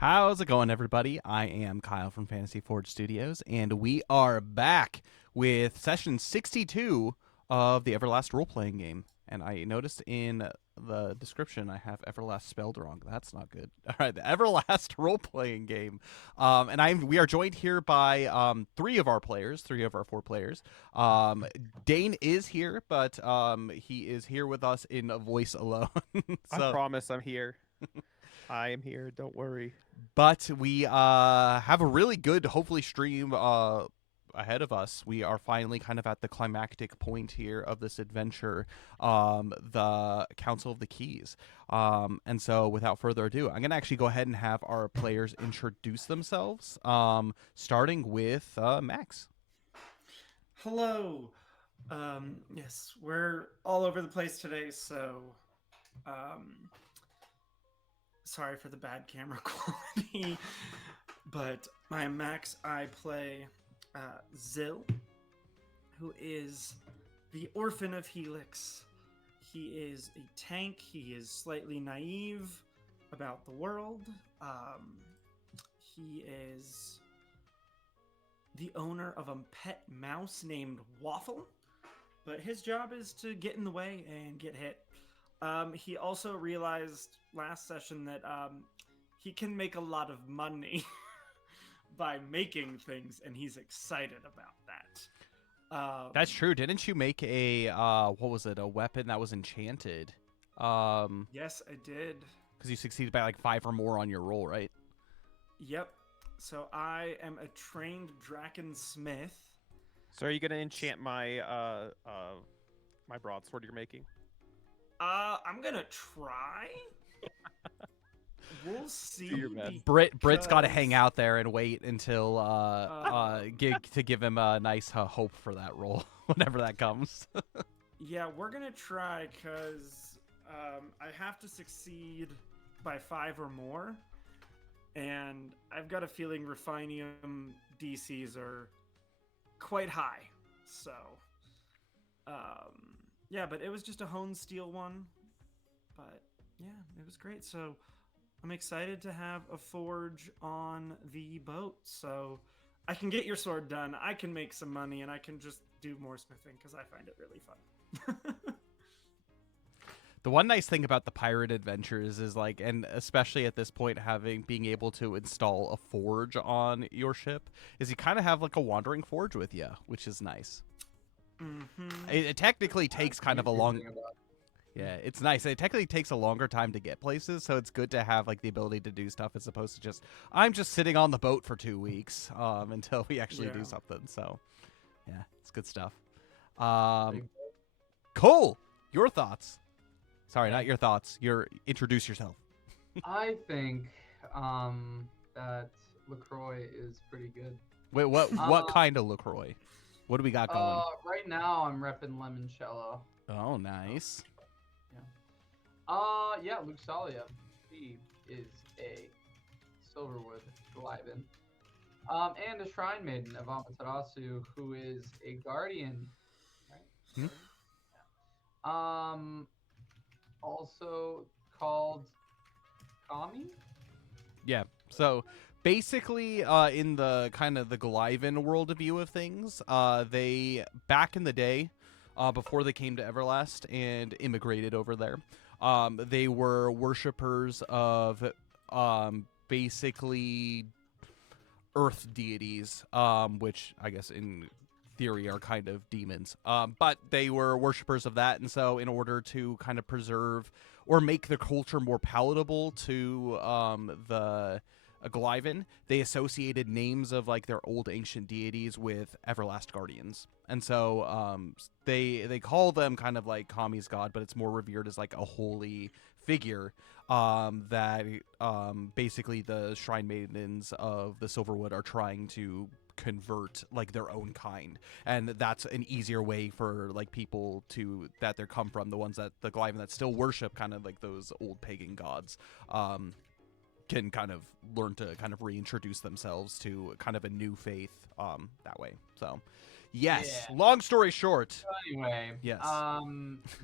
How's it going, everybody? I am Kyle from Fantasy Forge Studios, and we are back with session 62 of the Everlast role-playing game. And I noticed in the description I have Everlast spelled wrong. That's not good. All right, the Everlast role-playing game. We are joined here by three of our four players. Dane is here, but he is here with us in a voice alone. I So promise I'm here. I am here. Don't worry. but we have a really good, hopefully, stream ahead of us. We are finally kind of at the climactic point here of this adventure, the Council of the Keys. And so, without further ado, I'm going to actually go ahead and have our players introduce themselves, starting with Max. Hello. Yes, we're all over the place today, so um, sorry for the bad camera quality. But I'm Max. I play Zill, who is the orphan of Helix. He is a tank. He is slightly naive about the world. He is the owner of a pet mouse named Waffle, but his job is to get in the way and get hit. He also realized last session that he can make a lot of money by making things, and he's excited about that. That's true. Didn't you make a what was it? A weapon that was enchanted? Yes, I did. Because you succeeded by like 5 or more on your roll, right? Yep. So I am a trained Drakensmith. So are you gonna enchant my my broadsword you're making? I'm gonna try. We'll see. Do your best. Brit's got to because- hang out there and wait until to give him a nice hope for that roll whenever that comes. Yeah, we're gonna try because I have to succeed by 5 or more, and I've got a feeling Refinium DCs are quite high. So, yeah, but it was just a Hone Steel one. But yeah, it was great. So I'm excited to have a forge on the boat, so I can get your sword done. I can make some money, and I can just do more smithing because I find it really fun. The one nice thing about the pirate adventures is like, and especially at this point, being able to install a forge on your ship, is you kind of have like a wandering forge with you, which is nice. It technically takes kind of a long. Yeah, it's nice. It technically takes a longer time to get places, so it's good to have like the ability to do stuff as opposed to just I'm just sitting on the boat for 2 weeks until we actually do Yeah. something. So, yeah, it's good stuff. Cole, your thoughts? Sorry, not your thoughts. Introduce yourself. I think that LaCroix is pretty good. Wait, what kind of LaCroix? What do we got going? Right now I'm repping Limoncello. Oh, nice. Yeah, Luxalia. He is a Silverwood Glyvin. And a Shrine Maiden of Amaterasu, who is a Guardian. Right? Yeah. Also called Kami? Yeah. So basically, in the kind of the Glyvin worldview of things, they back in the day, before they came to Everlast and immigrated over there, they were worshippers of basically earth deities, which I guess in theory are kind of demons. But they were worshippers of that, and so in order to kind of preserve or make the culture more palatable to the Glyvin, they associated names of like their old ancient deities with Everlast guardians, and so they call them kind of like Kami's god, but it's more revered as like a holy figure that basically the shrine maidens of the Silverwood are trying to convert like their own kind, and that's an easier way for like people to that they come from, the ones that the Glyvin that still worship kind of like those old pagan gods can kind of learn to kind of reintroduce themselves to kind of a new faith that way. So yes, Yeah. long story short, So anyway, yes.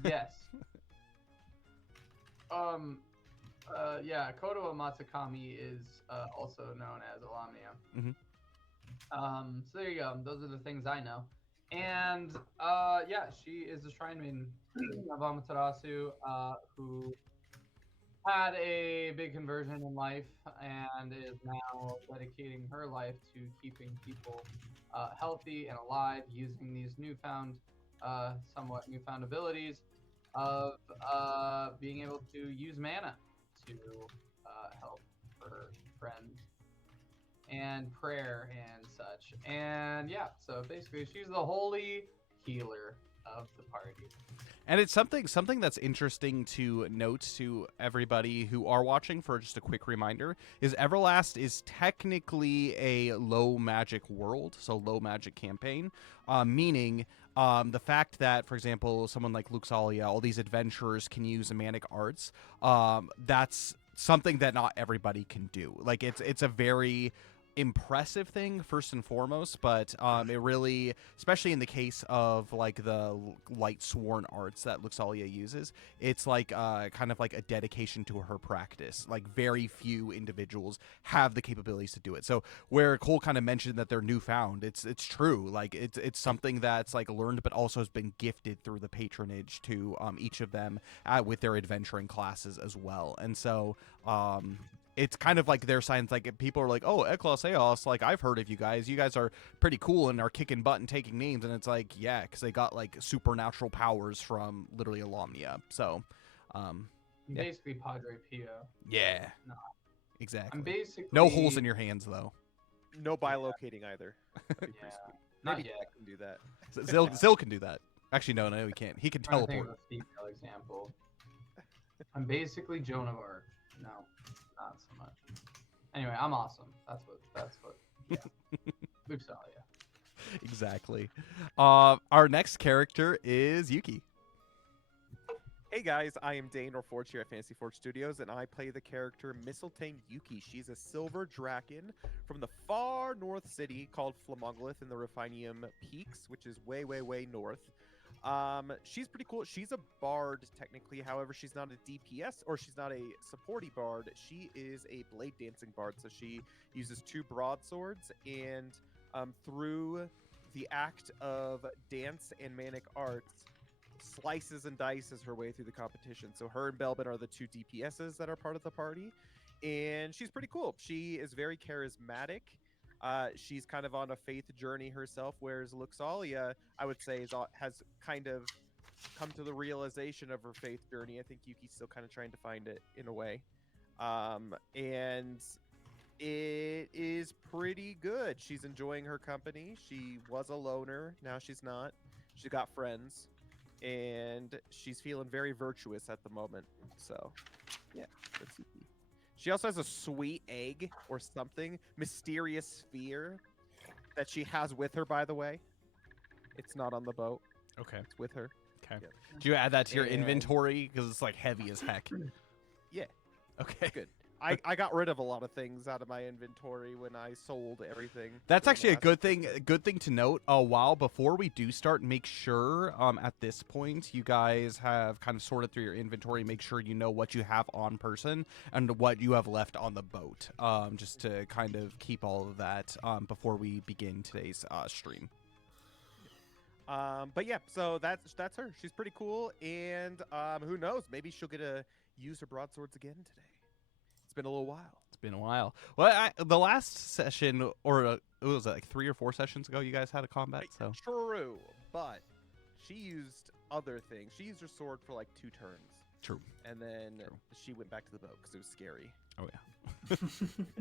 yes. Yeah, Koto Matsukami is also known as Alamnia. Mhm. So there you go. Those are the things I know. And yeah, she is a shrine maiden of Amaterasu who had a big conversion in life and is now dedicating her life to keeping people healthy and alive using these somewhat newfound abilities of being able to use mana to help her friends and prayer and such. And yeah, so basically she's the holy healer of the party. And it's something that's interesting to note to everybody who are watching. For just a quick reminder, is Everlast is technically a low magic world, so low magic campaign, meaning the fact that, for example, someone like Luxalia, all these adventurers can use manic arts. That's something that not everybody can do. Like it's a very impressive thing first and foremost, but it really, especially in the case of like the light sworn arts that Luxalia uses, it's like kind of like a dedication to her practice. Like very few individuals have the capabilities to do it. So where Cole kind of mentioned that they're newfound, it's true. Like it's something that's like learned, but also has been gifted through the patronage to each of them with their adventuring classes as well. And so it's kind of like their signs. Like people are like, oh, Eclaas, like I've heard of you guys. You guys are pretty cool and are kicking butt and taking names. And it's like, yeah, because they got like supernatural powers from literally Alamnia. So, yeah. Basically Padre Pio. Yeah, No. exactly. I'm basically No holes in your hands though. No bilocating either. That'd be pretty Yeah, sweet. not Maybe yet. I can do that. Zil can do that. Actually, no, he can't. He can I'm trying to think teleport. of a female example. I'm basically Joan of Arc. No, not so much. Anyway, I'm awesome. That's what. Yeah. Luxalia. Exactly. Our next character is Yuki. Hey guys, I am Dane or Forge here at Fantasy Forge Studios, and I play the character Mistletoe Yuki. She's a silver dragon from the far north city called Flamonglith in the Refinium Peaks, which is way, way, way north. She's pretty cool. She's a bard technically, however, she's not a DPS or she's not a supporty bard. She is a blade dancing bard, so she uses 2 broadswords, and through the act of dance and manic arts, slices and dices her way through the competition. So her and Belbin are the 2 DPSs that are part of the party, and she's pretty cool. She is very charismatic. She's kind of on a faith journey herself, whereas Luxalia, I would say, has kind of come to the realization of her faith journey. I think Yuki's still kind of trying to find it in a way. And it is pretty good. She's enjoying her company. She was a loner. Now she's not. She got friends. And she's feeling very virtuous at the moment. So, yeah, that's Yuki. She also has a sweet egg or something, mysterious sphere that she has with her, by the way. It's not on the boat. Okay. It's with her. Okay. Yep. Do you add that to your And- inventory? Because it's like heavy as heck. Yeah. Okay. Good. I got rid of a lot of things out of my inventory when I sold everything. That's from actually a last good thing. season. A good thing to note. A while before we do start, make sure at this point you guys have kind of sorted through your inventory. Make sure you know what you have on person and what you have left on the boat. Just to kind of keep all of that before we begin today's stream. But yeah, so that's her. She's pretty cool, and who knows? Maybe she'll get to use her broadswords again today. It's been a little while. It's been a while. Well, the last session, or it was like 3 or 4 sessions ago, you guys had a combat. So True, but she used other things. She used her sword for like 2 turns. True. And then True. she went back to the boat because it was scary. Oh yeah.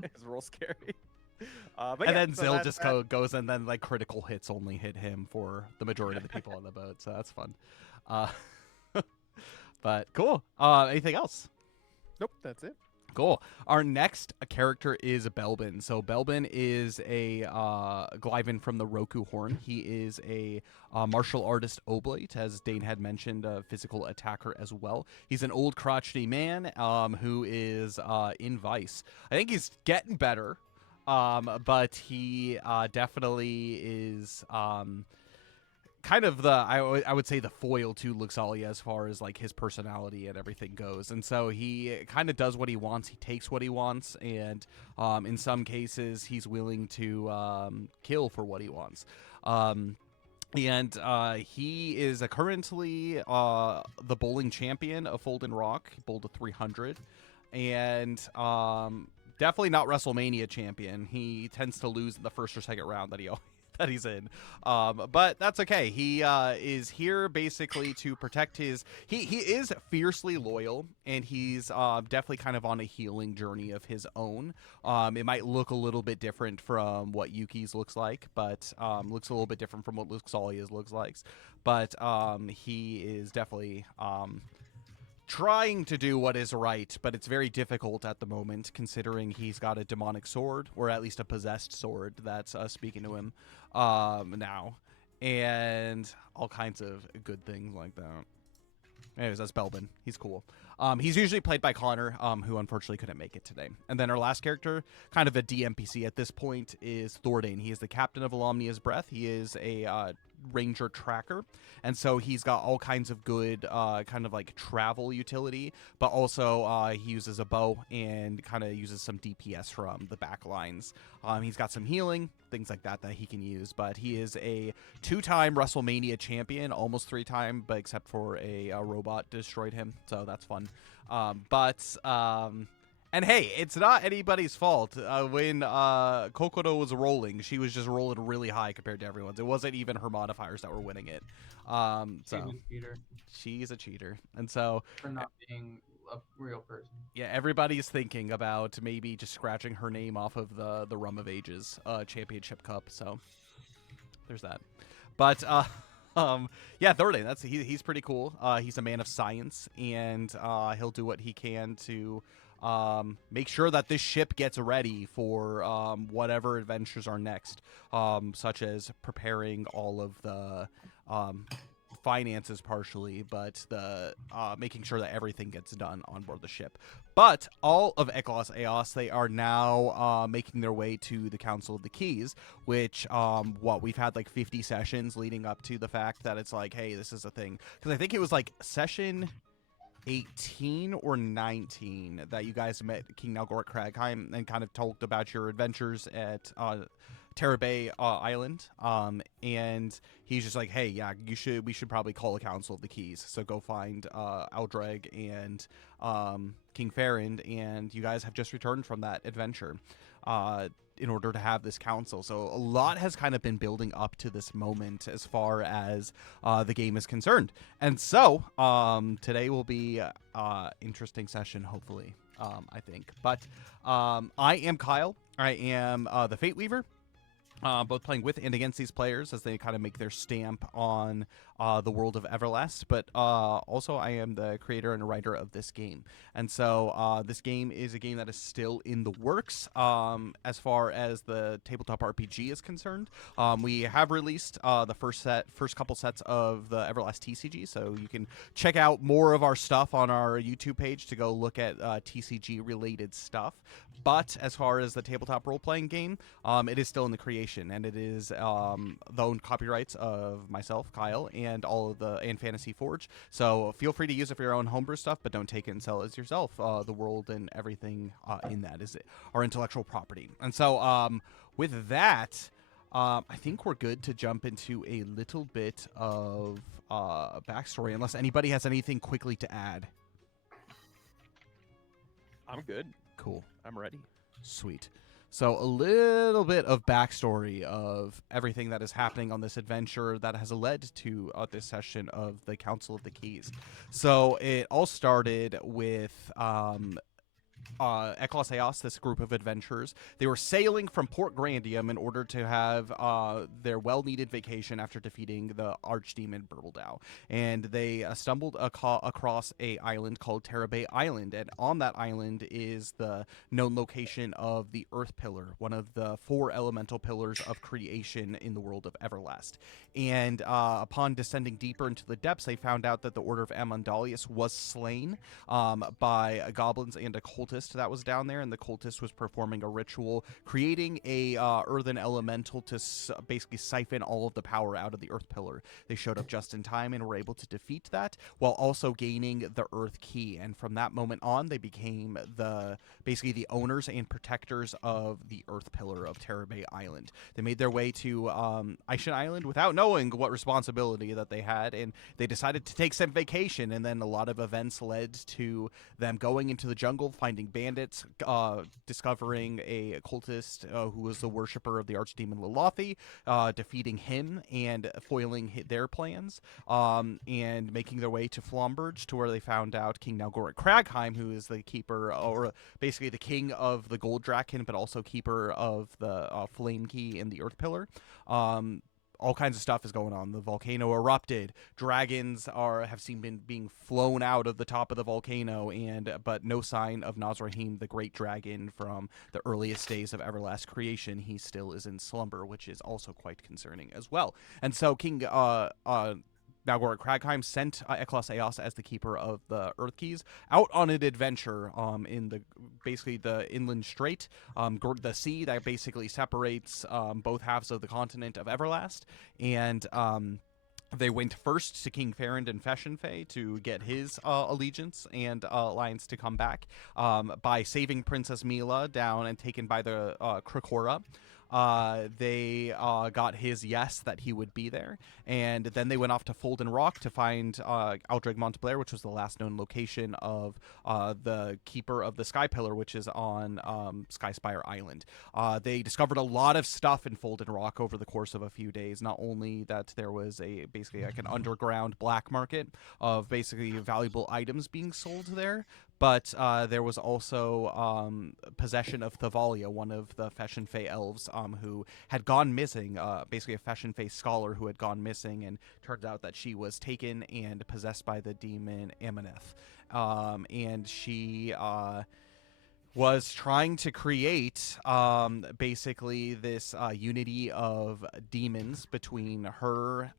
It was real scary. But And yeah, then so Zil that's just that. goes, and then like critical hits only hit him for the majority of the people on the boat. So that's fun. But cool. Anything else? Nope, that's it. Cool. Our next character is Belbin. So Belbin is a Glyvin from the Roku Horn. He is a martial artist oblate, as Dane had mentioned, a physical attacker as well. He's an old crotchety man who is in Vice. I think he's getting better, but he definitely is kind of the I would say the foil to Luxalia as far as like his personality and everything goes. And so he kind of does what he wants. He takes what he wants, and in some cases he's willing to kill for what he wants. And he is currently the bowling champion of Folden Rock. He bowled a 300, and definitely not WrestleMania champion. He tends to lose in the first or second round that he's in, but that's okay. He is here basically to protect his. He is fiercely loyal, and he's definitely kind of on a healing journey of his own. It might look a little bit different from what Yuki's looks like, but looks a little bit different from what Luxalia's looks like. But he is definitely trying to do what is right, but it's very difficult at the moment considering he's got a demonic sword, or at least a possessed sword that's speaking to him now, and all kinds of good things like that. Anyways, that's Belbin. He's cool. He's usually played by Connor, who unfortunately couldn't make it today. And then our last character, kind of a DMPC at this point, is Thordane. He is the captain of Alomnia's Breath. He is a ranger tracker, and so he's got all kinds of good kind of like travel utility, but also he uses a bow and kind of uses some DPS from the back lines. He's got some healing, things like that he can use, but he is a 2-time WrestleMania champion, almost 3-time, but except for a robot destroyed him, so that's fun. And hey, it's not anybody's fault. When Kokoro was rolling, she was just rolling really high compared to everyone's. It wasn't even her modifiers that were winning it. She's a cheater. And so for not being a real person. Yeah, everybody's thinking about maybe just scratching her name off of the Rum of Ages championship cup. So there's that. But yeah, Thordane, he's pretty cool. He's a man of science, and he'll do what he can to make sure that this ship gets ready for whatever adventures are next, such as preparing all of the finances partially, but the making sure that everything gets done on board the ship. But all of Eeas, they are now making their way to the Council of the Keys, which we've had like 50 sessions leading up to the fact that it's like, hey, this is a thing. Because I think it was like session 18 or 19 that you guys met King Nalgort Cragheim and kind of talked about your adventures at Terra Bay Island, and he's just like, hey, yeah, we should probably call a Council of the Keys, so go find Aldrag and King Farrand, and you guys have just returned from that adventure in order to have this council. So a lot has kind of been building up to this moment as far as the game is concerned, and so today will be interesting session, hopefully, I think. But I am Kyle. I am the Fate Weaver, both playing with and against these players as they kind of make their stamp on the world of Everlast, but also I am the creator and writer of this game. And so this game is a game that is still in the works as far as the tabletop RPG is concerned. We have released the first couple sets of the Everlast TCG, so you can check out more of our stuff on our YouTube page to go look at TCG related stuff. But as far as the tabletop role-playing game, it is still in the creation, and it is the owned copyrights of myself, Kyle, and all of and Fantasy Forge. So feel free to use it for your own homebrew stuff, but don't take it and sell it as yourself. The world and everything in that is our intellectual property. And so with that, I think we're good to jump into a little bit of backstory, unless anybody has anything quickly to add. I'm good. Cool. I'm ready. Sweet. So a little bit of backstory of everything that is happening on this adventure that has led to this session of the Council of the Keys. So it all started with Eclaas, this group of adventurers. They were sailing from Port Grandium in order to have their well-needed vacation after defeating the archdemon Burbledau. And they stumbled across a island called Terra Bay Island, and on that island is the known location of the Earth Pillar, one of the 4 elemental pillars of creation in the world of Everlast. And upon descending deeper into the depths, they found out that the Order of Amandalius was slain by goblins and occultists cultist that was down there, and the cultist was performing a ritual, creating a earthen elemental to basically siphon all of the power out of the earth pillar. They showed up just in time and were able to defeat that while also gaining the earth key. And from that moment on, they became basically the owners and protectors of the earth pillar of Terror Bay Island. They made their way to Aishin Island without knowing what responsibility that they had, and they decided to take some vacation. And then a lot of events led to them going into the jungle, finding bandits, discovering a cultist who was the worshiper of the archdemon LaFonte, defeating him and foiling their plans, and making their way to Flomberge, to where they found out King Nalgorit Cragheim, who is the keeper, or basically the king of the Gold Draken, but also keeper of the Flame Key and the Earth Pillar. All kinds of stuff is going on. The volcano erupted. Dragons have seen being flown out of the top of the volcano, but no sign of Nazrahim, the great dragon from the earliest days of Everlast creation. He still is in slumber, which is also quite concerning as well. And so King Nalgorit Cragheim sent Eclaas as the keeper of the Earth Keys out on an adventure in basically the inland strait, the sea that basically separates both halves of the continent of Everlast. And they went first to King Farrand and Feshenfei to get his allegiance and alliance to come back by saving Princess Mila down and taken by the Krakora. They got his yes that he would be there, and then they went off to Folden Rock to find Aldreg Montblair, which was the last known location of the keeper of the Sky Pillar, which is on Skyspire Island. They discovered a lot of stuff in Folden Rock over the course of a few days. Not only that there was basically like an underground black market of basically valuable items being sold there, but there was also possession of Thavalia, one of the Feshenfei elves who had gone missing, basically a Feshenfei scholar who had gone missing, and turned out that she was taken and possessed by the demon Amoneth. And she was trying to create basically this unity of demons between her,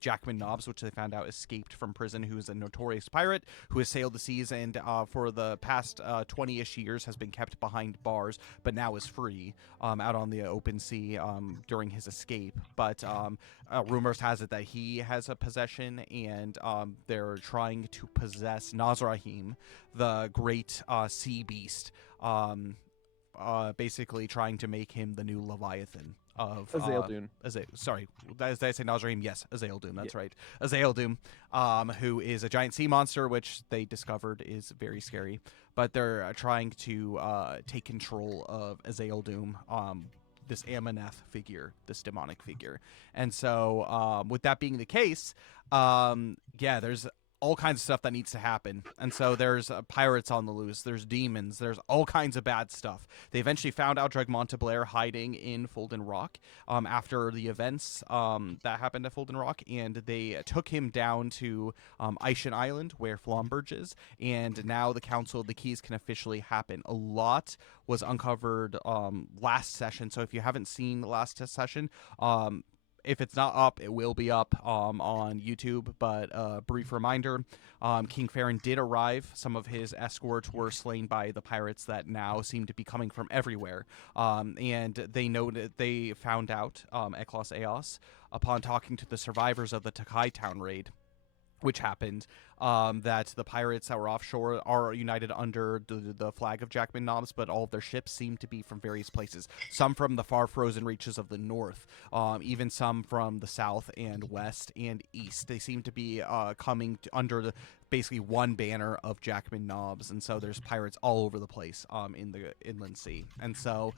Jackman Nobbs, which they found out escaped from prison, who is a notorious pirate who has sailed the seas and for the past 20-ish years has been kept behind bars, but now is free out on the open sea during his escape. But rumors has it that he has a possession, and they're trying to possess Nazrahim, the great sea beast, basically trying to make him the new Leviathan of Azale-Dune. Sorry, did I say Nazrahim? Yes, Azale-Dune, that's right. Azale-Dune, who is a giant sea monster, which they discovered is very scary. But they're trying to take control of Azale-Dune, this Amoneth figure, this demonic figure. And so with that being the case, there's all kinds of stuff that needs to happen. And so there's pirates on the loose, there's demons, there's all kinds of bad stuff. They eventually found Aldreg Montblair hiding in Folden Rock after the events that happened at Folden Rock, and they took him down to Aishin Island, where Flomberge is, and now the Council of the Keys can officially happen. A lot was uncovered last session, so if you haven't seen the last session, if it's not up, it will be up on YouTube. But brief reminder, King Farron did arrive. Some of his escorts were slain by the pirates that now seem to be coming from everywhere. And they found out, Eeas, upon talking to the survivors of the Takai Town raid, which happened, that the pirates that were offshore are united under the flag of Jackman Nobbs, but all of their ships seem to be from various places. Some from the far frozen reaches of the north, even some from the south and west and east. They seem to be coming under basically one banner of Jackman Nobbs, and so there's pirates all over the place in the inland sea. And so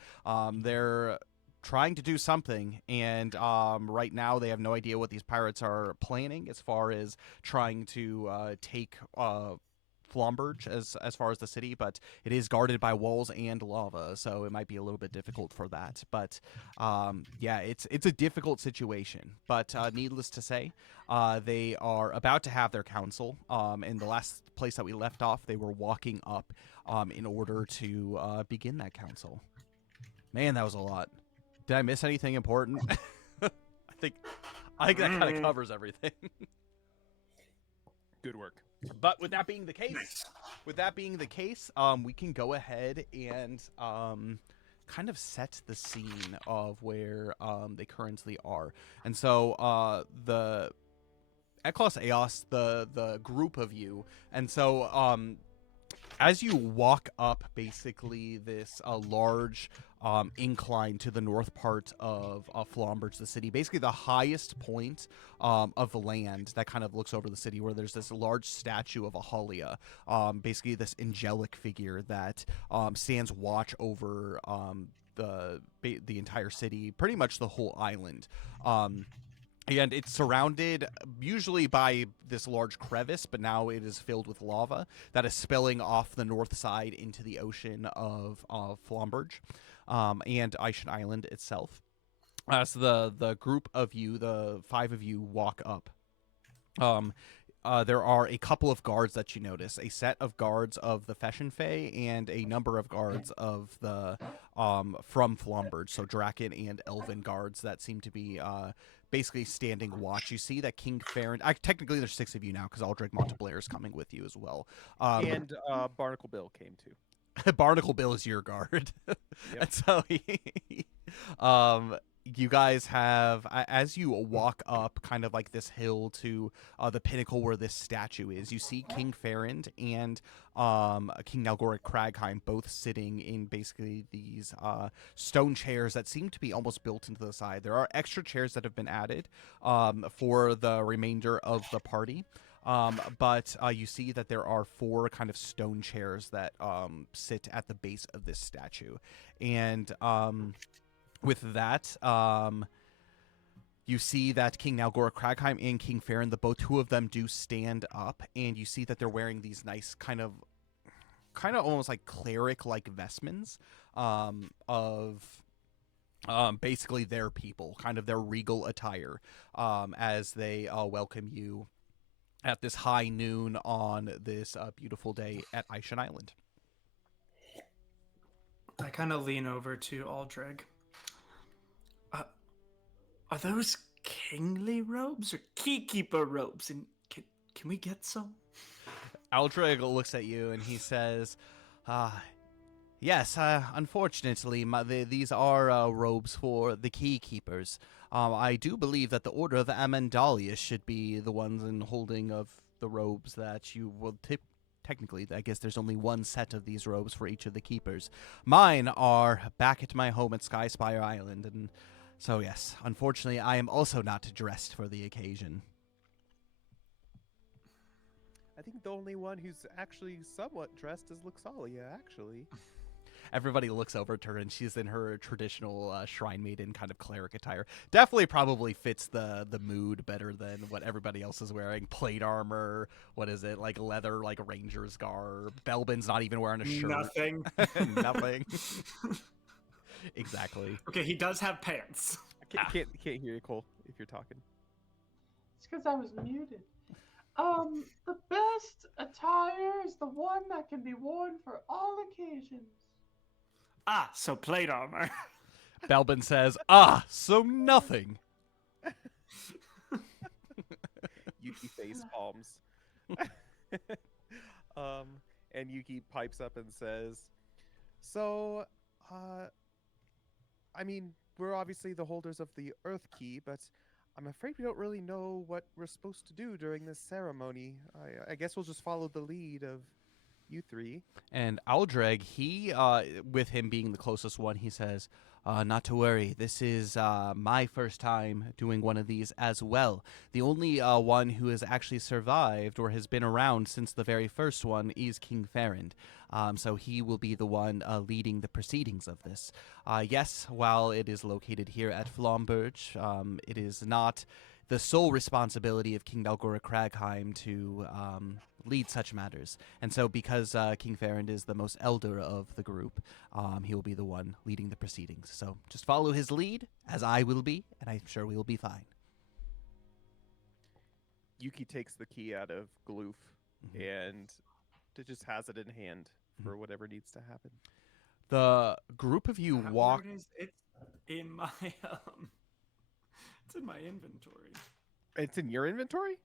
they're trying to do something, and right now they have no idea what these pirates are planning as far as trying to take Flomberge as far as the city, but it is guarded by walls and lava, so it might be a little bit difficult for that. But it's a difficult situation. But needless to say, they are about to have their council. In the last place that we left off, they were walking up in order to begin that council. Man, that was a lot. Did I miss anything important? I think that kind of covers everything. Good work. But with that being the case, Nice. we can go ahead and kind of set the scene of where they currently are. And so the Eclaas Eeas, the group of you, and so as you walk up basically this large incline to the north part of Flomberge, the city, basically the highest point of land that kind of looks over the city, where there's this large statue of Ahalia, basically this angelic figure that stands watch over the entire city, pretty much the whole island. And it's surrounded usually by this large crevice, but now it is filled with lava that is spilling off the north side into the ocean of Flomberge and Aishan Island itself. As the group of you, the 5 of you, walk up, there are a couple of guards that you notice. A set of guards of the Feshin Fae and a number of guards of the from Flomberge, so Draken and Elven guards that seem to be basically standing watch. You see that King Farron... technically, there's 6 of you now, because Aldrich Monteblair is coming with you as well. And Barnacle Bill came too. Barnacle Bill is your guard. Yep. And so you guys have, as you walk up kind of like this hill to the pinnacle where this statue is, you see King Farron and King Nalgoric Cragheim both sitting in basically these stone chairs that seem to be almost built into the side. There are extra chairs that have been added for the remainder of the party. But you see that there are 4 kind of stone chairs that sit at the base of this statue. And with that, you see that King Nalgoric Cragheim and King Farron, the both 2 of them do stand up, and you see that they're wearing these nice kind of almost like cleric-like vestments of basically their people, kind of their regal attire, as they welcome you at this high noon on this beautiful day at Aishan Island. I kind of lean over to Aldreg. Are those kingly robes or keykeeper robes? And can we get some? Aldreg looks at you and he says, yes, unfortunately, these are robes for the keykeepers. I do believe that the Order of Amandalius should be the ones in holding of the robes that you will technically, I guess there's only one set of these robes for each of the keepers. Mine are back at my home at Skyspire Island, and so yes, unfortunately, I am also not dressed for the occasion. I think the only one who's actually somewhat dressed is Luxalia, actually. Everybody looks over to her, and she's in her traditional Shrine Maiden kind of cleric attire. Definitely probably fits the mood better than what everybody else is wearing. Plate armor, what is it, like leather, like ranger's garb. Belbin's not even wearing a shirt. Nothing. Nothing. Exactly. Okay, he does have pants. I can't hear you, Cole, if you're talking. It's because I was muted. The best attire is the one that can be worn for all occasions. So plate armor. Belbin says, so nothing. Yuki face palms. And Yuki pipes up and says, so, I mean, we're obviously the holders of the Earth Key, but I'm afraid we don't really know what we're supposed to do during this ceremony. I guess we'll just follow the lead of you 3. And Aldreg, he, with him being the closest one, he says, not to worry, this is my first time doing one of these as well. The only one who has actually survived or has been around since the very first one is King Farron. So he will be the one leading the proceedings of this. Yes, while it is located here at Flomberge, it is not the sole responsibility of King Nalgoric Cragheim to lead such matters. And so because King Farron is the most elder of the group, he will be the one leading the proceedings. So just follow his lead, as I will be, and I'm sure we will be fine. Yuki takes the key out of Gloof and just has it in hand for whatever needs to happen. The group of you walk... It's in my... It's in my inventory. It's in your inventory?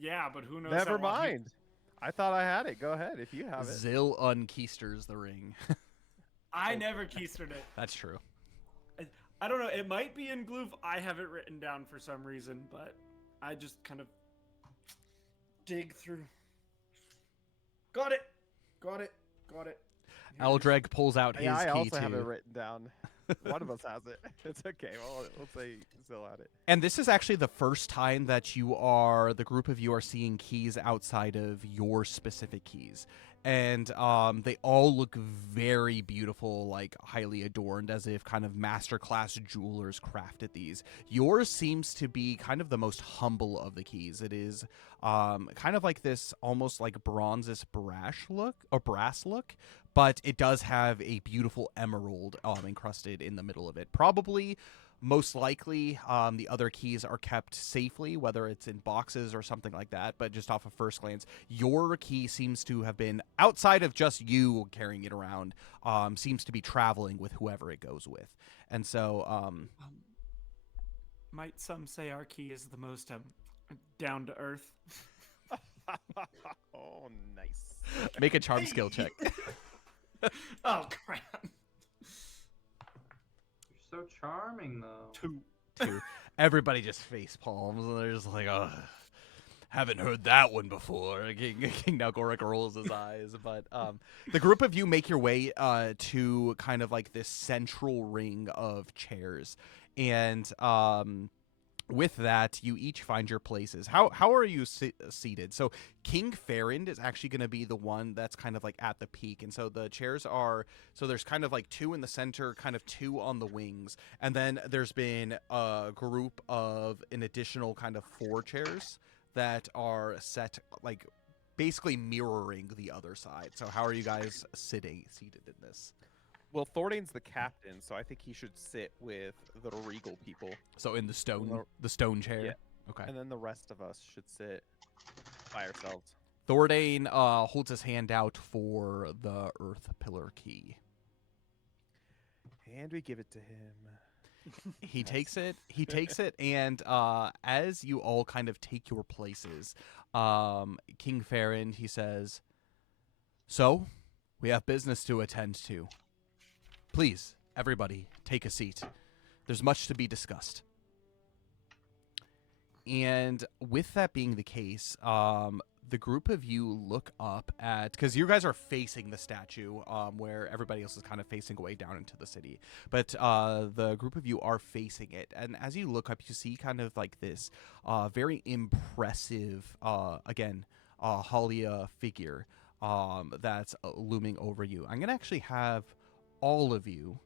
Yeah, but who knows? Never how long he- mind. I thought I had it. Go ahead if you have it. Zill unkeysters the ring. I never keistered it. That's true. I don't know. It might be in Gloof. I have it written down for some reason, but I just kind of dig through. Got it. Got it. Got it. Here it is. Eldreg pulls out his Yeah, I key also have it too. written down. One of us has it. It's okay. We'll say Zill had it. And this is actually the first time that the group of you are seeing keys outside of your specific keys. And they all look very beautiful, like highly adorned, as if kind of masterclass jewelers crafted these. Yours seems to be kind of the most humble of the keys. It is kind of like this almost like bronzes brass look, but it does have a beautiful emerald encrusted in the middle of it. Probably, most likely, the other keys are kept safely, whether it's in boxes or something like that. But just off of first glance, your key seems to have been, outside of just you carrying it around, seems to be traveling with whoever it goes with. And so, Might some say our key is the most down to earth? Oh, nice. make a charm skill check. Oh crap! You're so charming, though. Two. Everybody just face palms, and they're just like, oh, haven't heard that one before. King Nalgoric rolls his eyes. But the group of you make your way to kind of like this central ring of chairs. And with that, you each find your places. How are you seated? So King Farrand is actually going to be the one that's kind of like at the peak. And so the chairs are, so there's kind of like two in the center, kind of two on the wings. And then there's been a group of an additional kind of 4 chairs that are set like basically mirroring the other side. So how are you guys seated in this? Well, Thordain's the captain, so I think he should sit with the regal people. So in the stone chair. Yeah. Okay. And then the rest of us should sit by ourselves. Thordain holds his hand out for the Earth Pillar key. And we give it to him. He takes it. And as you all kind of take your places, King Farrand, he says, "So, we have business to attend to. Please, everybody, take a seat. There's much to be discussed." And with that being the case, the group of you look up at, because you guys are facing the statue, where everybody else is kind of facing away down into the city. But the group of you are facing it. And as you look up, you see kind of like this very impressive, Halia figure that's looming over you. I'm going to actually have all of you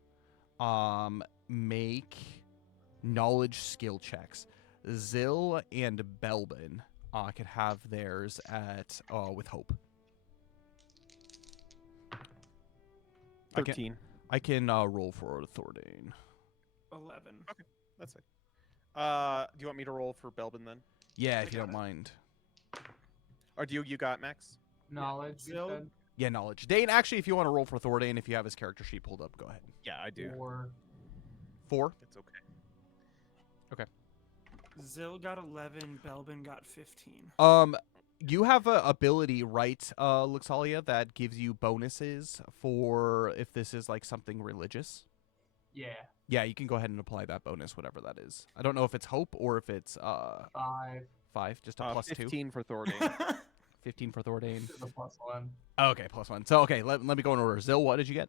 make knowledge skill checks. Zill and Belbin could have theirs at with Hope. 13. I can roll for Thordain. 11. That's it. Do you want me to roll for Belbin then? Yeah, if you don't mind. Or do you got Max? Knowledge, you Zill? said? Yeah, knowledge. Dane, actually, if you want to roll for Thordain, if you have his character sheet pulled up, go ahead. Yeah, I do. Or 4? It's okay. Zill got 11. Belbin got 15. You have a ability, right, Luxalia, that gives you bonuses for if this is like something religious. yeah, Yeah, you can go ahead and apply that bonus, whatever that is. I don't know if it's hope or if it's 5 just a plus 2. 15 for Thordain. 15 for Thordain. is a +1. Okay, +1. So okay, let me go in order. Zill, what did you get?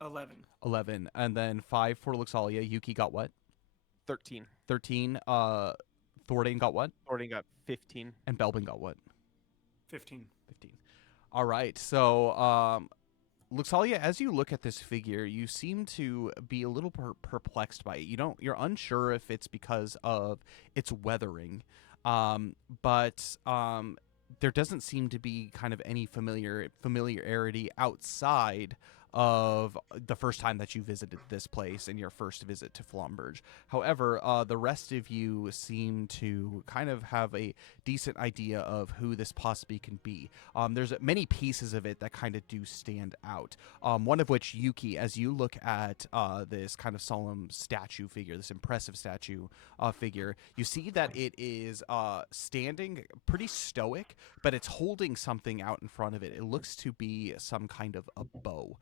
11. 11, and then 5 for Luxalia. Yuki got what? 13. 13. Thordain got what? Thordain got 15. And Belbin got what? 15. 15. All right. So, Luxalia, as you look at this figure, you seem to be a little perplexed by it. You're unsure if it's because of its weathering, but there doesn't seem to be kind of any familiarity outside of the first time that you visited this place and your first visit to Flomberge. However, the rest of you seem to kind of have a decent idea of who this possibly can be. There's many pieces of it that kind of do stand out. One of which, Yuki, as you look at this kind of solemn statue figure, this impressive statue figure, you see that it is standing pretty stoic, but it's holding something out in front of it. It looks to be some kind of a bow.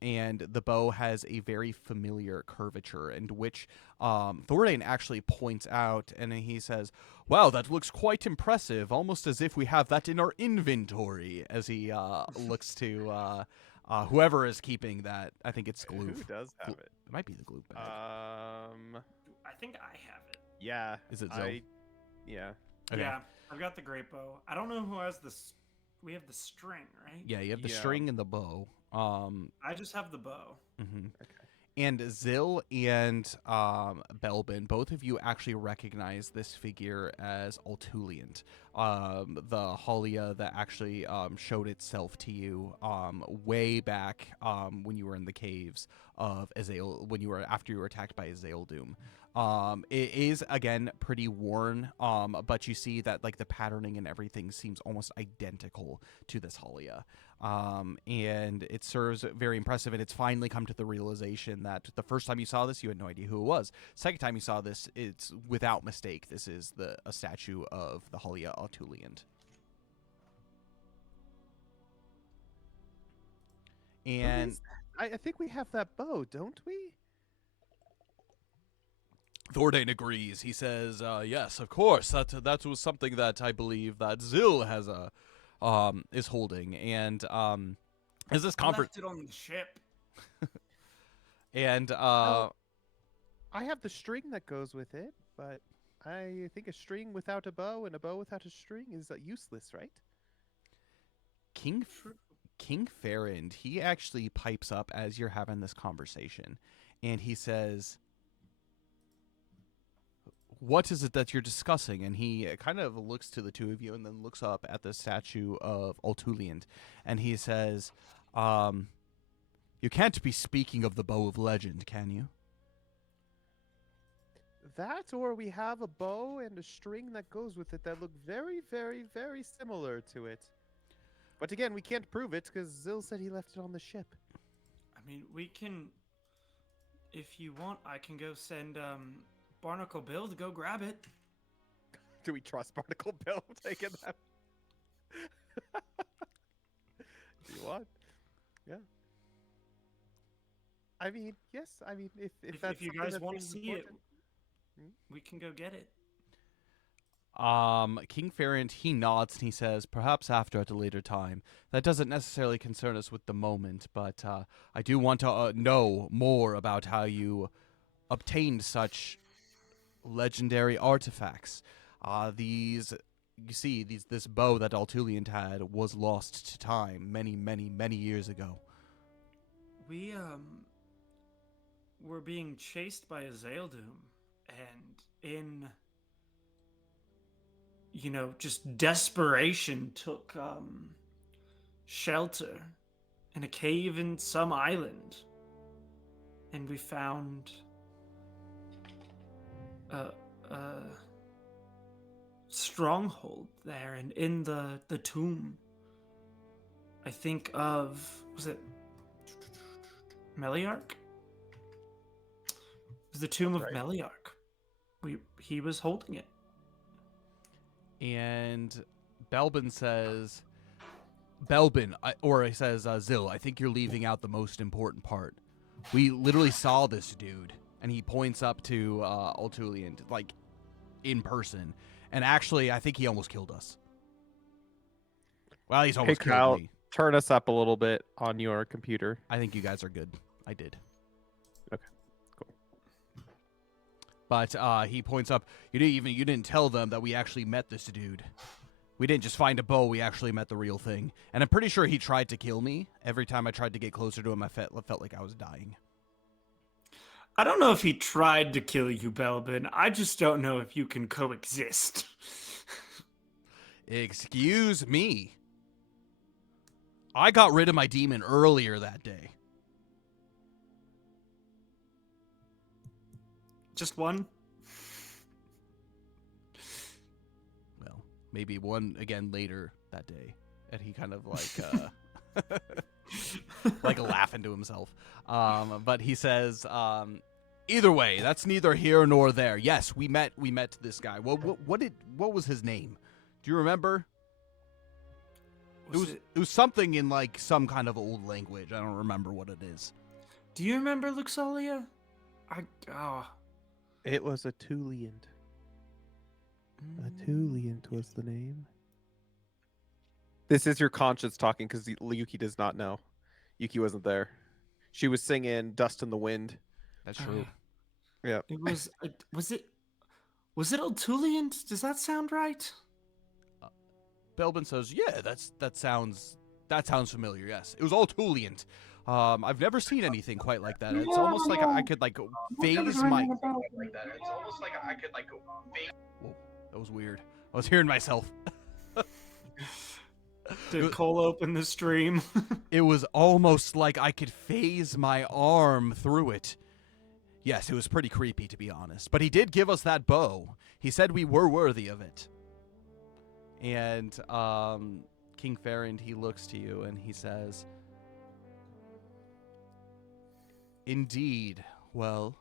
And the bow has a very familiar curvature, and which Thordain actually points out, and he says, "Wow, that looks quite impressive, almost as if we have that in our inventory," as he looks to whoever is keeping that. I think it's Gloof. Who does have it? It might be the Gloof bag. I think I have it. Yeah. Is it Zil? Yeah. Okay. Yeah, I've got the great bow. I don't know who has we have the string, right? Yeah, you have the Yeah. string and the bow. I just have the bow. Mhm. Okay. And Zil and Belbin, both of you actually recognize this figure as Altuliant, the Halia that actually showed itself to you way back when you were in the caves of Azael, after you were attacked by Azael Doom. It is again pretty worn, but you see that like the patterning and everything seems almost identical to this Halia. And it serves very impressive, and it's finally come to the realization that the first time you saw this, you had no idea who it was. Second time you saw this, it's without mistake, this is a statue of the Halia Autuliant. And I think we have that bow, don't we? Thordain agrees. He says, "Yes, of course. That was something that I believe that Zil has is holding." And as this I conference left it on the ship. and I have the string that goes with it, but I think a string without a bow and a bow without a string is useless, right? King Farrand, he actually pipes up as you're having this conversation, and he says, "What is it that you're discussing?" And he kind of looks to the two of you and then looks up at the statue of Altuliant, and he says, "You can't be speaking of the Bow of Legend, can you?" That, or we have a bow and a string that goes with it that look very, very, very similar to it. But again, we can't prove it because Zil said he left it on the ship. I mean, we can, if you want, I can go send Barnacle Bill to go grab it. Do we trust Barnacle Bill taking that? Do you want? Yeah. I mean, yes. I mean, if that's If you something guys that want to seems see it, important. we can go get it. King Farrand, he nods and he says, "Perhaps after at a later time. That doesn't necessarily concern us with the moment, but I do want to know more about how you obtained such legendary artifacts. This bow that Altuliant had was lost to time many, many, many years ago." We were being chased by a Zaeldoom, and in just desperation took shelter in a cave in some island, and we found a stronghold there, and in the tomb, I think was it Meliark? It was the tomb of Right. Meliark. He was holding it. And Belbin says, Zil, I think you're leaving out the most important part. We literally saw this dude, and he points up to Altuliant, like, in person. And actually, I think he almost killed us. Well, he's almost killed Kyle, me. turn us up a little bit on your computer. I think you guys are good. I did. Okay, cool. But he points up. You didn't tell them that we actually met this dude. We didn't just find a bow. We actually met the real thing. And I'm pretty sure he tried to kill me. Every time I tried to get closer to him, I felt like I was dying. I don't know if he tried to kill you, Belbin. I just don't know if you can coexist. Excuse me. I got rid of my demon earlier that day. Just one? Well, maybe one again later that day. And he kind of like like laughing to himself. But he says, either way, that's neither here nor there. Yes, we met this guy. What was his name? Do you remember? It was something in like some kind of old language. I don't remember what it is. Do you remember Luxolia? It was a Tuliant. A Tuliant was the name. This is your conscience talking because Yuki does not know. Yuki wasn't there. She was singing "Dust in the Wind." That's true. Yeah. It was. Was it Otuliant? Does that sound right? Belbin says, "Yeah, that sounds familiar. Yes, it was all Tuliant. I've never seen anything quite like that. It's almost like I could like phase my. Whoa, that was weird. I was hearing myself. Did Cole open the stream? It was almost like I could phase my arm through it. Yes, it was pretty creepy, to be honest. But he did give us that bow. He said we were worthy of it. And King Farrand, he looks to you and he says, indeed, well,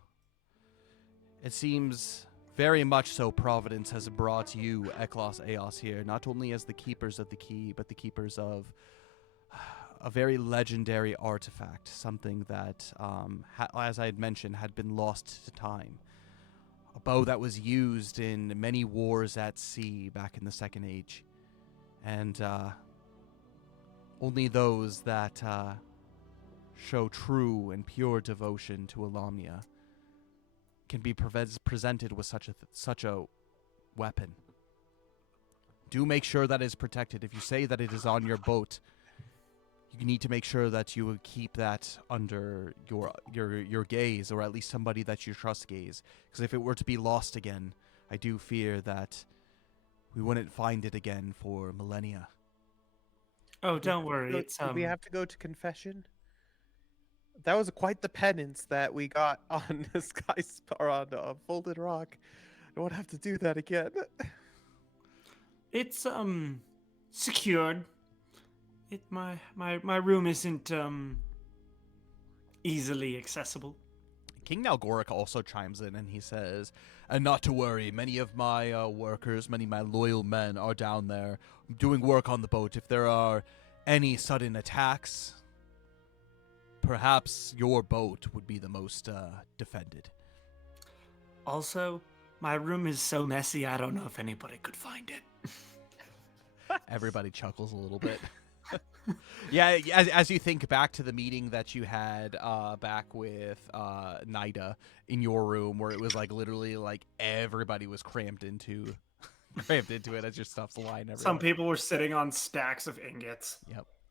it seems very much so Providence has brought you, Eclaas, Eeas, here, not only as the keepers of the key, but the keepers of a very legendary artifact, something that, as I had mentioned, had been lost to time. A bow that was used in many wars at sea back in the Second Age. And only those that show true and pure devotion to Alamnia can be presented with such a weapon. Do make sure that is protected. If you say that it is on your boat, you need to make sure that you would keep that under your gaze, or at least somebody that you trust gaze. Because if it were to be lost again, I do fear that we wouldn't find it again for millennia. Oh, don't worry. It's Do we have to go to confession? That was quite the penance that we got on the or on Folded Rock. I don't have to do that again. It's secured. My room isn't easily accessible. King Nalgoric also chimes in and he says, and not to worry, many of my workers, many of my loyal men are down there doing work on the boat. If there are any sudden attacks, perhaps your boat would be the most defended. Also, my room is so messy, I don't know if anybody could find it. Everybody chuckles a little bit. Yeah, as you think back to the meeting that you had back with Nida in your room, where it was like literally like everybody was cramped into it as your stuff's lying everywhere. Some people were sitting on stacks of ingots.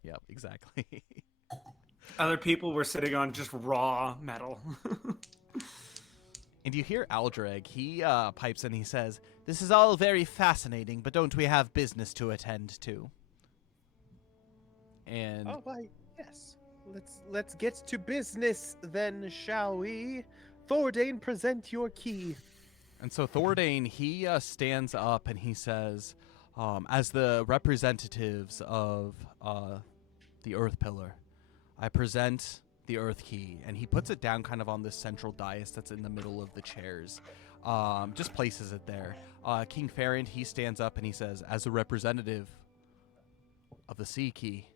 Yep, exactly. Other people were sitting on just raw metal. And you hear Aldreg, he pipes in, he says, "This is all very fascinating, but don't we have business to attend to?" And why, yes. Let's get to business then, shall we? Thordane, present your key. And so Thordane, he stands up and he says, as the representatives of the Earth Pillar, I present the Earth Key. And he puts it down kind of on this central dais that's in the middle of the chairs. Just places it there. King Farrand, he stands up and he says, as a representative of the Sea Key.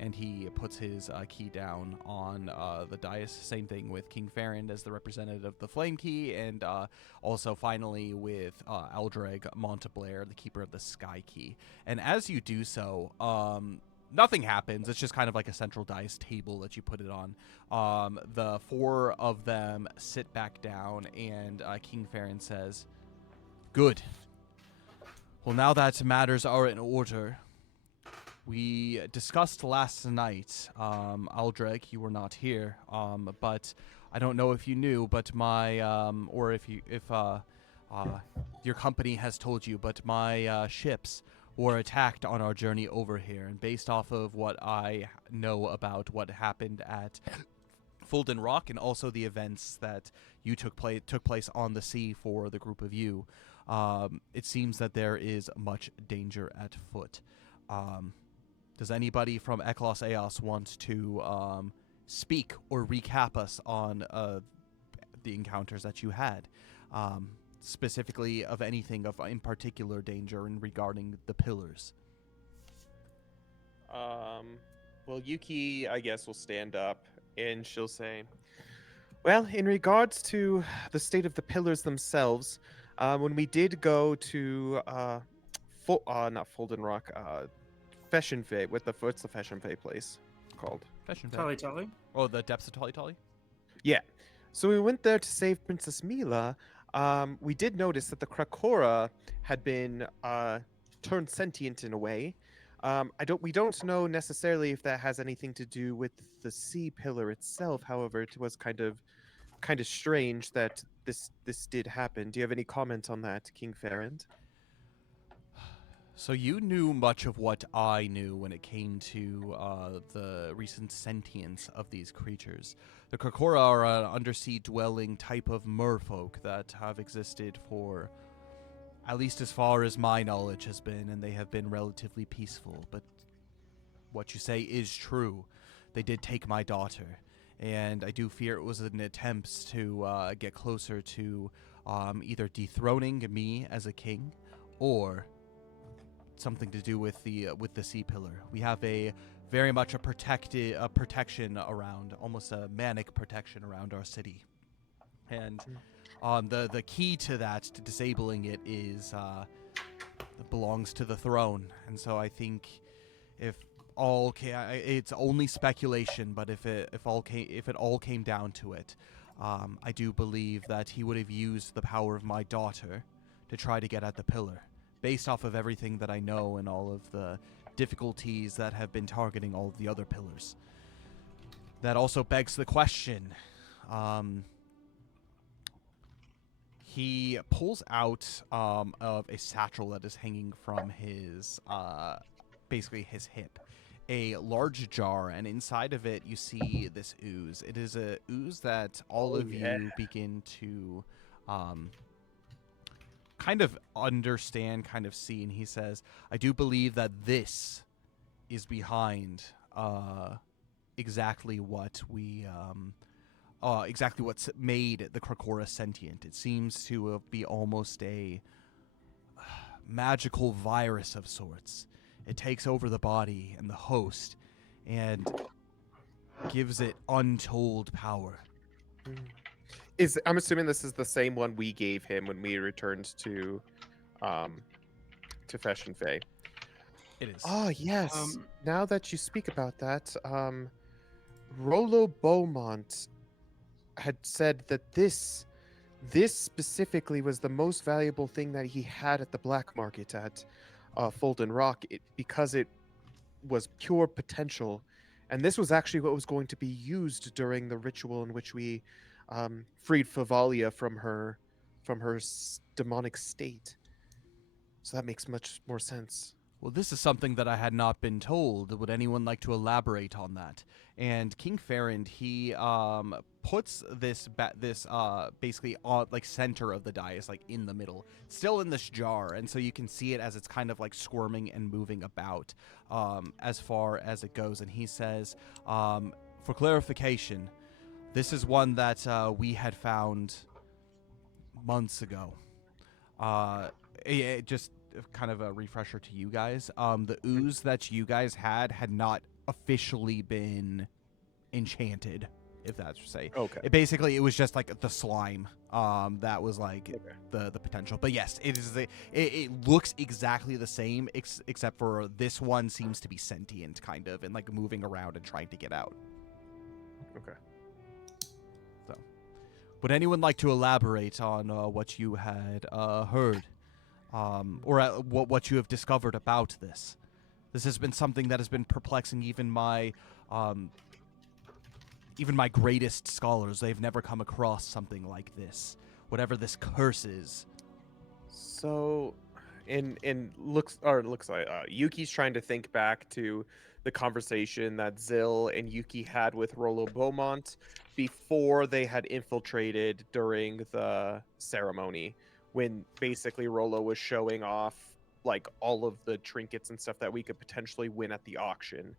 And he puts his key down on the dais. Same thing with King Farrand as the representative of the Flame Key, and also finally with Aldreg Monteblair, the keeper of the Sky Key. And as you do so, nothing happens. It's just kind of like a central dice table that you put it on. The four of them sit back down, and King Farrand says, "Good. Well, now that matters are in order, we discussed last night, Aldreg, you were not here, but I don't know if you knew, but my, or if your company has told you, but my ships were attacked on our journey over here, and based off of what I know about what happened at Fulden Rock and also the events that you took place on the sea for the group of you, it seems that there is much danger at foot. Does anybody from Eclaas Eeas want to speak or recap us on the encounters that you had? Specifically of anything of in particular danger and regarding the pillars. Well, Yuki, I guess, will stand up and she'll say, well, in regards to the state of the pillars themselves, when we did go to not Fulden Rock, Feshenve, what's the Feshenve place called? Tully Tully. Oh, the depths of Tully Tully? Yeah. So we went there to save Princess Mila. We did notice that the Krakora had been turned sentient in a way. We don't know necessarily if that has anything to do with the sea pillar itself. However, it was kind of strange that this did happen. Do you have any comment on that, King Ferrand? So you knew much of what I knew when it came to the recent sentience of these creatures. The Krakora are an undersea dwelling type of merfolk that have existed for at least as far as my knowledge has been, and they have been relatively peaceful. But what you say is true. They did take my daughter, and I do fear it was an attempt to get closer to either dethroning me as a king or something to do with the sea pillar. We have a very much a protection around, almost a manic protection around our city, and the key to that, to disabling it, is it belongs to the throne. And so I think if it's only speculation, but if it all came down to it, I do believe that he would have used the power of my daughter to try to get at the pillar, based off of everything that I know and all of the difficulties that have been targeting all of the other pillars. That also begs the question. He pulls out of a satchel that is hanging from his, basically his hip, a large jar, and inside of it you see this ooze. It is a ooze that all of you begin to kind of understand, kind of see, and he says, I do believe that this is behind exactly what's made the Krakora sentient. It seems to be almost a magical virus of sorts. It takes over the body and the host and gives it untold power. I'm assuming this is the same one we gave him when we returned to Fashion Fae. It is. Oh yes. Now that you speak about that, Rollo Beaumont had said that this specifically was the most valuable thing that he had at the black market at Fulden Rock, because it was pure potential, and this was actually what was going to be used during the ritual in which we freed Favalia from her demonic state. So that makes much more sense. Well, this is something that I had not been told. Would anyone like to elaborate on that? And King Ferrand, he puts this basically on, like, center of the dais, like in the middle, still in this jar, and so you can see it as it's kind of like squirming and moving about as far as it goes. And he says, for clarification, this is one that we had found months ago. Just kind of a refresher to you guys. The ooze that you guys had not officially been enchanted, if that's to say. Okay. It was just like the slime that was like the potential. But yes, it looks exactly the same, except for this one seems to be sentient, kind of, and like moving around and trying to get out. Okay. So, would anyone like to elaborate on what you had heard? Or what you have discovered about this? This has been something that has been perplexing even my greatest scholars. They've never come across something like this. Whatever this curse is. So, and looks like Yuki's trying to think back to the conversation that Zill and Yuki had with Rollo Beaumont before they had infiltrated during the ceremony, when basically Rollo was showing off like all of the trinkets and stuff that we could potentially win at the auction.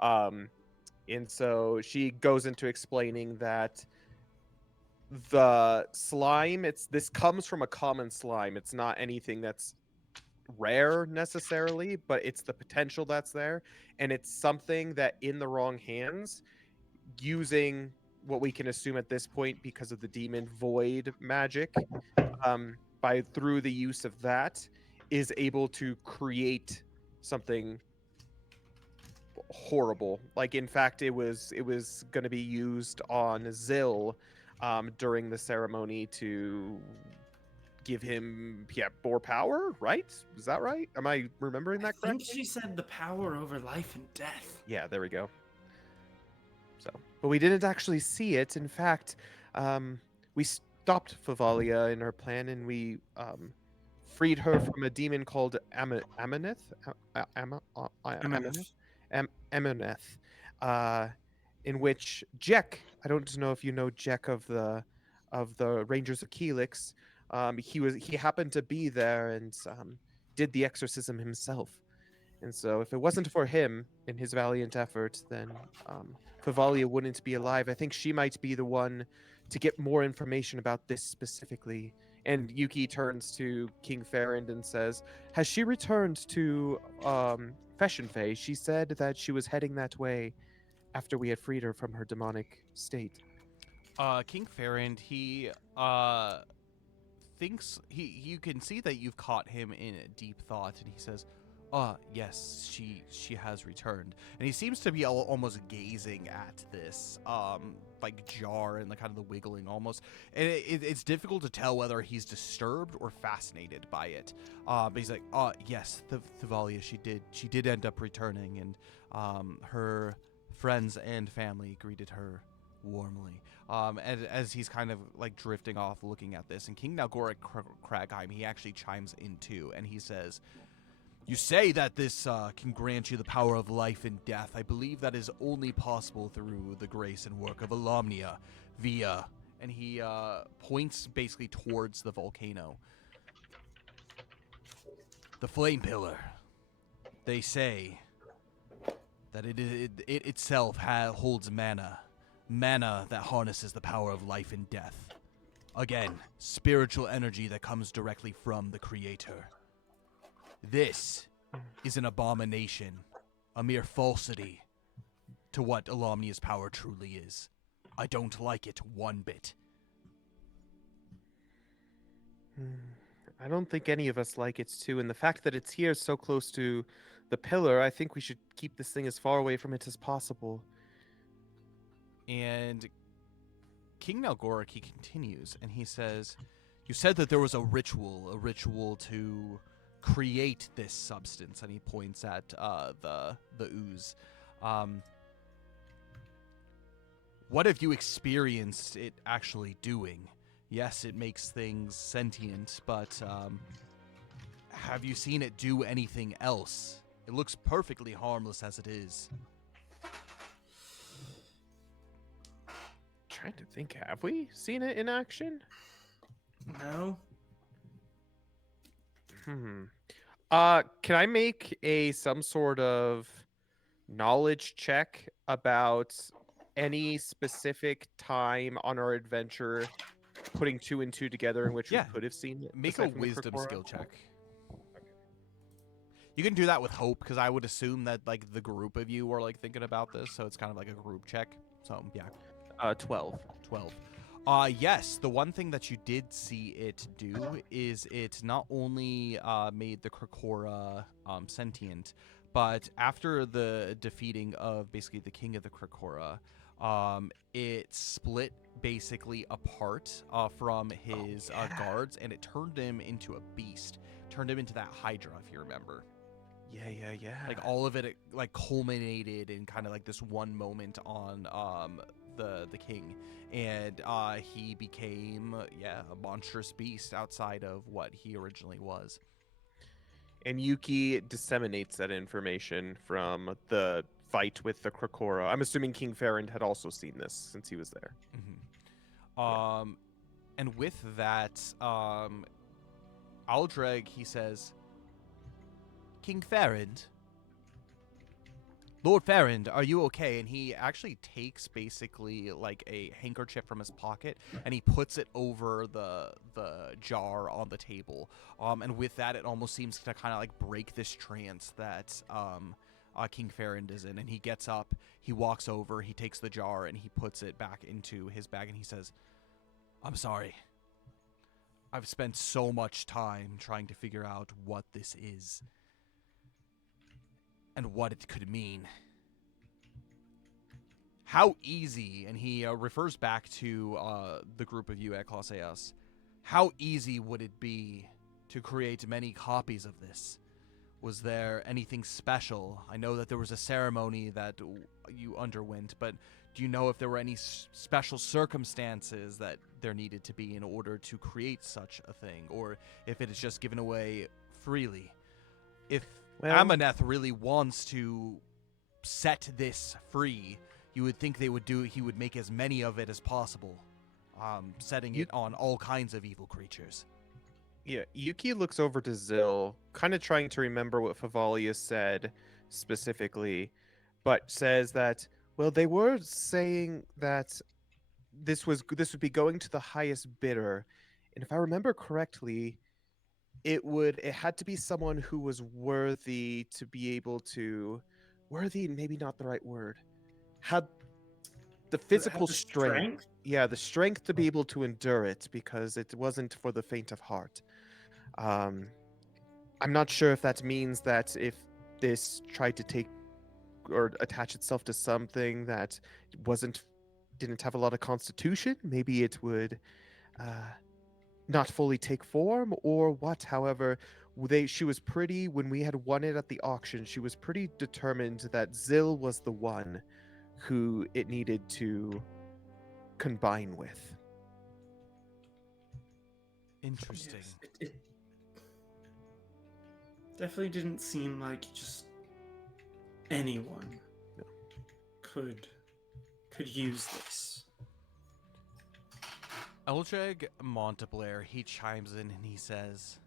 Um, and so she goes into explaining that the slime, this comes from a common slime. It's not anything that's rare necessarily, but it's the potential that's there, and it's something that in the wrong hands, using what we can assume at this point because of the demon void magic, by through the use of that, is able to create something horrible. Like, in fact, it was going to be used on Zill during the ceremony to give him more power, right? Is that right? Am I remembering that I think correctly? she said the power over life and death. Yeah, there we go. So, but we didn't actually see it. In fact, we stopped Favalia in her plan, and we freed her from a demon called Amoneth. Amoneth. MNF. Amoneth. Uh, in which Jack, I don't know if you know Jack of the Rangers of Helix. He happened to be there and did the exorcism himself. And so, if it wasn't for him and his valiant effort, then Favalia wouldn't be alive. I think she might be the one to get more information about this specifically. And Yuki turns to King Farrand and says, "Has she returned to Feshenfei? She said that she was heading that way after we had freed her from her demonic state." King Farrand, he thinks you can see that you've caught him in a deep thought, and he says, yes, she has returned. And he seems to be almost gazing at this like jar and the kind of the wiggling almost, and it's difficult to tell whether he's disturbed or fascinated by it. But he's like, yes, Thavalia, she did end up returning, and her friends and family greeted her warmly. As he's kind of like drifting off looking at this, and King Nalgoric Kragheim, he actually chimes in too, and he says, "You say that this can grant you the power of life and death. I believe that is only possible through the grace and work of Alomnia via..." And he points basically towards the volcano. "The flame pillar. They say that it itself holds mana. Mana that harnesses the power of life and death. Again, spiritual energy that comes directly from the Creator. This is an abomination, a mere falsity to what Alomnia's power truly is. I don't like it one bit." I don't think any of us like it too, and the fact that it's here so close to the pillar, I think we should keep this thing as far away from it as possible. And King Nalgoric, he continues, and he says, "You said that there was a ritual to create this substance," and he points at the ooze. What have you experienced it actually doing? Yes, it makes things sentient, but have you seen it do anything else? It looks perfectly harmless as it is." Trying to think, have we seen it in action? No. Can I make some sort of knowledge check about any specific time on our adventure, putting two and two together in which Yeah. we could have seen it? Make a aside from the wisdom Krokora? skill check. You can do that with hope, because I would assume that like the group of you are like thinking about this, so it's kind of like a group check. So yeah, 12. 12. Yes, the one thing that you did see it do is it not only made the Krokora sentient, but after the defeating of basically the king of the Krokora, it split basically apart from his guards, and it turned him into a beast. Turned him into that Hydra, if you remember. Yeah. Like all of it like culminated in kind of like this one moment on the king, and he became a monstrous beast outside of what he originally was. And Yuki disseminates that information from the fight with the Krakora. I'm assuming King Farron had also seen this since he was there. And with that, Aldreg, he says, King Farrand, Lord Farrand, are you okay? And he actually takes basically like a handkerchief from his pocket and he puts it over the jar on the table. And with that, it almost seems to kind of like break this trance that King Farrand is in. And he gets up, he walks over, he takes the jar and he puts it back into his bag and he says, I'm sorry. I've spent so much time trying to figure out what this is and what it could mean. How easy, and he refers back to the group of you at Eclaas, how easy would it be to create many copies of this? Was there anything special? I know that there was a ceremony that you underwent, but do you know if there were any special circumstances that there needed to be in order to create such a thing, or if it is just given away freely? If Amaneth really wants to set this free, you would think he would make as many of it as possible, setting it on all kinds of evil creatures. Yeah, Yuki looks over to Zill, kind of trying to remember what Favalia said specifically, but says that, well, they were saying that this would be going to the highest bidder, and if I remember correctly, it had to be someone who was worthy to be able to, worthy, maybe not the right word, had the physical strength. Yeah, the strength to be able to endure it, because it wasn't for the faint of heart. I'm not sure if that means that if this tried to take or attach itself to something that didn't have a lot of constitution, maybe it would not fully take form or what. However, she was pretty, when we had won it at the auction, she was pretty determined that Zill was the one who it needed to combine with. Interesting. Yes, it definitely didn't seem like just anyone could use this. Eldreg Monteblair, he chimes in and he says,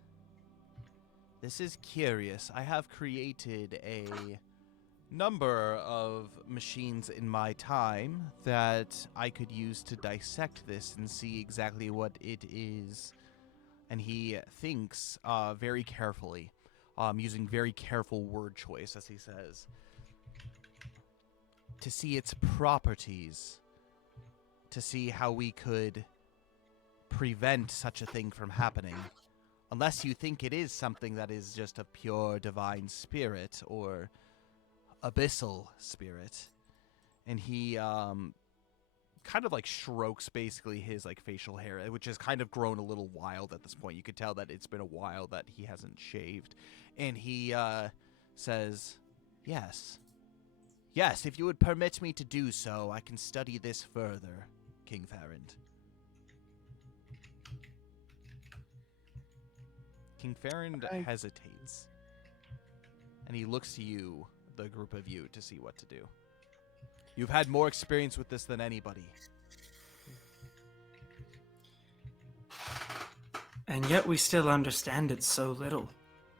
this is curious. I have created a number of machines in my time that I could use to dissect this and see exactly what it is. And he thinks very carefully, using very careful word choice, as he says, to see its properties, to see how we could prevent such a thing from happening. Unless you think it is something that is just a pure divine spirit or abyssal spirit. And he kind of like strokes basically his like facial hair, which has kind of grown a little wild at this point. You could tell that it's been a while that he hasn't shaved. And he says, yes, if you would permit me to do so, I can study this further, King Farrand. King Farrand hesitates, and he looks to you, the group of you, to see what to do. You've had more experience with this than anybody. And yet we still understand it so little.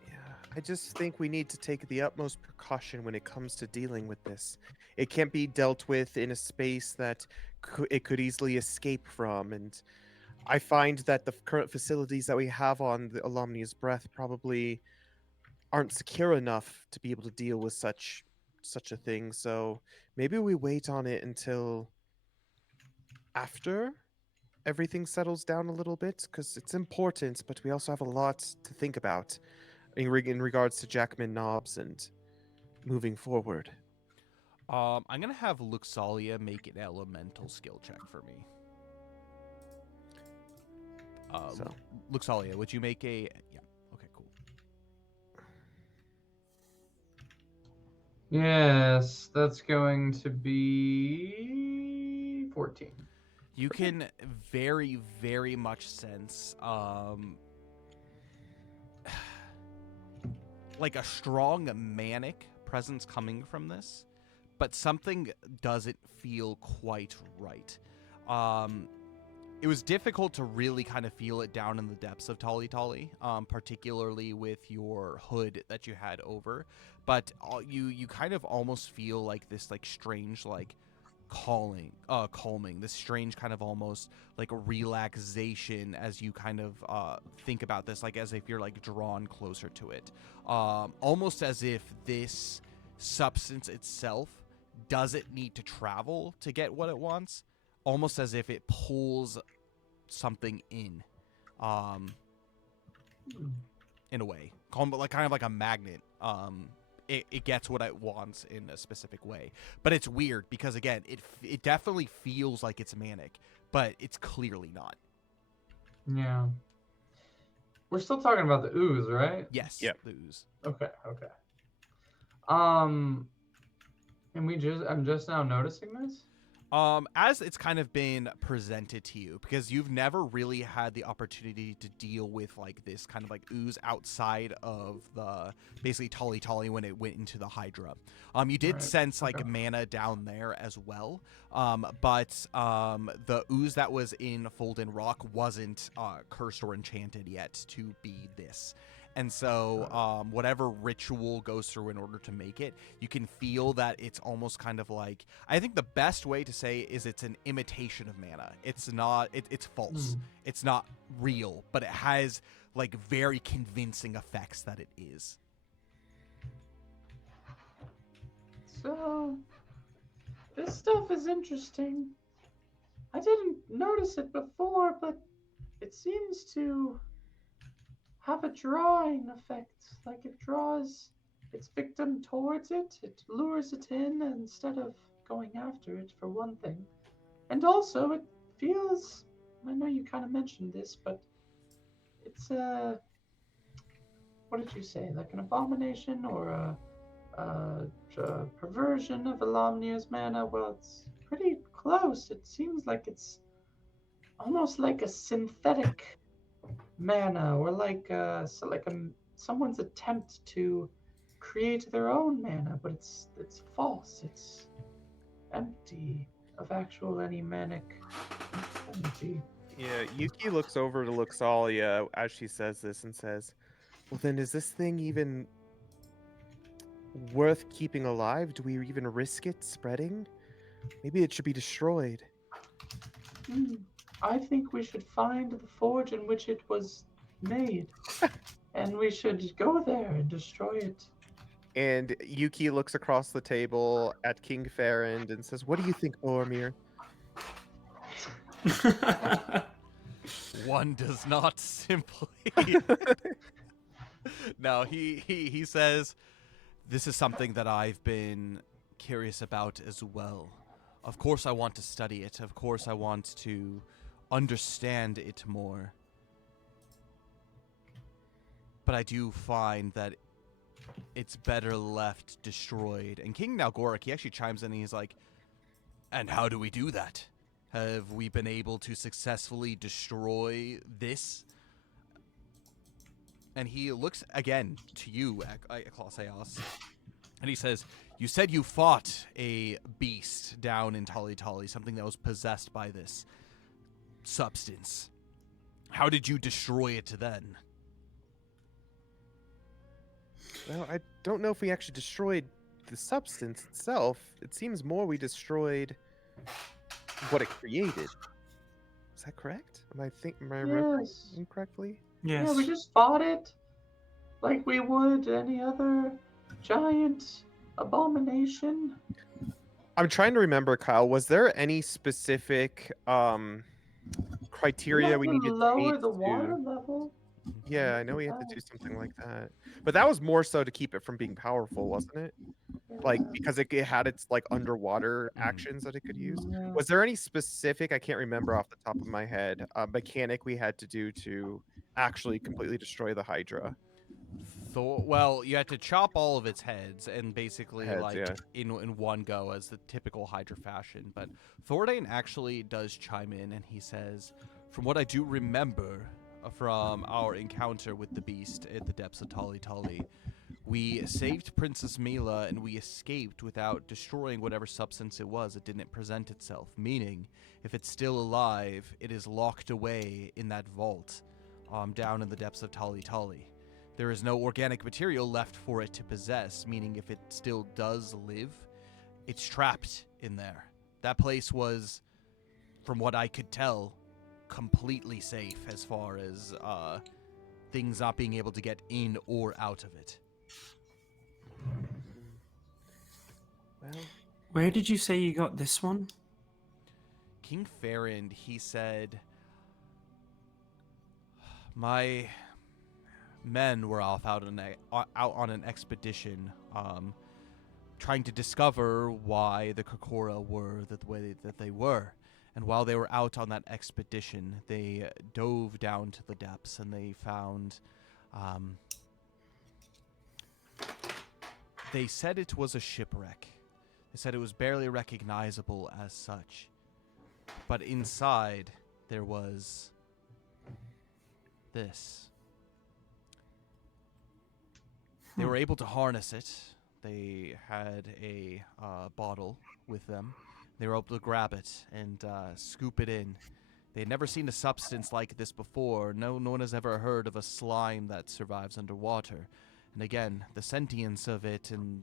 Yeah, I just think we need to take the utmost precaution when it comes to dealing with this. It can't be dealt with in a space that it could easily escape from, and I find that the current facilities that we have on the Alumnia's Breath probably aren't secure enough to be able to deal with such a thing. So maybe we wait on it until after everything settles down a little bit, because it's important, but we also have a lot to think about in regards to Jackman Knobs and moving forward. I'm going to have Luxalia make an elemental skill check for me. Luxalia, would you make a... Yeah, okay, cool. Yes, that's going to be 14. You can very, very much sense like a strong manic presence coming from this, but something doesn't feel quite right. It was difficult to really kind of feel it down in the depths of Tolly Tolly, particularly with your hood that you had over. But you kind of almost feel like this like strange like calming, this strange kind of almost like a relaxation as you kind of think about this, like as if you're like drawn closer to it, almost as if this substance itself doesn't need to travel to get what it wants, almost as if it pulls something in a way, like kind of like a magnet. It gets what it wants in a specific way, but it's weird because again, it definitely feels like it's manic, but it's clearly not. Yeah. We're still talking about the ooze, right? Yes. Yep. The ooze. Okay. And I'm just now noticing this. As it's kind of been presented to you, because you've never really had the opportunity to deal with like this kind of like ooze outside of the basically Tolly Tolly when it went into the Hydra. You did sense like mana down there as well. But the ooze that was in Folden Rock wasn't cursed or enchanted yet to be this. And so whatever ritual goes through in order to make it, you can feel that it's almost kind of like, I think the best way to say is it's an imitation of mana. It's not, it's false. It's not real, but it has like very convincing effects that it is. So, this stuff is interesting. I didn't notice it before, but it seems to have a drawing effect. Like it draws its victim towards it, it lures it in instead of going after it, for one thing. And also, it feels, I know you kind of mentioned this, but it's what did you say? Like an abomination or a perversion of Elamnir's mana? Well, it's pretty close. It seems like it's almost like a synthetic mana, or like someone's attempt to create their own mana, but it's false. It's empty of actual any manic energy. Yeah, Yuki looks over to Luxalia as she says this and says, well then is this thing even worth keeping alive? Do we even risk it spreading? Maybe it should be destroyed. I think we should find the forge in which it was made, and we should go there and destroy it. And Yuki looks across the table at King Farrand and says, what do you think, Boromir? One does not simply. No, he says, this is something that I've been curious about as well. Of course I want to study it. Of course I want to understand it more. But I do find that it's better left destroyed. And King Nalgoric, he actually chimes in and he's like, and how do we do that? Have we been able to successfully destroy this? And he looks again to you, Eclaas, and he says, you said you fought a beast down in Tolly Tolly, something that was possessed by this substance. How did you destroy it then? Well, I don't know if we actually destroyed the substance itself. It seems more we destroyed what it created. Is that correct? Am I remembering incorrectly? Yes. Yeah, we just fought it like we would any other giant abomination. I'm trying to remember, Kyle. Was there any specific criteria we needed to lower meet the water level. Yeah, I know we had to do something like that. But that was more so to keep it from being powerful, wasn't it? Like, because it had its, like, underwater actions that it could use. Yeah. Was there any specific, I can't remember off the top of my head, mechanic we had to do to actually completely destroy the Hydra? Well, you had to chop all of its heads and basically Heads, yeah. in one go as the typical Hydra fashion. But Thordane actually does chime in and he says, from what I do remember from our encounter with the beast at the depths of Tolly Tolly, We saved Princess Mila and we escaped without destroying whatever substance it was. It didn't present itself, meaning if it's still alive, it is locked away in that vault down in the depths of Tali Tali. There is no organic material left for it to possess, meaning if it still does live, it's trapped in there. That place was, from what I could tell, completely safe as far as things not being able to get in or out of it. Well, Where did you say you got this one? King Farrand, he said, my men were off out on an expedition, trying to discover why the Kokora were the way that they were. And while they were out on that expedition, they dove down to the depths and they found, they said it was a shipwreck. They said it was barely recognizable as such. But inside, there was this. They were able to harness it. They had a bottle with them. They were able to grab it and scoop it in. They had never seen a substance like this before. No one has ever heard of a slime that survives underwater. And again, the sentience of it and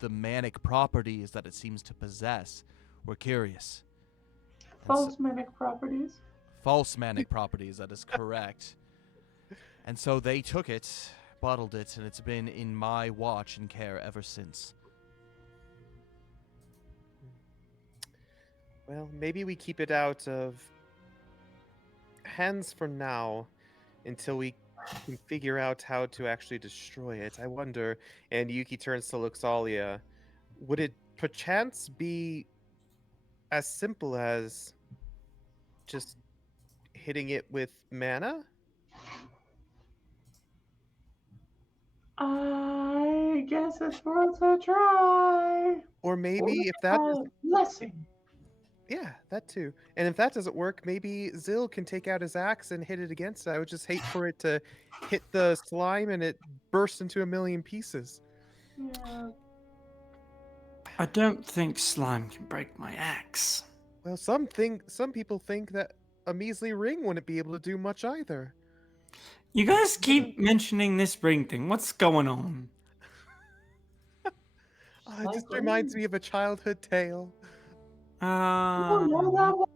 the manic properties that it seems to possess were curious. False manic properties. False manic properties, that is correct. And so they took it, bottled it, and it's been in my watch and care ever since. Well, maybe we keep it out of hands for now until we can figure out how to actually destroy it. I wonder, and Yuki turns to Luxalia, would it perchance be as simple as just hitting it with mana? I guess it's worth a try. Or maybe if that is, Blessing. yeah, that too. And if that doesn't work, maybe Zil can take out his axe and hit it against it. I would just hate for it to hit the slime and it burst into a million pieces. Yeah. I don't think slime can break my axe. Well, some people think that a measly ring wouldn't be able to do much either. You guys keep mentioning this ring thing. What's going on? It just reminds me of a childhood tale. Oh, know that one?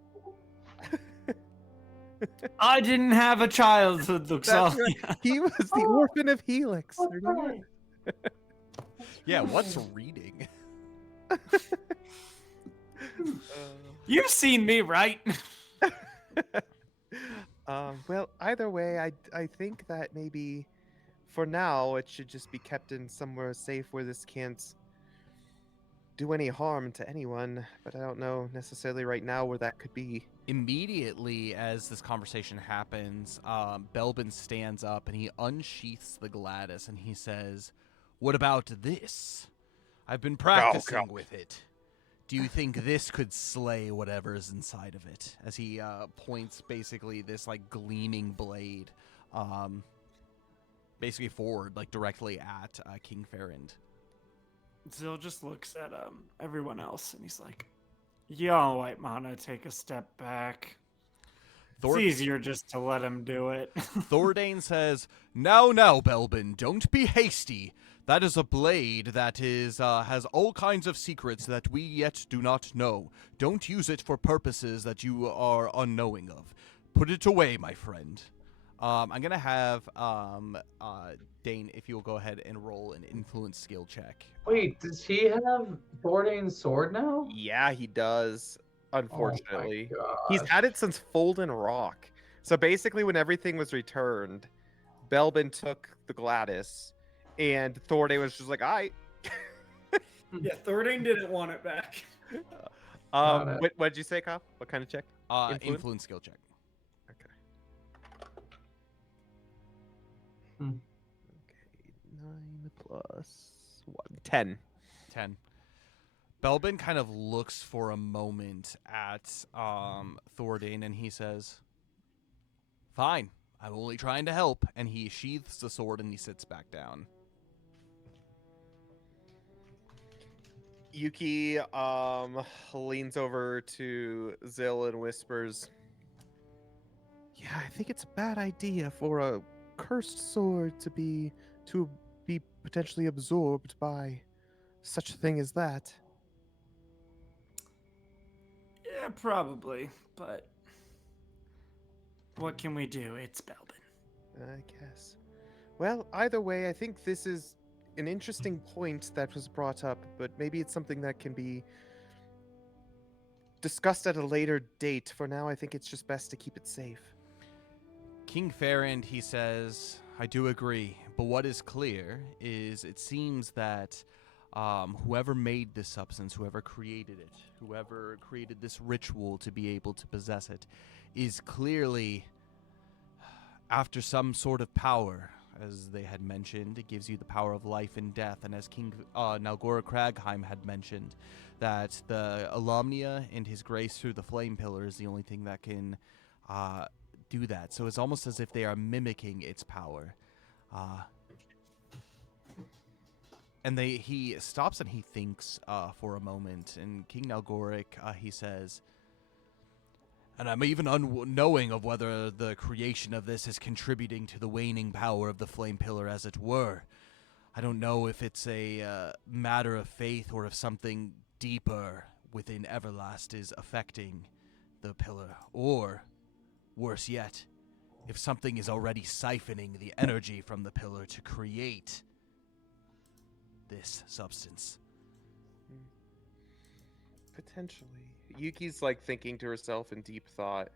I didn't have a childhood, That's Luxalia. right. He was the Oh, orphan of Helix. That's Remember? right. Yeah, what's reading? You've seen me, right? Well, either way, I think that maybe for now it should just be kept in somewhere safe where this can't do any harm to anyone. But I don't know necessarily right now where that could be. Immediately as this conversation happens, Belbin stands up and he unsheaths the Gladys and he says, "What about this? I've been practicing with it. Do you think this could slay whatever's inside of it?" As he points basically this like gleaming blade basically forward, like directly at King Farrand. Zil just looks at everyone else and he's like, "Yo, White Mana, take a step back. It's easier just to let him do it." Thordane says, "Now, Belbin, don't be hasty. That is a blade that is has all kinds of secrets that we yet do not know. Don't use it for purposes that you are unknowing of. Put it away, my friend." I'm going to have Dane, if you'll go ahead and roll an influence skill check. Wait, does he have Thordane's sword now? Yeah, he does. Unfortunately, Oh he's my had it since Folden Rock. So basically, when everything was returned, Belbin took the Gladys, and Thordane was just like, "I." Yeah, Thordane didn't want it back. Got it. What did you say, Kyle? What kind of check? Influence skill check. Okay. Hmm. Okay, 9 plus 1, 10. 10. Belbin kind of looks for a moment at Thordane and he says, "Fine, I'm only trying to help." And he sheaths the sword and he sits back down. Yuki leans over to Zill and whispers, "Yeah, I think it's a bad idea for a cursed sword to be potentially absorbed by such a thing as that." Yeah, probably. But what can we do? It's Belbin. I guess. Well, either way, I think this is an interesting point that was brought up, but maybe it's something that can be discussed at a later date. For now, I think it's just best to keep it safe. King Farrand, he says, I do agree, but what is clear is it seems that whoever made this substance, whoever created it, whoever created this ritual to be able to possess it, is clearly after some sort of power. As they had mentioned, it gives you the power of life and death, and as King Nalgora Cragheim had mentioned, that the Alumnia and his grace through the Flame Pillar is the only thing that can do that. So it's almost as if they are mimicking its power. And he stops and he thinks for a moment, and King Nalgoric, he says, and I'm even unknowing of whether the creation of this is contributing to the waning power of the Flame Pillar, as it were. I don't know if it's a matter of faith or if something deeper within Everlast is affecting the pillar, or worse yet, if something is already siphoning the energy from the pillar to create this substance. Potentially. Yuki's like thinking to herself in deep thought.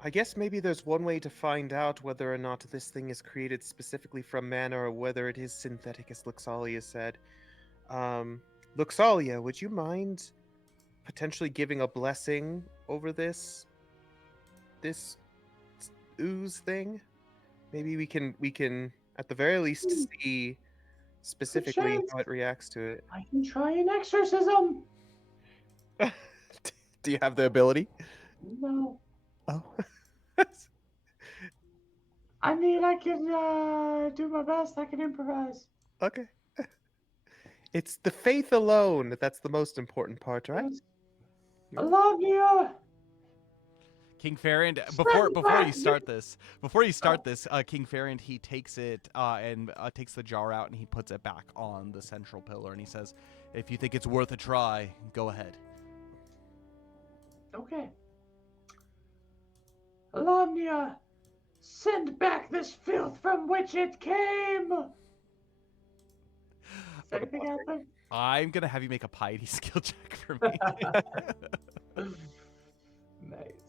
I guess maybe there's one way to find out whether or not this thing is created specifically from mana or whether it is synthetic, as Luxalia said. Luxalia, would you mind potentially giving a blessing over this ooze thing? Maybe we can at the very least see specifically how it reacts to it. I can try an exorcism. Do you have the ability? No. Oh. I mean, I can do my best. I can improvise. Okay. It's the faith alone that's the most important part, right? Yes. Alumnia. King Farrand, before you start this, King Farrand, he takes it and takes the jar out and he puts it back on the central pillar and he says, "If you think it's worth a try, go ahead." Okay. Alumnia, send back this filth from which it came. Is anything out there? I'm gonna have you make a piety skill check for me. Nice.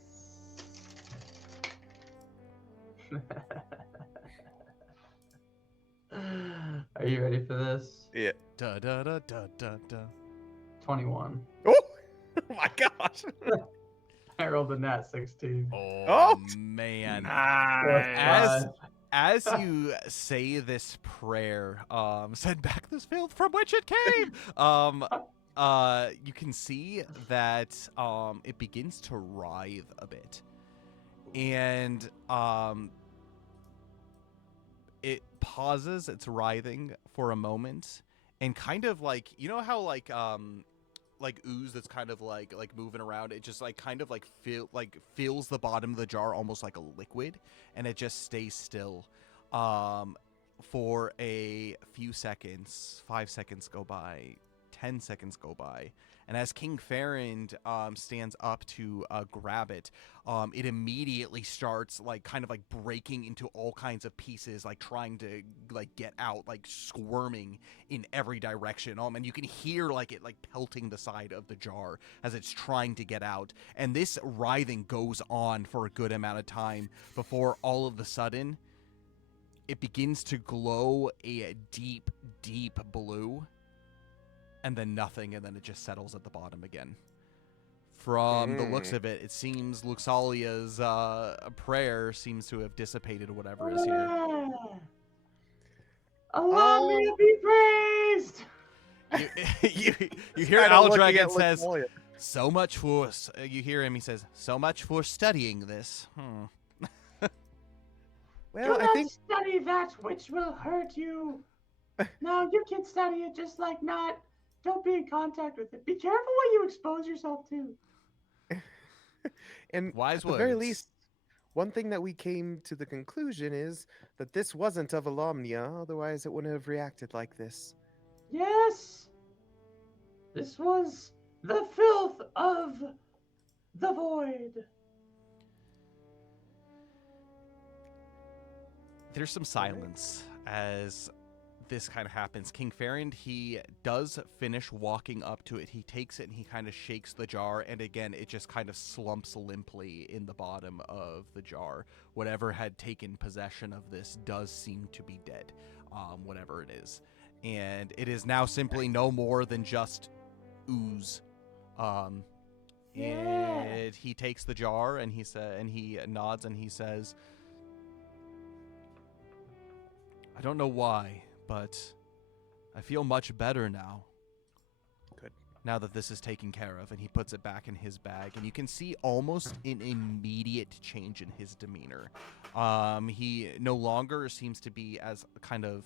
Are you ready for this? Yeah. Da da da da da da. 21. Oh! My gosh. I rolled a nat 16. Oh! Man. Nice. As you say this prayer, send back this filth from which it came. You can see that it begins to writhe a bit, and it pauses its writhing for a moment, and kind of like, you know how like ooze that's kind of like moving around, it just like kind of like fills the bottom of the jar almost like a liquid, and it just stays still for a few seconds. 5 seconds go by, 10 seconds go by, and as King Farrand stands up to grab it, it immediately starts like kind of like breaking into all kinds of pieces, like trying to like get out, like squirming in every direction. And you can hear like it like pelting the side of the jar as it's trying to get out. And this writhing goes on for a good amount of time before all of a sudden it begins to glow a deep, deep blue. And then nothing, and then it just settles at the bottom again. From the looks of it, it seems Luxalia's prayer seems to have dissipated whatever is here. Alumnia be praised. You hear Kinda looking Aldragon at says, Luxalia. "So much for." You hear him. He says, "So much for studying this." Well, Do I not think study that which will hurt you. No, you can study it, just like not don't be in contact with it. Be careful what you expose yourself to. And Wise at the very words. least, one thing that we came to the conclusion is that this wasn't of Alomnia, otherwise it wouldn't have reacted like this. Yes, this was the filth of the void. There's some silence as this kind of happens. King Ferrand, he does finish walking up to it. He takes it and he kind of shakes the jar, and again, it just kind of slumps limply in the bottom of the jar. Whatever had taken possession of this does seem to be dead, whatever it is. And it is now simply no more than just ooze. And he takes the jar and he nods and he says, I don't know why, but I feel much better now. Good. Now that this is taken care of, and he puts it back in his bag, and you can see almost an immediate change in his demeanor. He no longer seems to be as kind of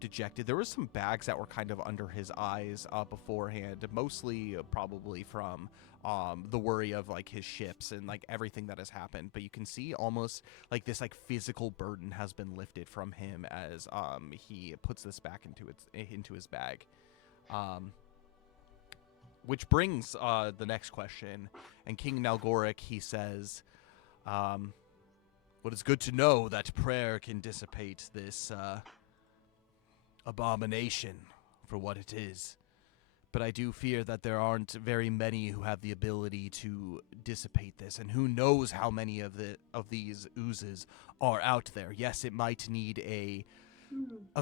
dejected. There was some bags that were kind of under his eyes beforehand, mostly probably from the worry of like his ships and like everything that has happened. But you can see almost like this like physical burden has been lifted from him as he puts this back into his bag. Which brings the next question. And King Nalgoric, he says, well, it's good to know that prayer can dissipate this abomination for what it is. But I do fear that there aren't very many who have the ability to dissipate this, and who knows how many of these oozes are out there. Yes, it might need a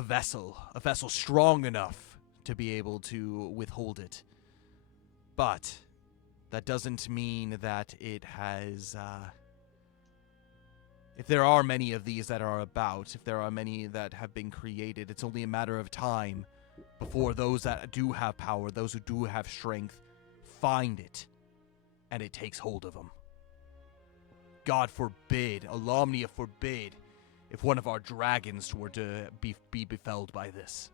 vessel strong enough to be able to withhold it. But that doesn't mean that it has if there are many of these that are about, if there are many that have been created, it's only a matter of time before those that do have power, those who do have strength, find it, and it takes hold of them. God forbid, Alomnia forbid, if one of our dragons were to be befelled by this.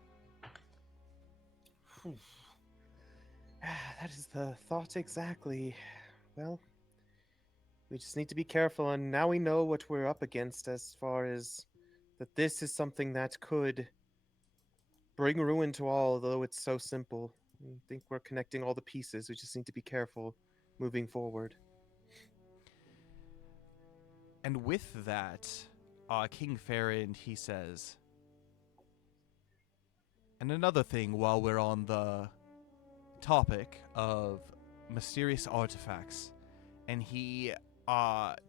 That is the thought exactly. Well, we just need to be careful, and now we know what we're up against as far as that this is something that could bring ruin to all, although it's so simple. I think we're connecting all the pieces. We just need to be careful moving forward. And with that, King Ferrand, he says, and another thing while we're on the topic of mysterious artifacts, and he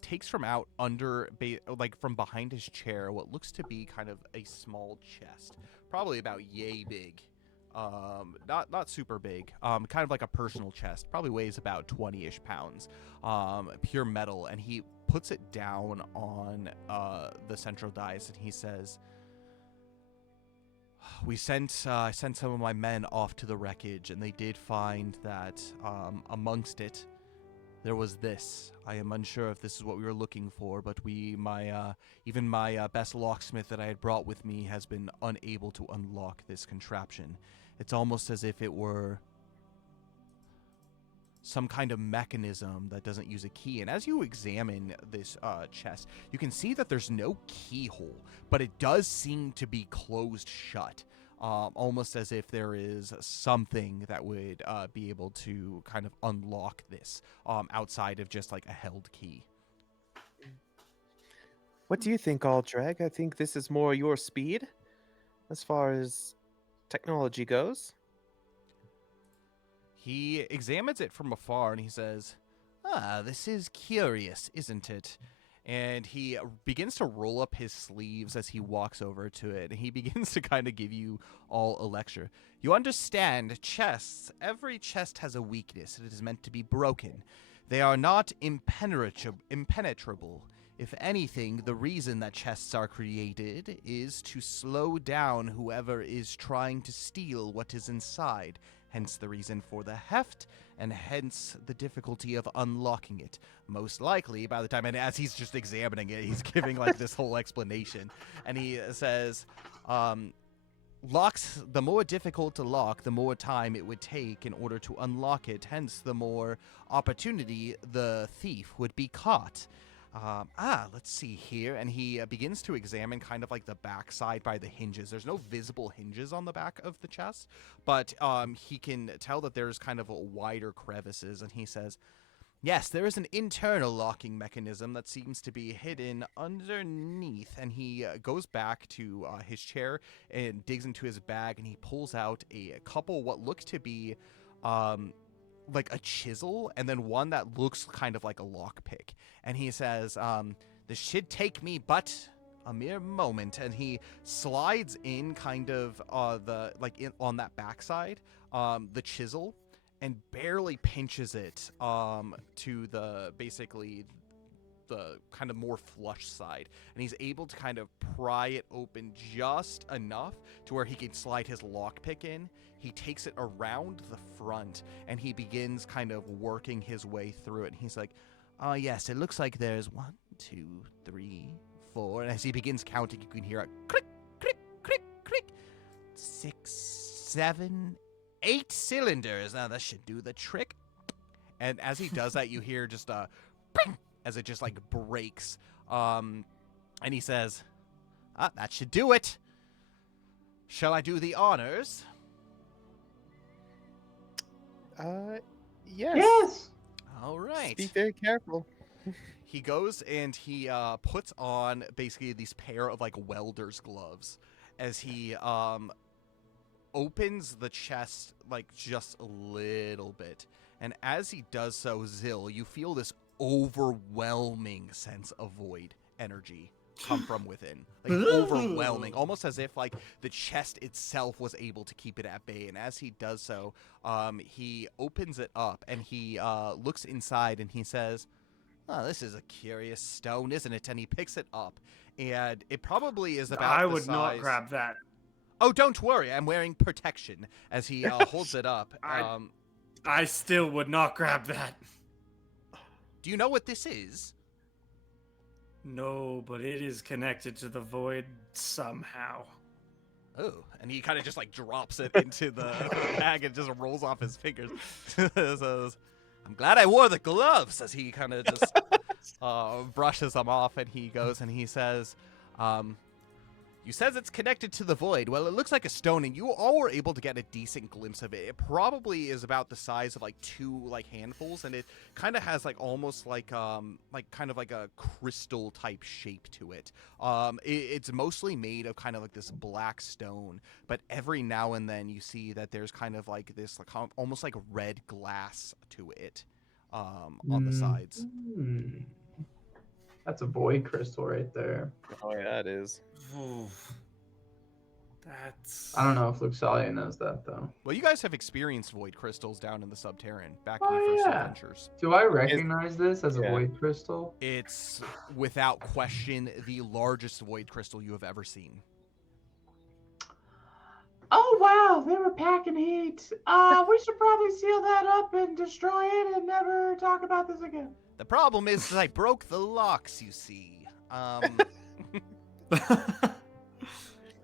takes from out from behind his chair what looks to be kind of a small chest, probably about yay big, not super big, kind of like a personal chest, probably weighs about 20-ish pounds, pure metal, and he puts it down on the central dais, and he says, I sent some of my men off to the wreckage, and they did find that amongst it there was this. I am unsure if this is what we were looking for, but even my best locksmith that I had brought with me has been unable to unlock this contraption. It's almost as if it were some kind of mechanism that doesn't use a key. And as you examine this chest, you can see that there's no keyhole, but it does seem to be closed shut. Almost as if there is something that would be able to kind of unlock this outside of just like a held key. What do you think, Aldreg? I think this is more your speed as far as technology goes. He examines it from afar and he says, this is curious, isn't it? And he begins to roll up his sleeves as he walks over to it. And he begins to kind of give you all a lecture. You understand, chests, every chest has a weakness. It is meant to be broken. They are not impenetrable. If anything, the reason that chests are created is to slow down whoever is trying to steal what is inside. Hence the reason for the heft, and hence the difficulty of unlocking it. Most likely, by the time, and as he's just examining it, he's giving like this whole explanation. And he says, locks, the more difficult to lock, the more time it would take in order to unlock it. Hence, the more opportunity the thief would be caught. Let's see here. And he begins to examine kind of like the backside by the hinges. There's no visible hinges on the back of the chest, but he can tell that there's kind of wider crevices. And he says, yes, there is an internal locking mechanism that seems to be hidden underneath. And he goes back to his chair and digs into his bag, and he pulls out a couple what look to be like a chisel, and then one that looks kind of like a lockpick. And he says, this should take me but a mere moment. And he slides in kind of on that backside, the chisel, and barely pinches it to the basically the kind of more flush side, and he's able to kind of pry it open just enough to where he can slide his lockpick in. He takes it around the front, and he begins kind of working his way through it. And he's like, oh yes, it looks like there's 1, 2, 3, 4. And as he begins counting, you can hear a click, click, click, click, 6, 7, 8 cylinders. Now that should do the trick. And as he does that, you hear just a ping, as it just like breaks. And he says, that should do it. Shall I do the honors? Yes. Yes. All right. Be very careful. He goes and he puts on basically these pair of like welder's gloves as he opens the chest like just a little bit. And as he does so, Zill, you feel this overwhelming sense of void energy come from within. Like overwhelming, almost as if like the chest itself was able to keep it at bay. And as he does so, he opens it up and he looks inside and he says, oh, this is a curious stone, isn't it? And he picks it up, and it probably is about I the would not size- grab that. Oh, don't worry, I'm wearing protection. As he holds it up. I still would not grab that. Do you know what this is? No, but it is connected to the void somehow. Oh, and he kind of just like drops it into the bag and just rolls off his fingers. Says, I'm glad I wore the gloves, as he kind of just brushes them off, and he goes and he says, you says it's connected to the void. Well, it looks like a stone, and you all were able to get a decent glimpse of it. It probably is about the size of like 2 like handfuls, and it kind of has like almost like kind of like a crystal type shape to it. It's mostly made of kind of like this black stone, but every now and then you see that there's kind of like this like almost like red glass to it on the sides. That's a void crystal right there. Oh yeah, it is. Oof. That's. I don't know if Luxalia knows that though. Well, you guys have experienced void crystals down in the Subterran back in Oh, your first yeah. adventures. Do I recognize this as a Yeah. void crystal? It's without question the largest void crystal you have ever seen. Oh wow, they were packing heat. We should probably seal that up and destroy it and never talk about this again. The problem is I broke the locks, you see.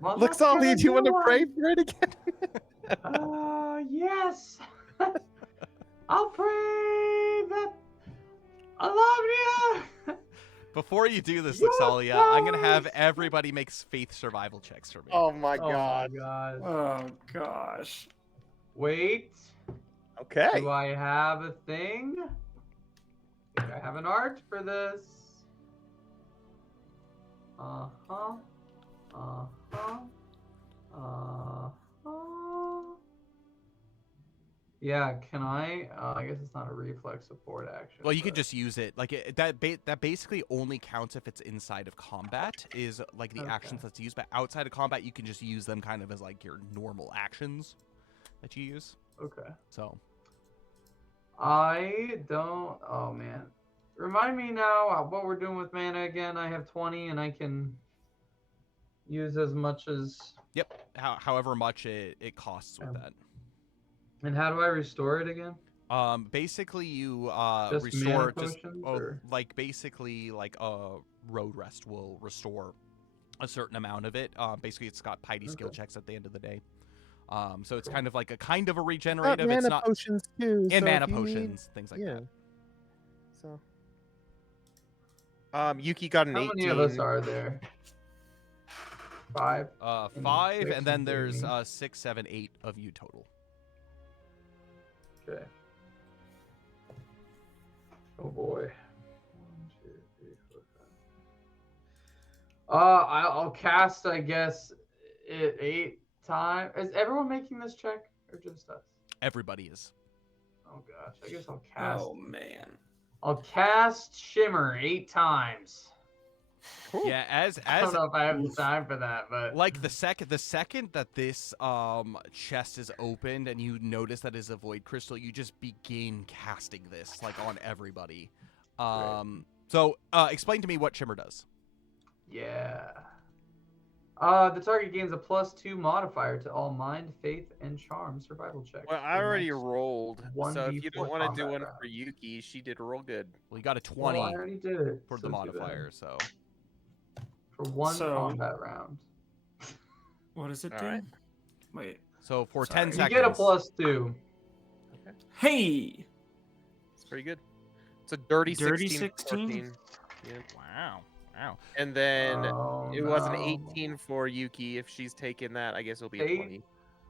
Well, Looks that's all gonna do you want to do pray it. for it again? Yes. I'll pray that I love you. Before you do this, You're Luxalia, I'm going to have nice. everybody make faith survival checks for me. Oh my Oh god. my god. Oh gosh. Wait. Okay. Do I have a thing? I think I have an art for this. Uh-huh. Uh-huh. Uh-huh. Yeah, can I? I guess it's not a reflex support action. Well, you could but- just use it. Like that basically only counts if it's inside of combat, is like the Okay. actions that's used. But outside of combat, you can just use them kind of as like your normal actions that you use. Okay. So I don't. Oh man, remind me now what we're doing with mana again. I have 20, and I can use as much as. yep, however much it costs with Yeah. that. And how do I restore it again? Basically you Just restore mana potions, or? like basically like road rest will restore a certain amount of it. Basically, it's got piety skill Okay. checks at the end of the day. So it's kind of like a Got regenerative. It's mana not potions too. and so mana if you need- potions, things like yeah. that. So. Yuki got an How 18. many of us are there? 5. 5, 6 and then there's including me. 6, 7, 8 of you total. Okay. Oh boy. 1, 2, 3, 4, 5. I'll cast, I guess, it 8 times. Is everyone making this check or just us? Everybody is. Oh gosh, I guess I'll cast. Oh man. I'll cast Shimmer 8 times. Yeah, I don't know if I have the time for that, but like the second that this chest is opened and you notice that is a void crystal, you just begin casting this like on everybody. So explain to me what Shimmer does. yeah. The target gains a +2 modifier to all mind, faith, and charm survival checks. Well, I for already next rolled. So if you 1d4 don't want to do combat one round. for Yuki, she did real good. Well, you got a Well, 20 I already did it. for so the too bad. modifier, so For one So- combat round. What does it All do? right. Wait. for Sorry. 10 You seconds. You get a +2. Hey. It's pretty good. It's a dirty, Dirty 16. 16? 14. Yeah. Wow. And then Oh, it was an no. 18 for Yuki. If she's taken that, I guess it'll be a 8? 20.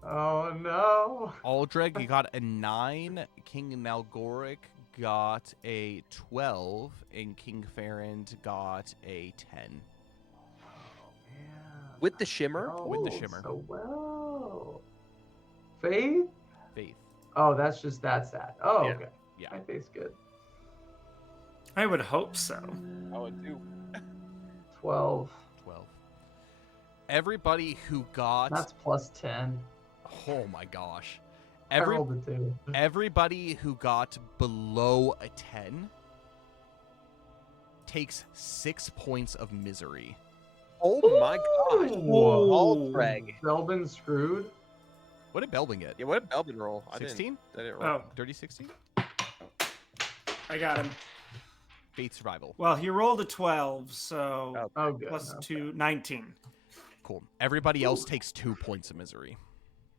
Oh no. Aldreg, you got a 9. King Nalgoric got a 12, and King Farrand got a 10. Man. With the shimmer? With the Oh, shimmer. So well. Faith? Faith. Oh, that's just that stat. Oh, Yeah. okay. Yeah. My faith's good. I would hope so. I would too. 12. 12. Everybody who got That's +10. oh my gosh. I rolled a 2. Everybody who got below a 10 takes 6 points of misery. Oh my gosh. Whoa. Aldreg. Belbin screwed. What did Belbin get? Yeah, what did Belbin roll? 16? I didn't roll. Oh, Dirty 16? I got him. Faith survival. Well, he rolled a 12, so Oh, good. plus Okay. 2, 19. Cool. Everybody else takes 2 points of misery.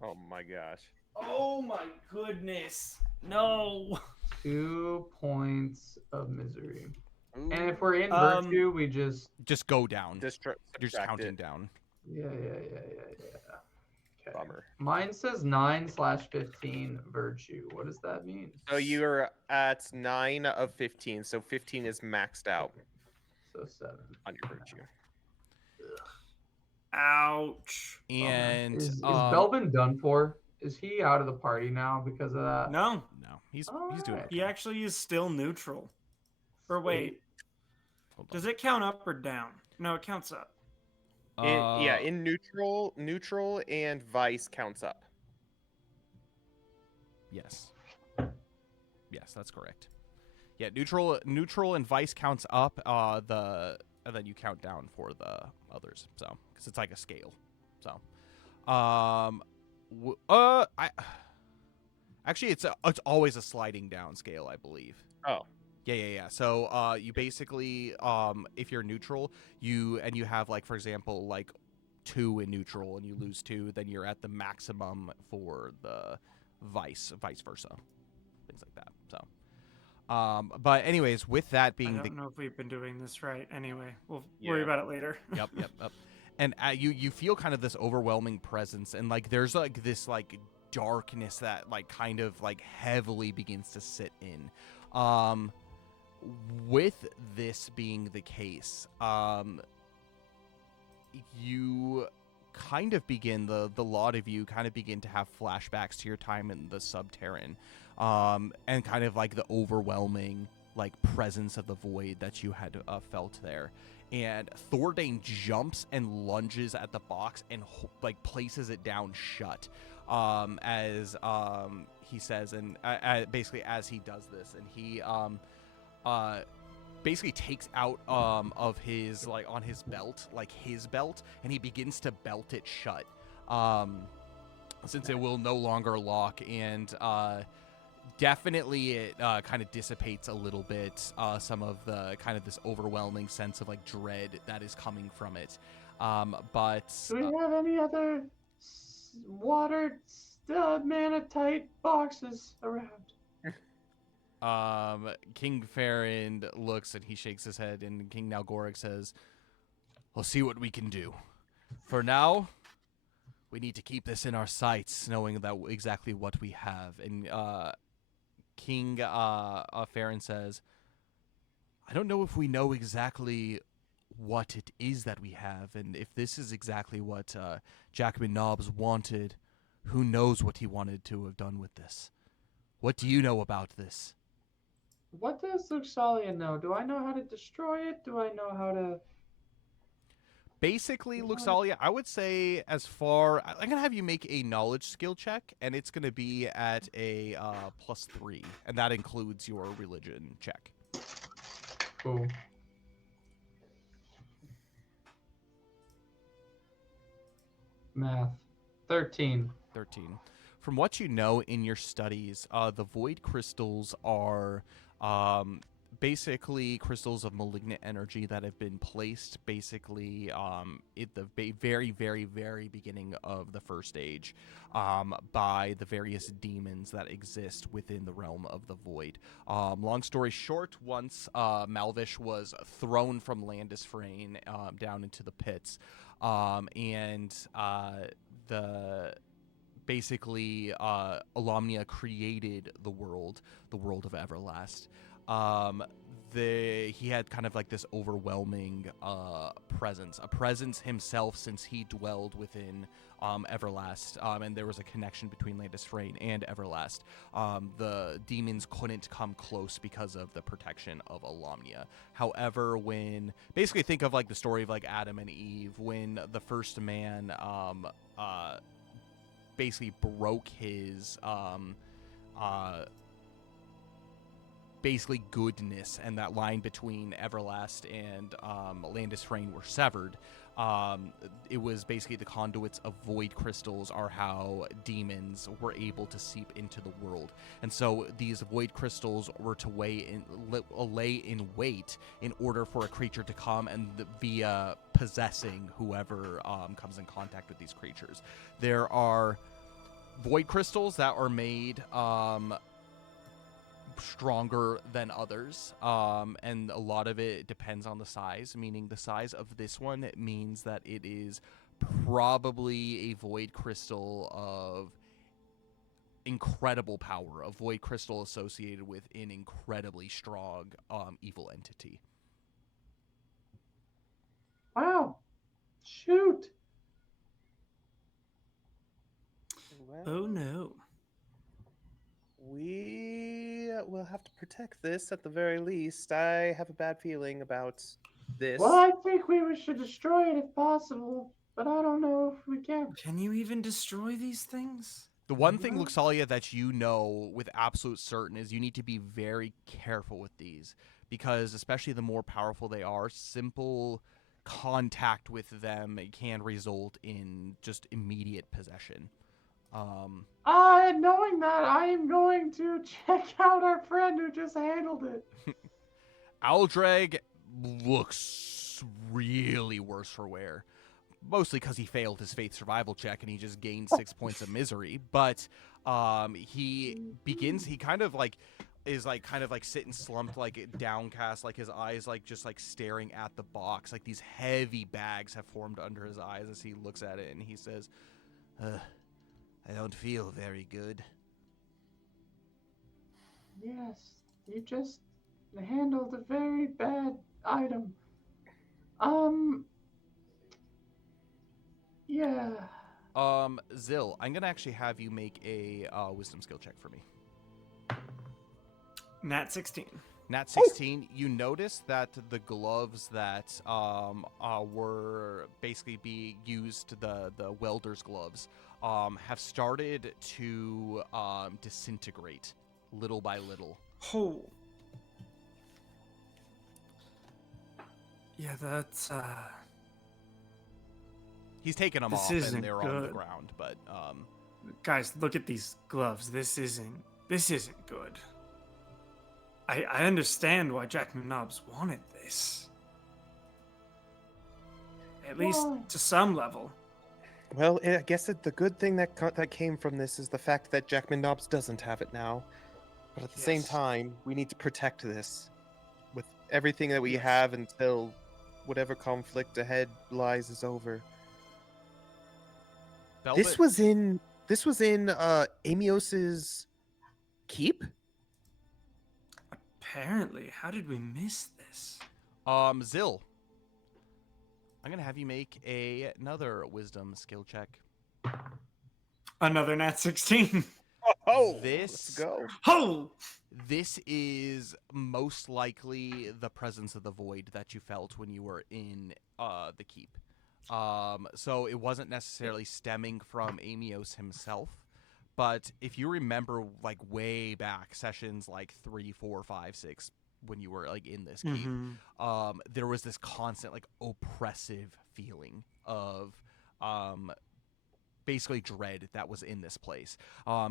Oh my gosh. Oh my goodness. No. 2 points of misery. Ooh. And if we're in Um, virtue, we just Just go down. Just You're just subtract counting it. down. yeah. Okay. Bummer. Mine says 9/15 virtue. What does that mean? So you're at 9 of 15. So 15 is maxed out So 7. on your virtue. Ouch. And Is Belbin done for? Is he out of the party now because of that? No, no, he's Alright. doing he okay. actually is still neutral. Or wait, Hold on. does it count up or down? No, it counts up. In neutral and vice counts up. Yes. Yes, that's correct. Yeah, neutral and vice counts up. And then you count down for the others. So, because it's like a scale. So, actually, it's always a sliding down scale, I believe. Oh. Yeah. So, you basically, if you're neutral, you have like, for example, like 2 in neutral, and you lose 2, then you're at the maximum for the vice versa, things like that. So, but anyways, with that I being don't the know if we've been doing this right. Anyway, we'll Yeah. worry about it later. yep. And you feel kind of this overwhelming presence, and like there's like this like darkness that like kind of like heavily begins to sit in. With this being the case, you kind of begin the lot of you kind of begin to have flashbacks to your time in the Subterran, and kind of like the overwhelming like presence of the void that you had felt there. And Thordane jumps and lunges at the box and like places it down shut, as he says, and basically as he does this, and he basically takes out of his like on his belt, like his belt, and he begins to belt it shut, since it will no longer lock, and definitely it kind of dissipates a little bit some of the kind of this overwhelming sense of like dread that is coming from it. But Do we have any other water mana-tight boxes around? King Farron looks and he shakes his head, and King Nalgoric says, "We'll see what we can do. For now, we need to keep this in our sights, knowing that exactly what we have." And King Farron says, "I don't know if we know exactly what it is that we have, and if this is exactly what Jackman Nobbs wanted, who knows what he wanted to have done with this. What do you know about this?" What does Luxalia know? Do I know how to destroy it? Do I know how to... Basically, Yeah. Luxalia, I would say I'm going to have you make a knowledge skill check, and it's going to be at a +3, and that includes your religion check. Cool. Math. 13. 13. From what you know in your studies, the void crystals are basically crystals of malignant energy that have been placed basically at the very, very, very beginning of the first age by the various demons that exist within the realm of the void. Long story short, once Malvish was thrown from Landisfrain down into the pits, and the basically Alomnia created the world of Everlast. He had kind of like this overwhelming presence, a presence himself, since he dwelled within Everlast, and there was a connection between Landisfrain and Everlast. The demons couldn't come close because of the protection of Alomnia. However, when basically think of like the story of like Adam and Eve, when the first man basically broke his basically goodness, and that line between Everlast and Landisfrain were severed. It was basically the conduits of void crystals are how demons were able to seep into the world, and so these void crystals were to lay in wait in order for a creature to come, and via possessing whoever comes in contact with these creatures. There are void crystals that are made stronger than others, and a lot of it depends on the size, meaning the size of this one, it means that it is probably a void crystal of incredible power, a void crystal associated with an incredibly strong evil entity. Wow. Shoot. Well, Oh no. we will have to protect this at the very least. I have a bad feeling about this. Well, I think we should destroy it if possible, but I don't know if we can. Can you even destroy these things? The one thing, Luxalia, that you know with absolute certain is you need to be very careful with these, because especially the more powerful they are, simple contact with them can result in just immediate possession. Knowing that, I am going to check out our friend who just handled it. Aldrag looks really worse for wear. Mostly because he failed his faith survival check and he just gained 6 points of misery. But he kind of like is like kind of like sitting slumped, like downcast, like his eyes like just like staring at the box. Like these heavy bags have formed under his eyes as he looks at it, and he says, "I don't feel very good." Yes, you just handled a very bad item. Yeah. Zill, I'm gonna actually have you make a wisdom skill check for me. Nat 16. Nat 16, you notice that the gloves that were basically being used, the welder's gloves, have started to disintegrate little by little. Oh. Yeah, that's He's taken them This off isn't and they're on the good. ground, but guys, look at these gloves. This isn't good. I understand why Jackman Nobbs wanted this. at least Why? to some level. Well, I guess the good thing that came from this is the fact that Jackman Knobs doesn't have it now. But at the same Yes. time, we need to protect this with everything that we Yes. have until whatever conflict ahead lies is over. Velvet, This was in Eeas's keep? Apparently, how did we miss this? Zill. I'm gonna have you make another wisdom skill check. Another nat 16. Oh, let's This go. Oh! This is most likely the presence of the void that you felt when you were in the keep. So it wasn't necessarily stemming from Eeas himself, but if you remember, like way back sessions like 3, 4, 5, 6, when you were like in this keep, there was this constant like oppressive feeling of basically dread that was in this place.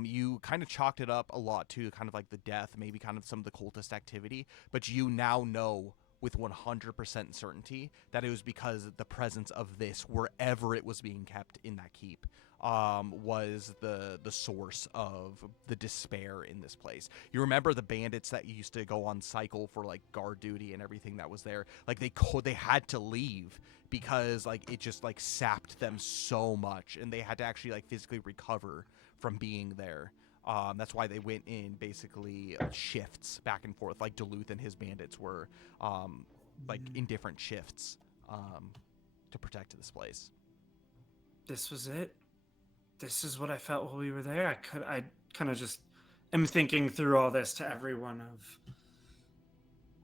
You kind of chalked it up a lot to kind of like the death, maybe kind of some of the cultist activity, but you now know with 100% certainty that it was because the presence of this, wherever it was being kept in that keep, was the source of the despair in this place. You remember the bandits that used to go on cycle for like guard duty and everything that was there, like they had to leave because like it just like sapped them so much, and they had to actually like physically recover from being there. That's why they went in basically shifts back and forth, like Duluth and his bandits were like in different shifts to protect this place. This was it. This is what I felt while we were there. I kind of just am thinking through all this to everyone of,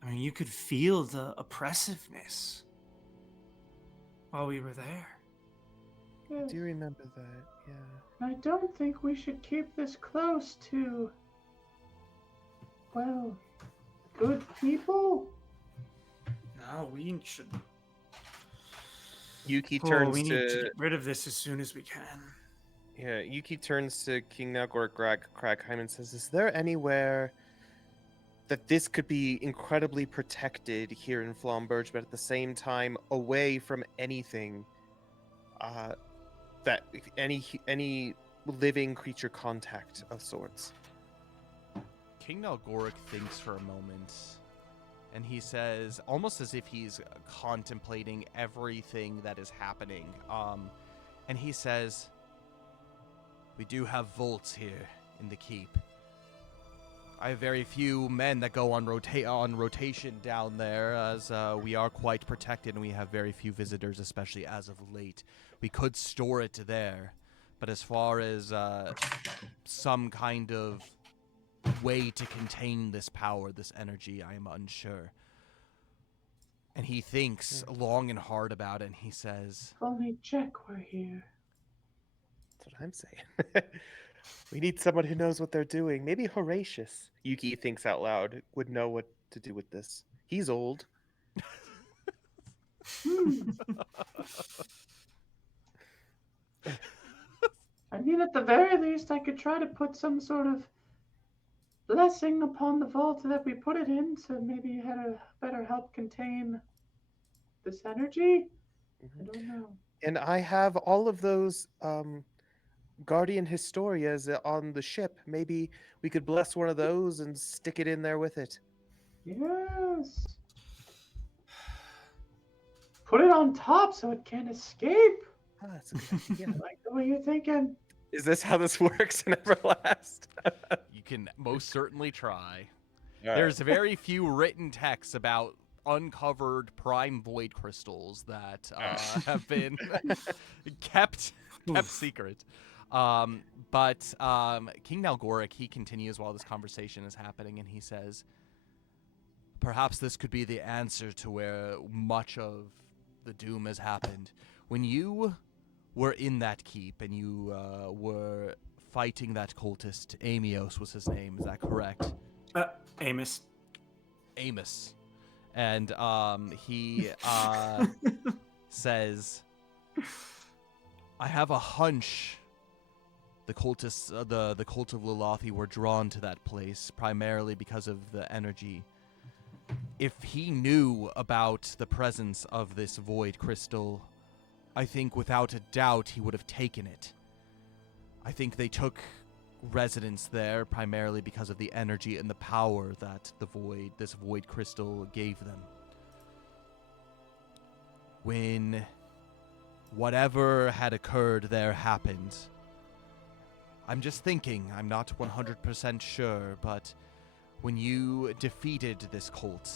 I mean, you could feel the oppressiveness while we were there. I Yes. do remember that, yeah. I don't think we should keep this close to, well, good people. No, we should. Yuki Oh, turns we need to to get rid of this as soon as we can. Yuki turns to King Nalgor Kragheim and says, "Is there anywhere that this could be incredibly protected here in Flomberge, but at the same time away from anything that any living creature contact of sorts?" King Nalgoric thinks for a moment, and he says, almost as if he's contemplating everything that is happening, and he says, "We do have vaults here in the keep. I have very few men that go on rotation down there, as we are quite protected, and we have very few visitors, especially as of late. We could store it there, but as far as some kind of way to contain this power, this energy, I am unsure." And he thinks long and hard about it, and he says, If only Jack were here. That's what I'm saying. We need someone who knows what they're doing. Maybe Horatius, Yuki thinks out loud, would know what to do with this. He's old. I mean, at the very least, I could try to put some sort of blessing upon the vault that we put it in to maybe better help contain this energy. I don't know. And I have all of those Guardian Historias on the ship. Maybe we could bless one of those and stick it in there with it. Yes. Put it on top so it can't escape. Ah, that's a good idea. I like the way you're thinking. Is this how this works in Everlast? you can most certainly try. All right. There's very few written texts about uncovered prime void crystals that have been kept secret. But King Nalgoric, he continues while this conversation is happening, and he says, "Perhaps this could be the answer to where much of the doom has happened. When you were in that keep and you were fighting that cultist, Eeas was his name, is that correct?" Amos. Amos. And he says, "I have a hunch the cultists, the cult of Lulathi were drawn to that place primarily because of the energy. If he knew about the presence of this void crystal, I think without a doubt he would have taken it. I think they took residence there primarily because of the energy and the power that this void crystal gave them. When whatever had occurred there happened, I'm just thinking, I'm not 100% sure, but when you defeated this cult,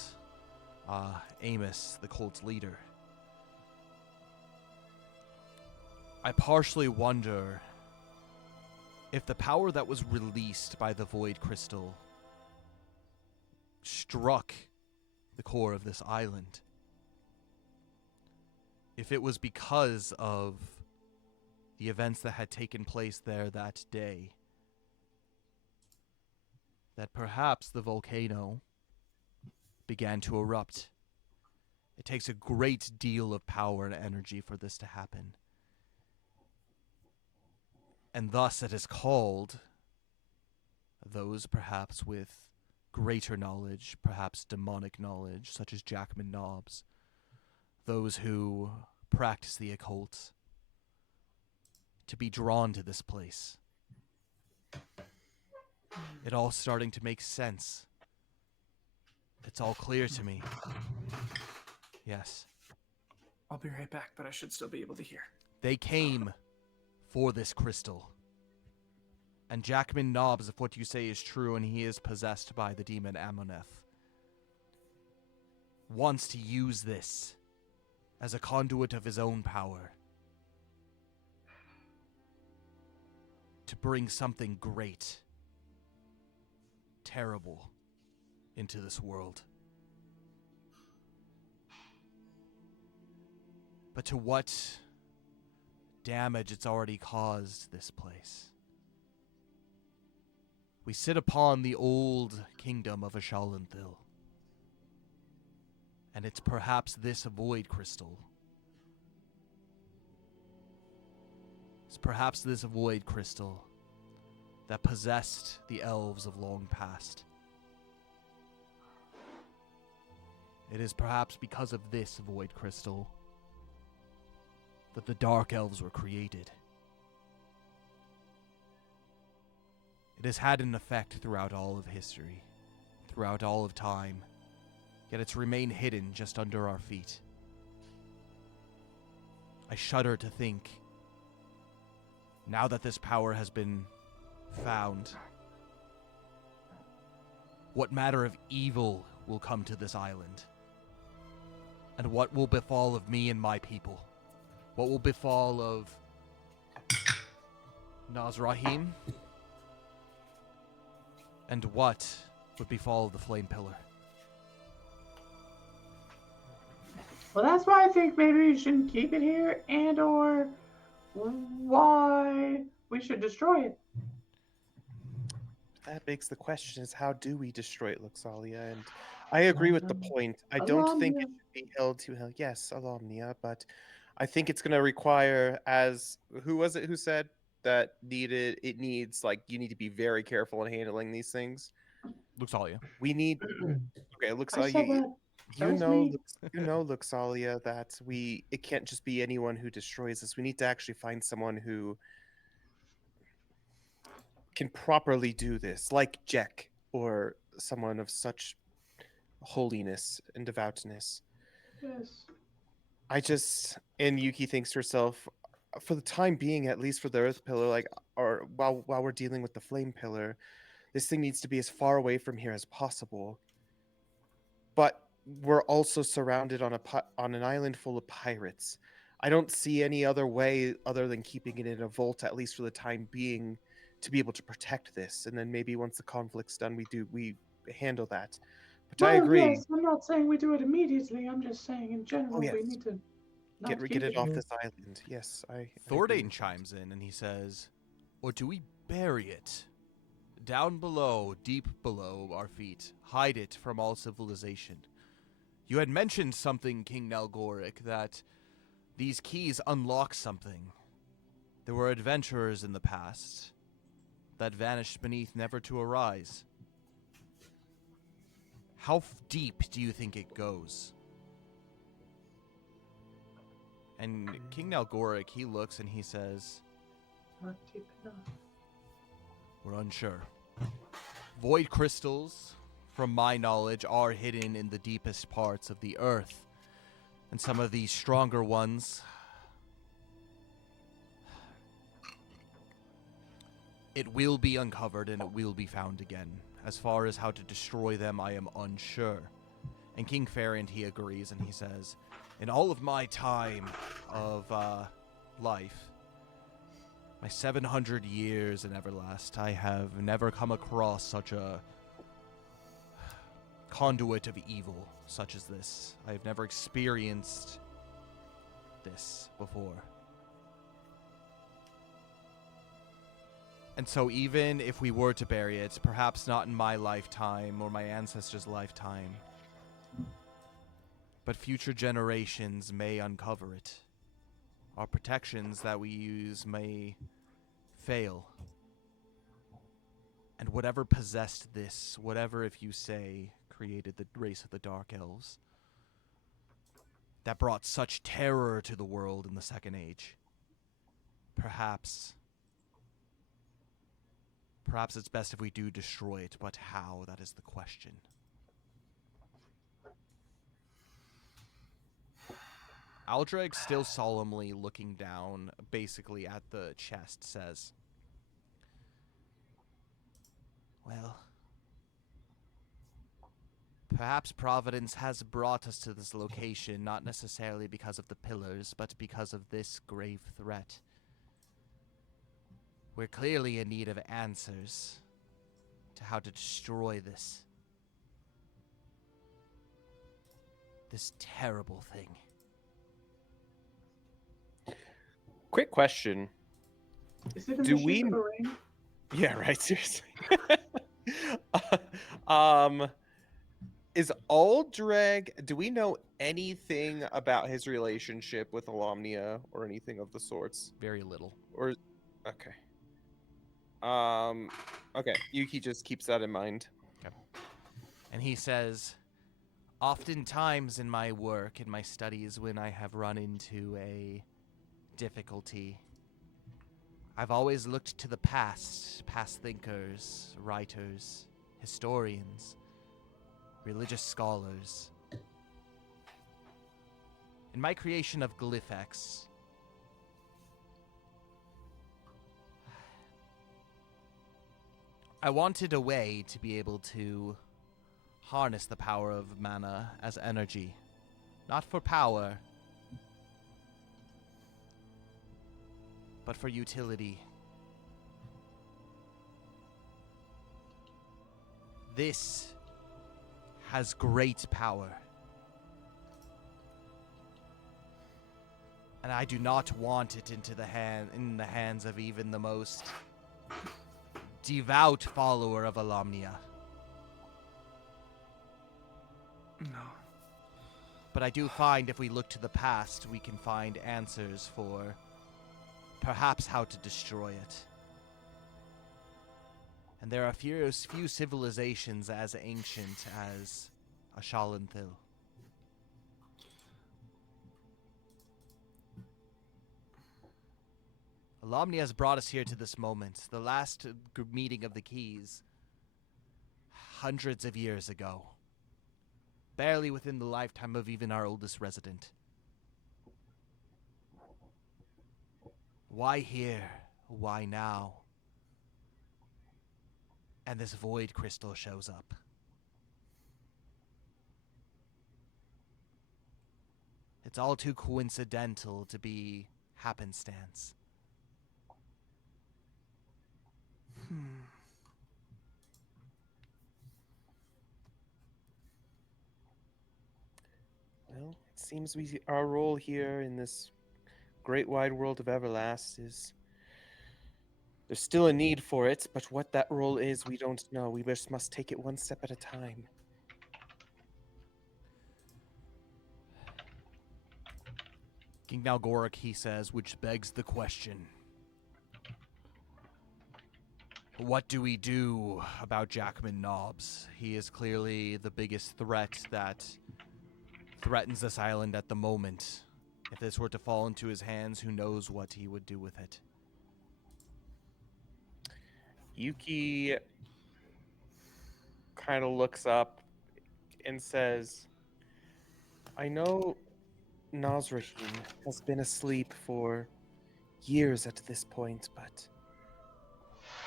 Amos, the cult's leader, I partially wonder if the power that was released by the void crystal struck the core of this island. If it was because of the events that had taken place there that day, that perhaps the volcano began to erupt. It takes a great deal of power and energy for this to happen. And thus it is called those perhaps with greater knowledge, perhaps demonic knowledge, such as Jackman Nobbs, those who practice the occult, to be drawn to this place. It all starting to make sense. It's all clear to me. Yes. I'll be right back, but I should still be able to hear. They came for this crystal. And Jackman Nobbs, if what you say is true and he is possessed by the demon Amoneth, wants to use this as a conduit of his own power to bring something great, terrible, into this world. But to what damage it's already caused this place. We sit upon the old kingdom of Ashalanthil. And it's perhaps this void crystal. It's perhaps this void crystal that possessed the elves of long past. It is perhaps because of this void crystal that the Dark Elves were created. It has had an effect throughout all of history, throughout all of time, yet it's remained hidden just under our feet. I shudder to think, now that this power has been found, what matter of evil will come to this island? And what will befall of me and my people? What will befall of Nazrahim? And what would befall of the Flame Pillar? Well, that's why I think maybe we shouldn't keep it here, and or why we should destroy it. That begs the question: is how do we destroy it, Luxalia? And I agree with the point. I don't think it Alumnia. should be held to hell. Yes, Alumnia, but I think it's going to require, as who was it who said that it needs, like, you need to be very careful in handling these things. Luxalia. We need okay, I said Luxalia. that. That was me. Luxalia, that it can't just be anyone who destroys this. We need to actually find someone who can properly do this, like Jack, or someone of such holiness and devoutness. Yes. And Yuki thinks to herself, for the time being, at least for the Earth Pillar, like, or while we're dealing with the Flame Pillar, this thing needs to be as far away from here as possible. But we're also surrounded on an island full of pirates. I don't see any other way other than keeping it in a vault, at least for the time being, to be able to protect this. And then maybe once the conflict's done, we handle that. But I agree. Yes, I'm not saying we do it immediately. I'm just saying in general yes. we need to not Get keep it it off here. this island. Yes, I agree Thordain with chimes in and he says, or do we bury it? Down below, deep below our feet, hide it from all civilization. You had mentioned something, King Nalgoric, that these keys unlock something. There were adventurers in the past that vanished beneath, never to arise. How deep do you think it goes? And King Nalgoric, he looks and he says, Not deep enough. we're unsure. Void crystals, from my knowledge, are hidden in the deepest parts of the earth. And some of these stronger ones, it will be uncovered and it will be found again. As far as how to destroy them, I am unsure. And King Ferrand, he agrees and he says, in all of my time of life, my 700 years in Everlast, I have never come across such a conduit of evil such as this. I have never experienced this before. And so even if we were to bury it, perhaps not in my lifetime or my ancestors' lifetime, but future generations may uncover it. Our protections that we use may fail. And whatever possessed this, whatever, if you say, created the race of the Dark Elves, that brought such terror to the world in the Second Age, perhaps it's best if we do destroy it, but how? That is the question. Aldreg, still solemnly looking down, basically at the chest, says, well, perhaps Providence has brought us to this location, not necessarily because of the pillars, but because of this grave threat. We're clearly in need of answers to how to destroy this terrible thing. Quick question. Is it in Do the we- shape of a ring? Yeah, right. Seriously. Is Aldreg? Do we know anything about his relationship with Alomnia or anything of the sorts? Very little. Or, okay. Okay. Yuki just keeps that in mind. And he says, oftentimes in my work, in my studies, when I have run into a difficulty, I've always looked to the past thinkers, writers, historians, religious scholars. In my creation of Glyphex, I wanted a way to be able to harness the power of mana as energy. Not for power, but for utility. This has great power. And I do not want it in the hands of even the most devout follower of Alomnia. No. But I do find if we look to the past, we can find answers for perhaps how to destroy it. And there are few civilizations as ancient as Ashalanthil. Alomnia has brought us here to this moment, the last meeting of the Keys, hundreds of years ago. Barely within the lifetime of even our oldest resident. Why here? Why now? And this void crystal shows up. It's all too coincidental to be happenstance. Well, it seems our role here in this great wide world of Everlast is there's still a need for it, but what that role is, we don't know. We just must take it one step at a time. King Nalgoric, he says, which begs the question. What do we do about Jackman Nobbs? He is clearly the biggest threat that threatens this island at the moment. If this were to fall into his hands, who knows what he would do with it. Yuki kind of looks up and says, I know Nazrahim has been asleep for years at this point, but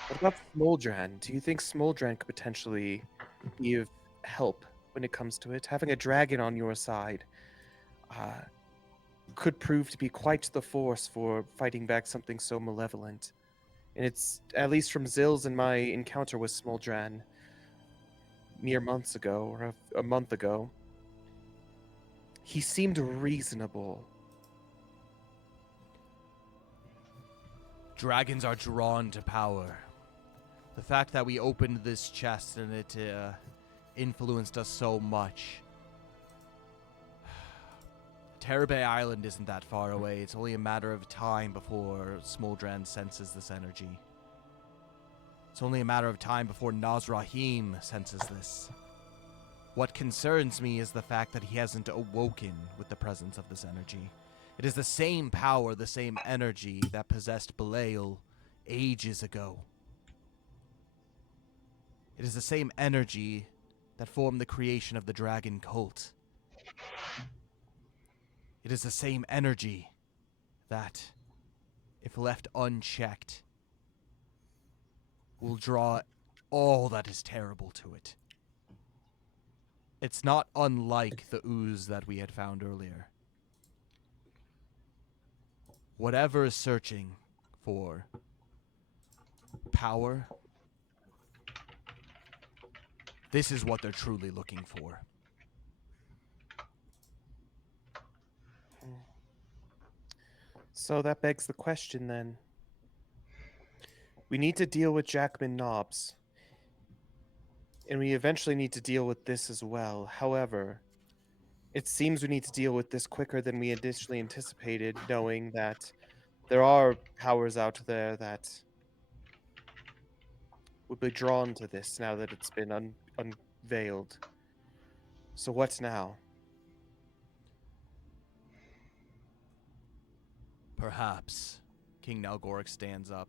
what about Smoldran? Do you think Smoldran could potentially be of help when it comes to it? Having a dragon on your side could prove to be quite the force for fighting back something so malevolent. And it's, at least from Zills and my encounter with Smoldran mere months ago, or a month ago, he seemed reasonable. Dragons are drawn to power. The fact that we opened this chest and it influenced us so much. Terabay Island isn't that far away. It's only a matter of time before Smoldran senses this energy. It's only a matter of time before Nazrahim senses this. What concerns me is the fact that he hasn't awoken with the presence of this energy. It is the same power, the same energy that possessed Belial ages ago. It is the same energy that formed the creation of the dragon cult. It is the same energy that, if left unchecked, will draw all that is terrible to it. It's not unlike the ooze that we had found earlier. Whatever is searching for power, this is what they're truly looking for. So that begs the question then. We need to deal with Jackman Knobs. And we eventually need to deal with this as well. However, it seems we need to deal with this quicker than we initially anticipated, knowing that there are powers out there that would be drawn to this now that it's been unveiled. So what's now? Perhaps King Nalgoric stands up.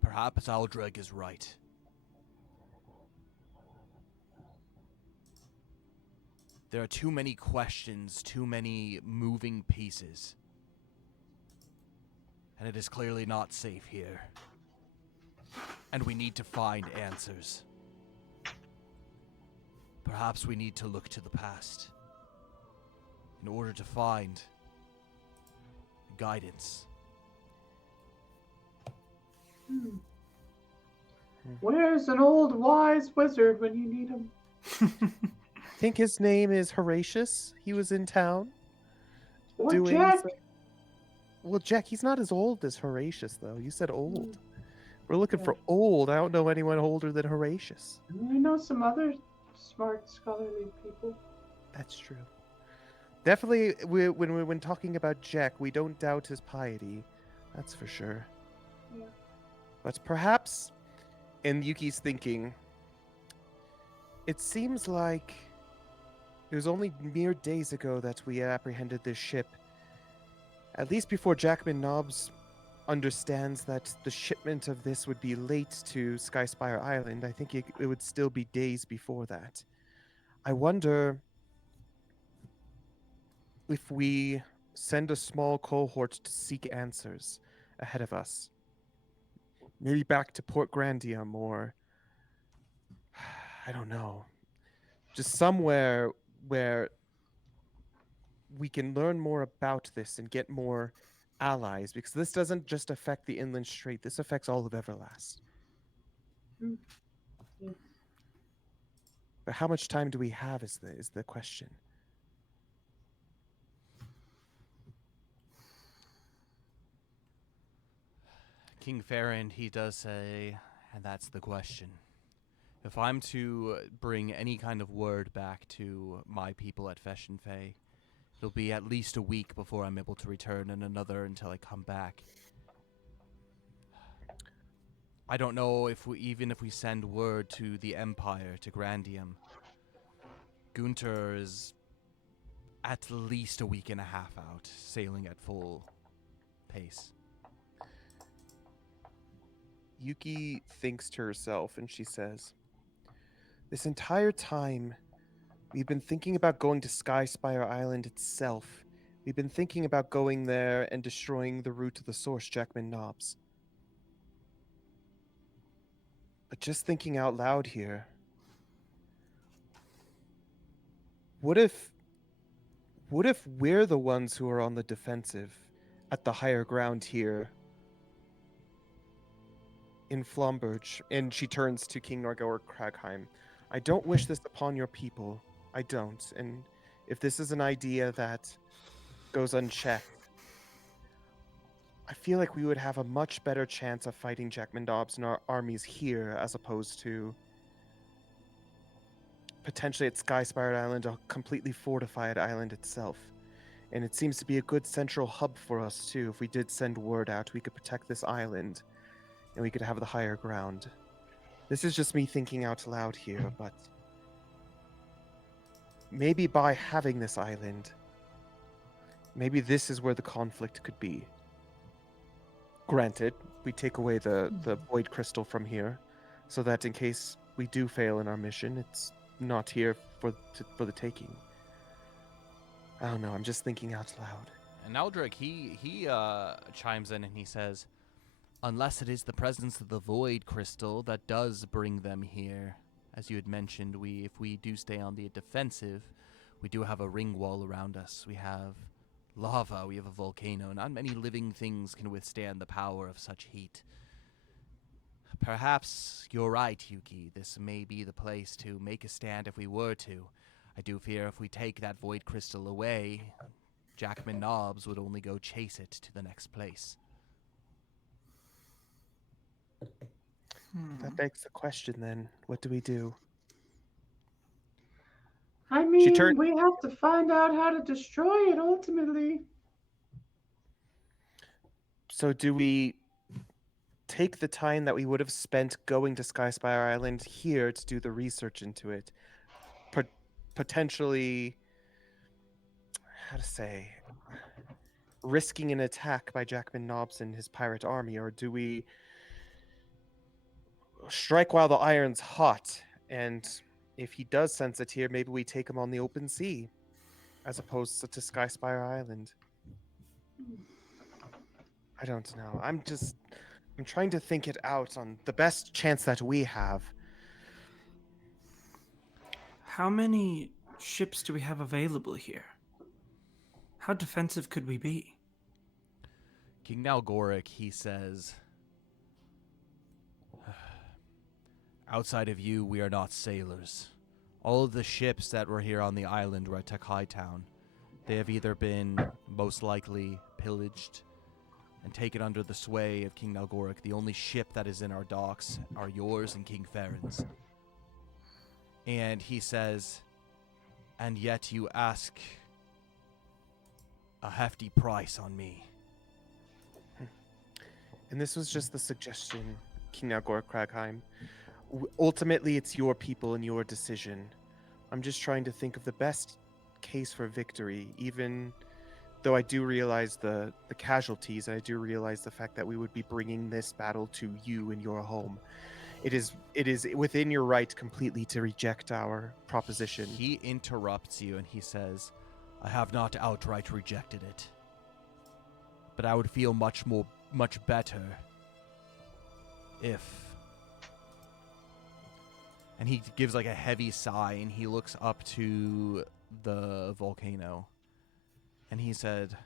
Perhaps Aldreg is right. There are too many questions, too many moving pieces. And it is clearly not safe here. And we need to find answers. Perhaps we need to look to the past in order to find guidance. Where's an old wise wizard when you need him? I think his name is Horatius. He was in town. Or doing Jack? some- Well, Jack, he's not as old as Horatius, though. You said old. We're looking for old. I don't know anyone older than Horatius. I know some other smart, scholarly people. That's true. Definitely, when talking about Jack, we don't doubt his piety. That's for sure. Yeah. But perhaps, in Yuki's thinking, it seems like it was only mere days ago that we apprehended this ship. At least before Jackman Nobbs understands that the shipment of this would be late to Skyspire Island, I think it would still be days before that. I wonder if we send a small cohort to seek answers ahead of us. Maybe back to Port Grandium, or I don't know. Just somewhere where we can learn more about this and get more allies, because this doesn't just affect the Inland Strait, this affects all of Everlast. Yeah. But how much time do we have is the question. King Farrand, he does say, and that's the question. If I'm to bring any kind of word back to my people at Fesh and Fey, it'll be at least a week before I'm able to return, and another until I come back. I don't know if even if we send word to the Empire, to Grandium, Gunter is at least a week and a half out, sailing at full pace. Yuki thinks to herself and she says, "This entire time, we've been thinking about going to Skyspire Island itself. We've been thinking about going there and destroying the root of the source, Jackman Knobs. But just thinking out loud here, what if we're the ones who are on the defensive at the higher ground here in Flomberge?" And she turns to King Norgor Kragheim. "I don't wish this upon your people. I don't. And if this is an idea that goes unchecked, I feel like we would have a much better chance of fighting Jackman Dobbs and our armies here as opposed to potentially at Skyspire Island, a completely fortified island itself. And it seems to be a good central hub for us too. If we did send word out, we could protect this island and we could have the higher ground. This is just me thinking out loud here, but maybe by having this island, maybe this is where the conflict could be. Granted, we take away the void crystal from here, so that in case we do fail in our mission, it's not here for the taking. I don't know, I'm just thinking out loud. And Eldrick, he chimes in and he says, "Unless it is the presence of the void crystal that does bring them here. As you had mentioned, if we do stay on the defensive, we do have a ring wall around us. We have lava, we have a volcano. Not many living things can withstand the power of such heat. Perhaps you're right, Yuki. This may be the place to make a stand if we were to. I do fear if we take that void crystal away, Jackman Knobs would only go chase it to the next place." That begs the question then, what do we do? I She mean, turned- we have to find out how to destroy it ultimately. So do we take the time that we would have spent going to Skyspire Island here to do the research into it? Potentially, how to say, risking an attack by Jackman Knobs and his pirate army, or do we strike while the iron's hot? And if he does sense it here, maybe we take him on the open sea, as opposed to Skyspire Island. I don't know. I'm trying to think it out on the best chance that we have. How many ships do we have available here? How defensive could we be? King Nalgoric, he says, "Outside of you, we are not sailors. All of the ships that were here on the island were at Decay Town. They have either been most likely pillaged and taken under the sway of King Nalgoric. The only ship that is in our docks are yours and King Farron's." And he says, "And yet you ask a hefty price on me." And this was just the suggestion, King Nalgor Kragheim. Ultimately, it's your people and your decision. I'm just trying to think of the best case for victory, even though I do realize the casualties, and I do realize the fact that we would be bringing this battle to you in your home. It is within your right completely to reject our proposition. He interrupts you and he says, "I have not outright rejected it. But I would feel much better if..." And he gives like a heavy sigh and he looks up to the volcano. And he said,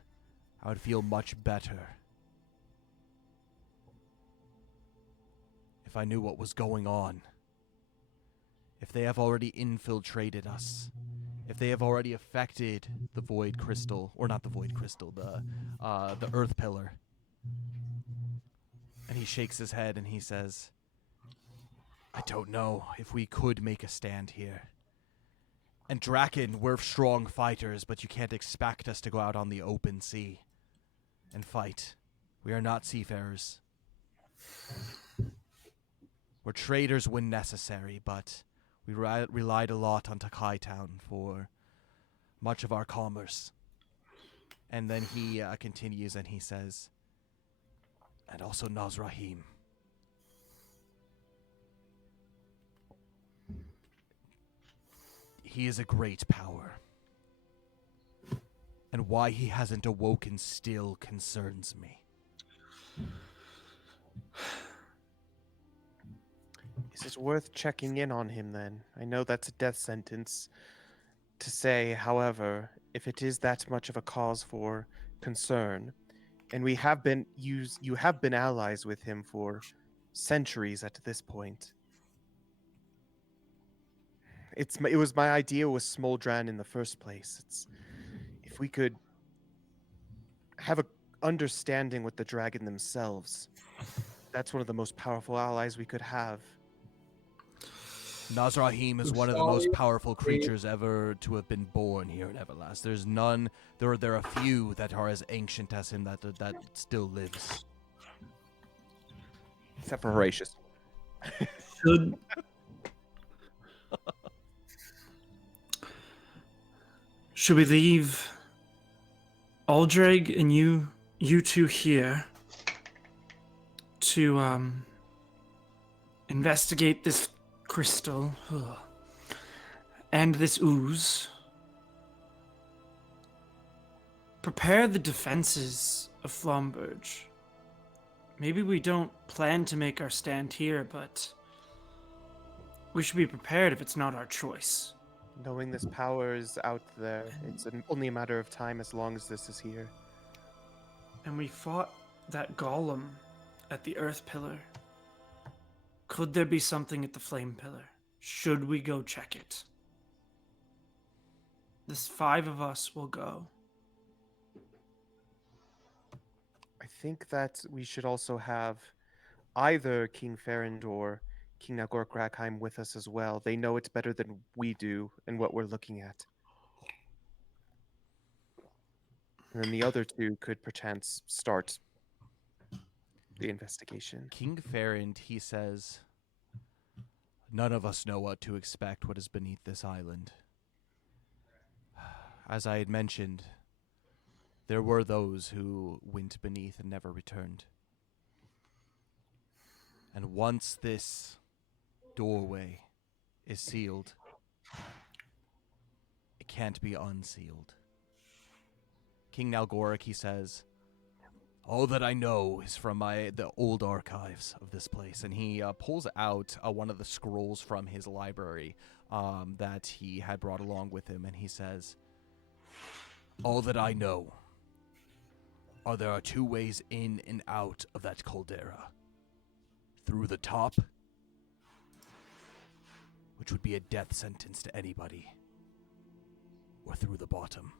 "I would feel much better if I knew what was going on. If they have already infiltrated us. If they have already affected the void crystal, or not the void crystal, the earth pillar." And he shakes his head and he says, "I don't know if we could make a stand here. And Draken, we're strong fighters, but you can't expect us to go out on the open sea and fight. We are not seafarers. We're traders when necessary, but we relied a lot on Decay Town for much of our commerce. And then he continues and he says, and also Nazrahim. He is a great power. And why he hasn't awoken still concerns me. Is it worth checking in on him then? I know that's a death sentence to say, however, if it is that much of a cause for concern, and you have been allies with him for centuries at this point. It was my idea with Smoldran in the first place. If we could have a understanding with the dragon themselves, that's one of the most powerful allies we could have. Nazrahim is one of the most powerful creatures ever to have been born here in Everlast. There's none. There are a few that are as ancient as him that still lives. Except for Horatius. Should we leave Aldreg and you two here to investigate this crystal and this ooze? Prepare the defenses of Flomberge. Maybe we don't plan to make our stand here, but we should be prepared if it's not our choice. Knowing this power is out there, it's only a matter of time as long as this is here. And we fought that golem at the Earth Pillar. Could there be something at the Flame Pillar? Should we go check it? This 5 of us will go. I think that we should also have either King Ferrand or King Nagor Grakheim with us as well. They know it's better than we do and what we're looking at. And then the other two could perchance start the investigation. King Ferrand, he says, none of us know what to expect what is beneath this island. As I had mentioned, there were those who went beneath and never returned. And once this doorway is sealed, it can't be unsealed. King Nalgoric, he says, all that I know is from the old archives of this place. And he pulls out one of the scrolls from his library that he had brought along with him. And he says, all that I know are there are 2 ways in and out of that caldera. Through the top, which would be a death sentence to anybody, or through the bottom.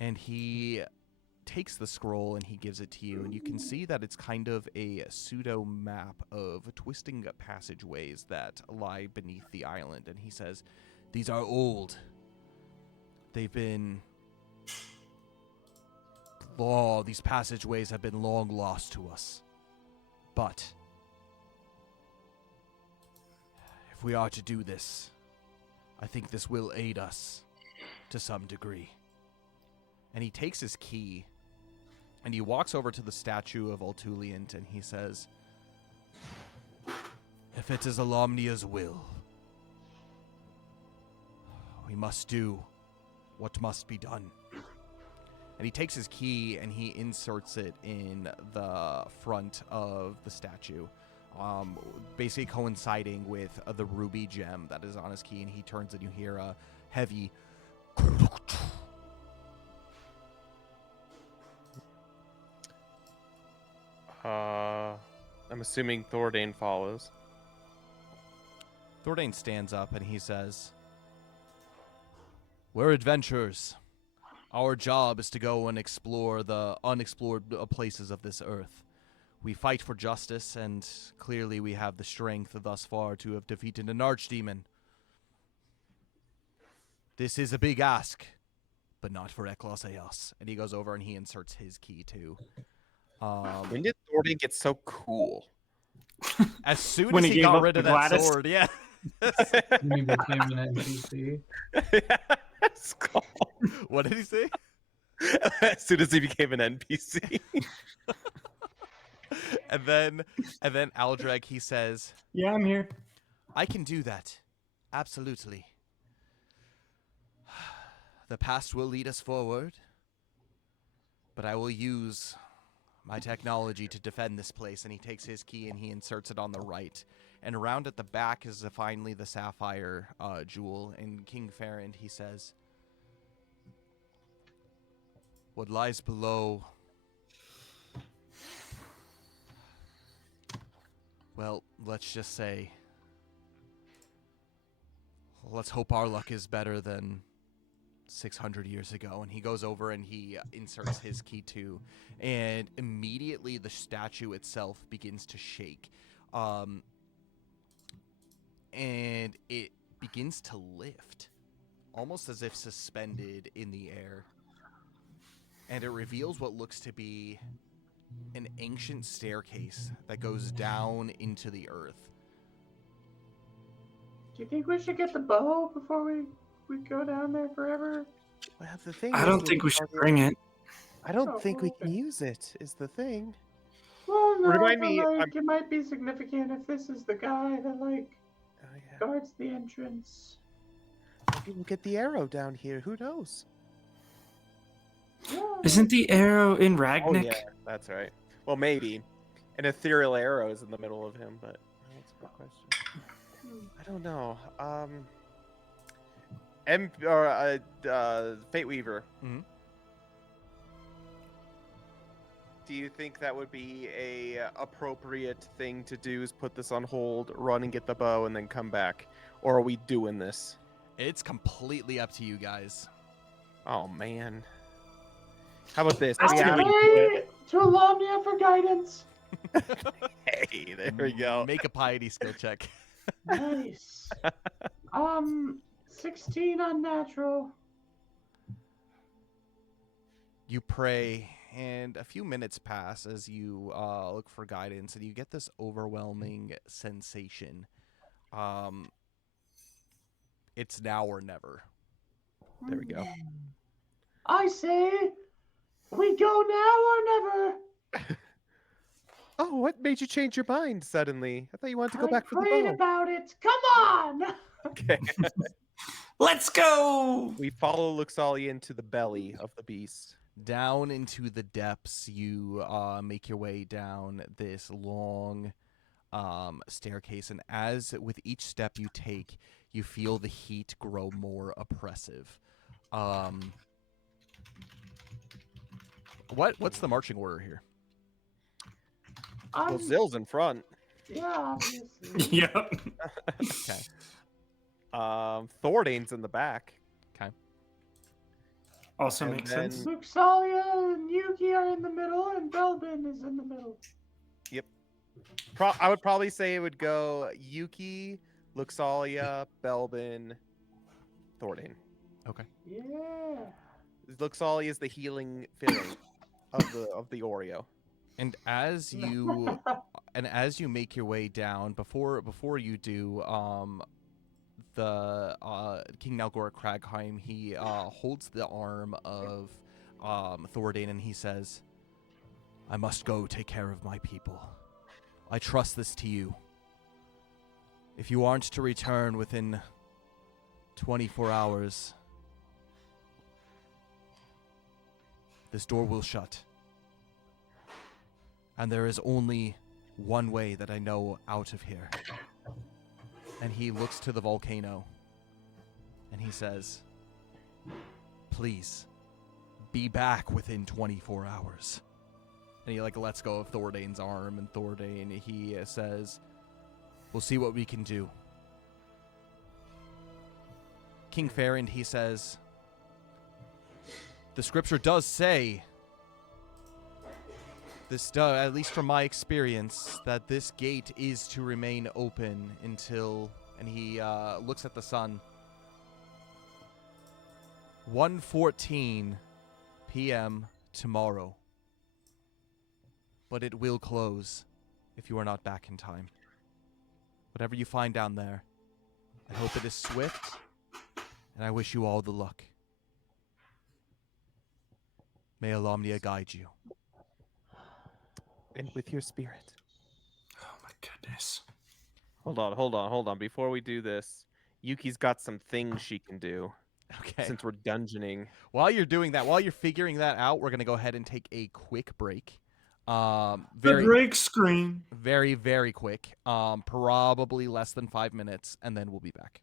And he takes the scroll and he gives it to you, and you can see that it's kind of a pseudo map of twisting passageways that lie beneath the island. And he says, these are old. They've been these passageways have been long lost to us. But if we are to do this, I think this will aid us to some degree. And he takes his key and he walks over to the statue of Ultuliant and he says, if it is Alomnia's will, we must do what must be done. And he takes his key and he inserts it in the front of the statue, basically coinciding with the ruby gem that is on his key. And he turns and you hear a heavy I'm assuming Thordane follows. Thordane stands up and he says, we're adventurers. Our job is to go and explore the unexplored places of this earth. We fight for justice, and clearly we have the strength thus far to have defeated an archdemon. This is a big ask, but not for Eclaas. And he goes over and he inserts his key too. When did Thordane get so cool? As soon When as he he gave got up rid of to that Gladys. sword, yeah. He became an NPC. Skull. What did he say? As soon as he became an NPC. and then Aldreg, he says, Yeah, I'm here. I can do that. Absolutely. The past will lead us forward, but I will use my technology to defend this place. And he takes his key and he inserts it on the right. And around at the back is finally the sapphire jewel. And King Farrand, he says, what lies below, well, let's just say, let's hope our luck is better than 600 years ago. And he goes over and he inserts his key too, and immediately the statue itself begins to shake, and it begins to lift, almost as if suspended in the air, and it reveals what looks to be an ancient staircase that goes down into the earth. Do you think we should get the bow before we go down there forever? Well, the thing I is, don't think we should bring it. I don't Oh, think we can okay. use it, is the thing. Well, no, Remind but me, like, it might be significant if this is the guy that, like, Oh, yeah. guards the entrance. Maybe we'll get the arrow down here. Who knows? Yeah. Isn't the arrow in Oh, Ragnik? yeah, that's right. Well, maybe. An ethereal arrow is in the middle of him, but that's a good question. I don't know. Fate Weaver. Mhm. Do you think that would be a appropriate thing to do? Is put this on hold, run and get the bow, and then come back, or are we doing this? It's completely up to you guys. Oh man. How about this? That's We gonna have- be- I pray to Alomnia for guidance. Hey, there we go. Make a piety skill check. Nice. 16 unnatural. You pray, and a few minutes pass as you look for guidance, and you get this overwhelming sensation. It's now or never. There we go. I say, we go now or never. Oh, what made you change your mind suddenly? I thought you wanted to go I back for the prayed bow. about it. Come on. Okay. Let's go! We follow Luxali into the belly of the beast. Down into the depths, you make your way down this long staircase, and as with each step you take, you feel the heat grow more oppressive. What's the marching order here? Well, Zill's in front. Yeah, obviously. Yep. Okay. Thordain's in the back. Also And makes then- sense. Luxalia and Yuki are in the middle, and Belbin is in the middle. I would probably say it would go Yuki, Luxalia, Belbin, Thordain. Yeah. Luxalia is the healing filling of the Oreo. And as you make your way down, before you do, the King Nalgor Kragheim, he holds the arm of Thordain, and he says, I must go take care of my people. I trust this to you. If you aren't to return within 24 hours, this door will shut. And there is only one way that I know out of here. And he looks to the volcano, and he says, please, be back within 24 hours. And he lets go of Thordain's arm, and Thordain, he says, we'll see what we can do. King Farrand, he says, the scripture does say, at least from my experience, that this gate is to remain open until, and he looks at the sun, 1:14 p.m. tomorrow. But it will close if you are not back in time. Whatever you find down there, I hope it is swift, and I wish you all the luck. May Alomnia guide you. And with your spirit. Oh my goodness. Hold on. Before we do this, Yuki's got some things she can do Okay. since we're dungeoning. While you're doing that, while you're figuring that out, we're going to go ahead and take a quick break. The Very, break screen. very, very quick. Probably less than 5 minutes, and then we'll be back.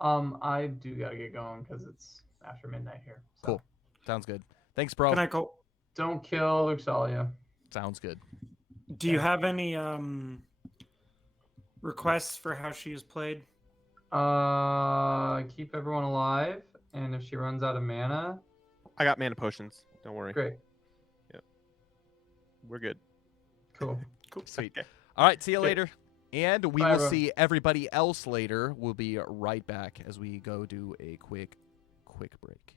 I do gotta get going because it's after midnight here. So. Cool. Sounds good. Thanks, bro. Can I go? Don't kill Luxalia. Sounds good. Do you have any requests for how she is played? Keep everyone alive, and if she runs out of mana, I got mana potions. Don't worry. great. We're good. Cool. Cool. Sweet. Okay. All right. See you Okay. later. And we Bye, will everyone. see everybody else later. We'll be right back as we go do a quick break.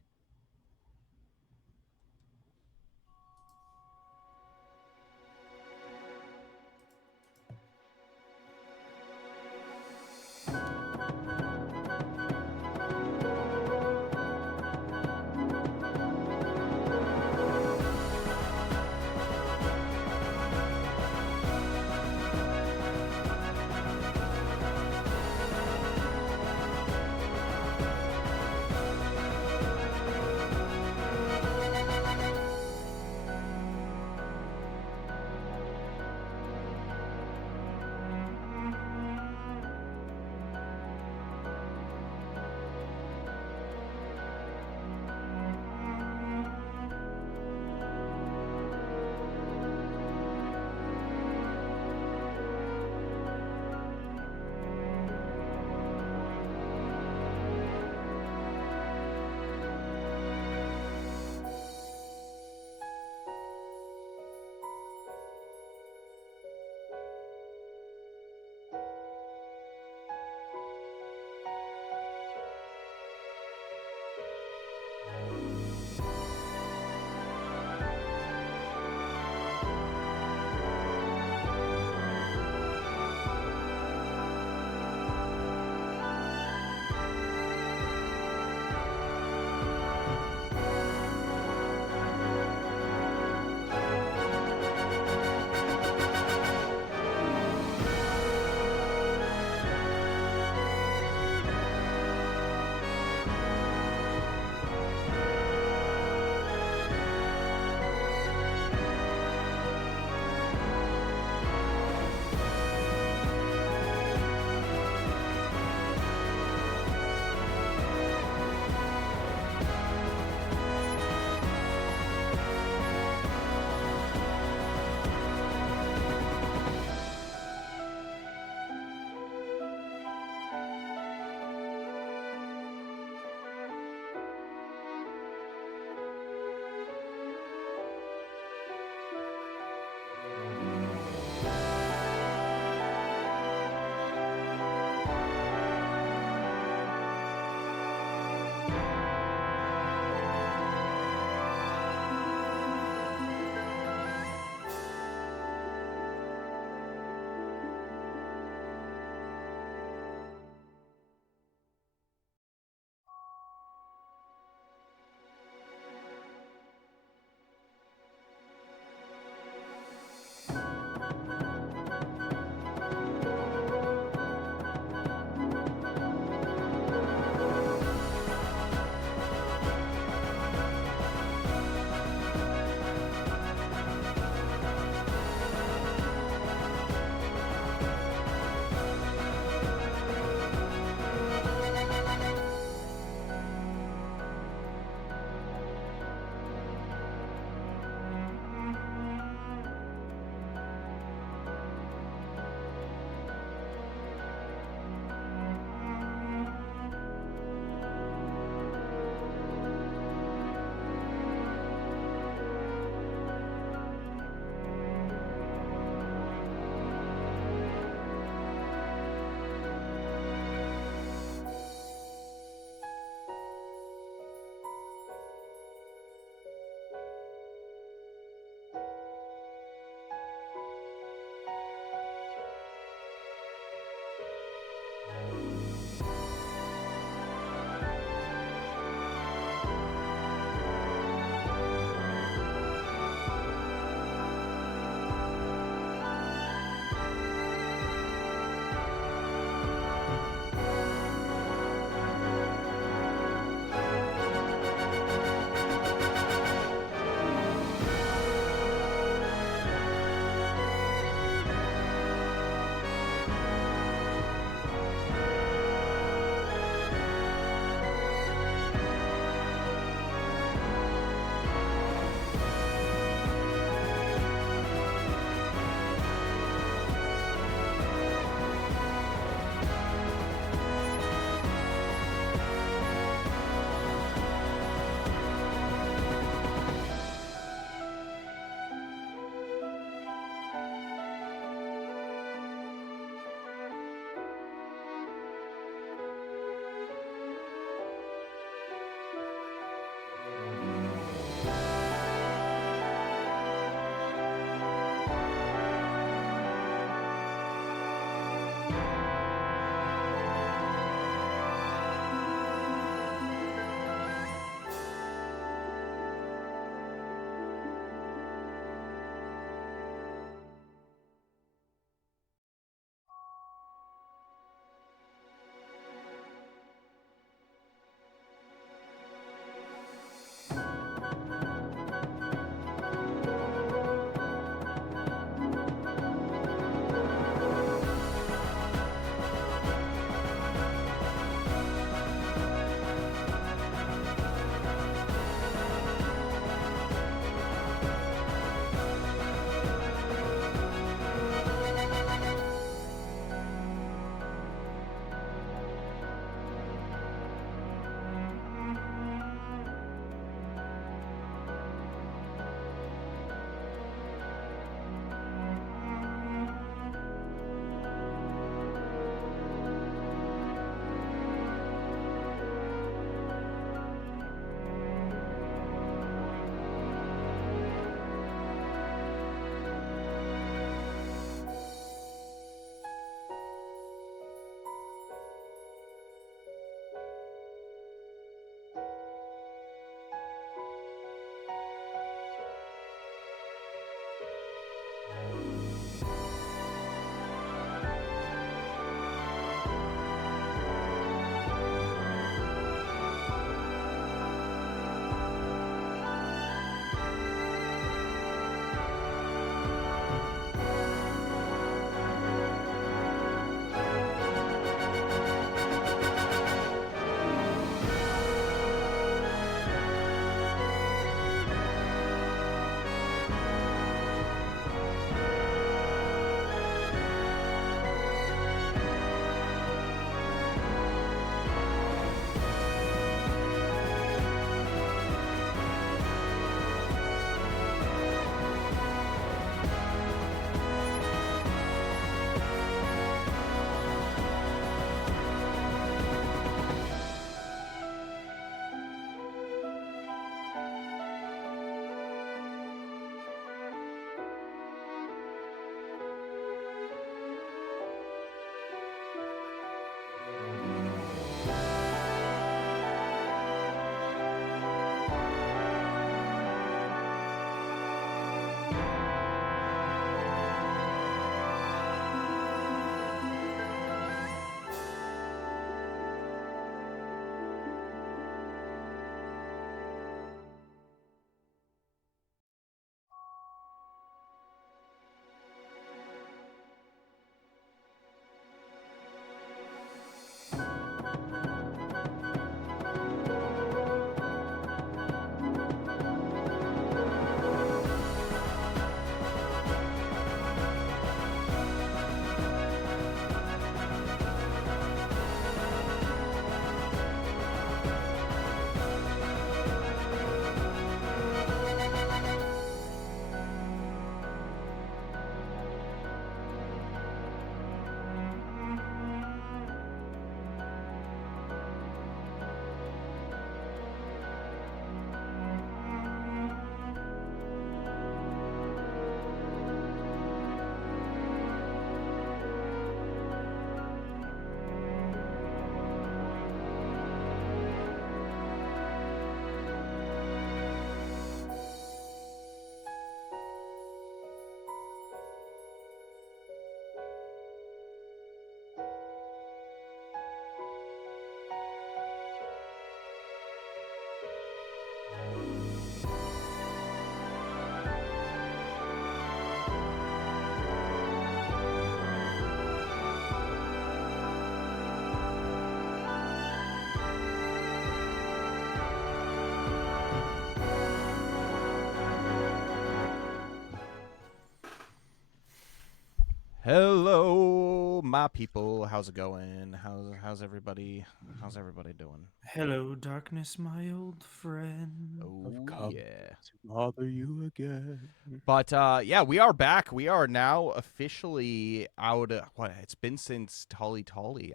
Hello, my people. How's it going? How's everybody? How's everybody doing? Hello, darkness, my old friend. Oh come. yeah. To bother you again. But yeah, we are back. We are now officially out. What? It's been since Tolly,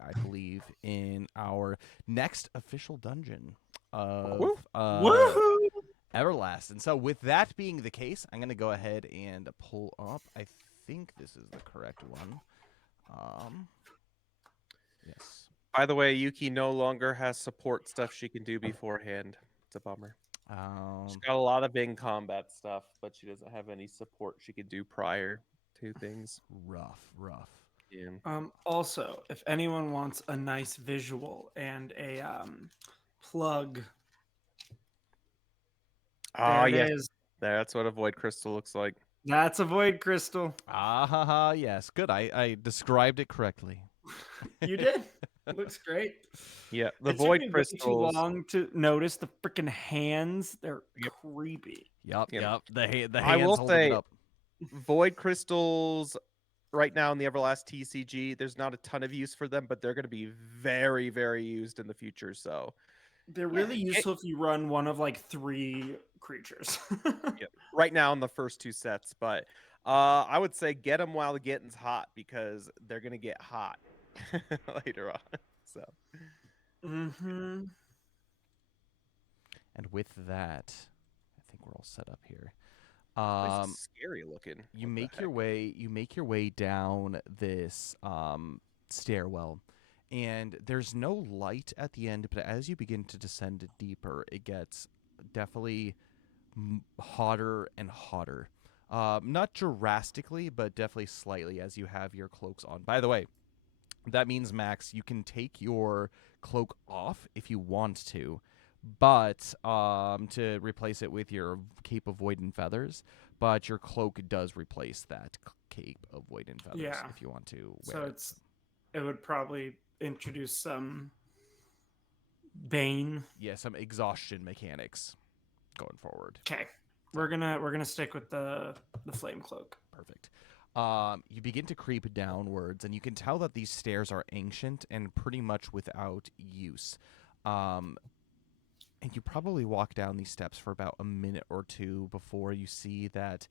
I believe, in our next official dungeon of Woo. Woohoo! Everlast. And so, with that being the case, I'm gonna go ahead and pull up. I think this is the correct one. Yes. By the way, Yuki no longer has support stuff she can do beforehand. It's a bummer. She's got a lot of in combat stuff, but she doesn't have any support she could do prior to things. Rough. Yeah. Also, if anyone wants a nice visual and a plug, Ah, there it yes. is. That's what a void crystal looks like. That's a void crystal. Yes. Good. I described it correctly. You did. Looks great. Yeah, the It took void me way too crystals. long to notice the freaking hands. They're Yep. creepy. Yep. Yep. The I hands will holding it say, up. void crystals right now in the Everlast TCG, there's not a ton of use for them, but they're going to be very, very used in the future. So, They're really useful if you run one of like 3 creatures. yeah, right now in the first 2 sets, but I would say get them while the getting's hot because they're going to get hot later on. So, Mm-hmm. And with that, I think we're all set up here. this is scary looking. You What the make your heck? way. You make your way down this stairwell, and there's no light at the end. But as you begin to descend deeper, it gets definitely hotter and hotter. Not drastically, but definitely slightly as you have your cloaks on. By the way, that means, Max, you can take your cloak off if you want to, but to replace it with your cape of void and feathers. But your cloak does replace that cape of void and feathers Yeah. if you want to So wear it would probably introduce some bane. Yeah, some exhaustion mechanics going forward. Okay. We're gonna stick with the flame cloak. Perfect. You begin to creep downwards, and you can tell that these stairs are ancient and pretty much without use. And you probably walk down these steps for about a minute or two before you see that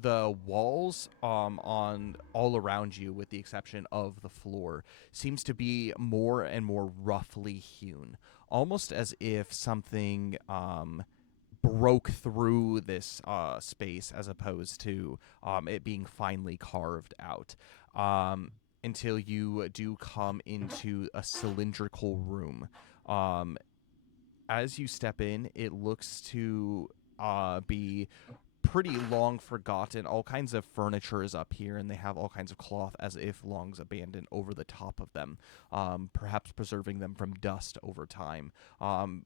the walls on all around you, with the exception of the floor, seems to be more and more roughly hewn, almost as if something broke through this space as opposed to it being finely carved out. Until you do come into a cylindrical room. As you step in, it looks to be pretty long forgotten. All kinds of furniture is up here, and they have all kinds of cloth as if long abandoned over the top of them, perhaps preserving them from dust over time.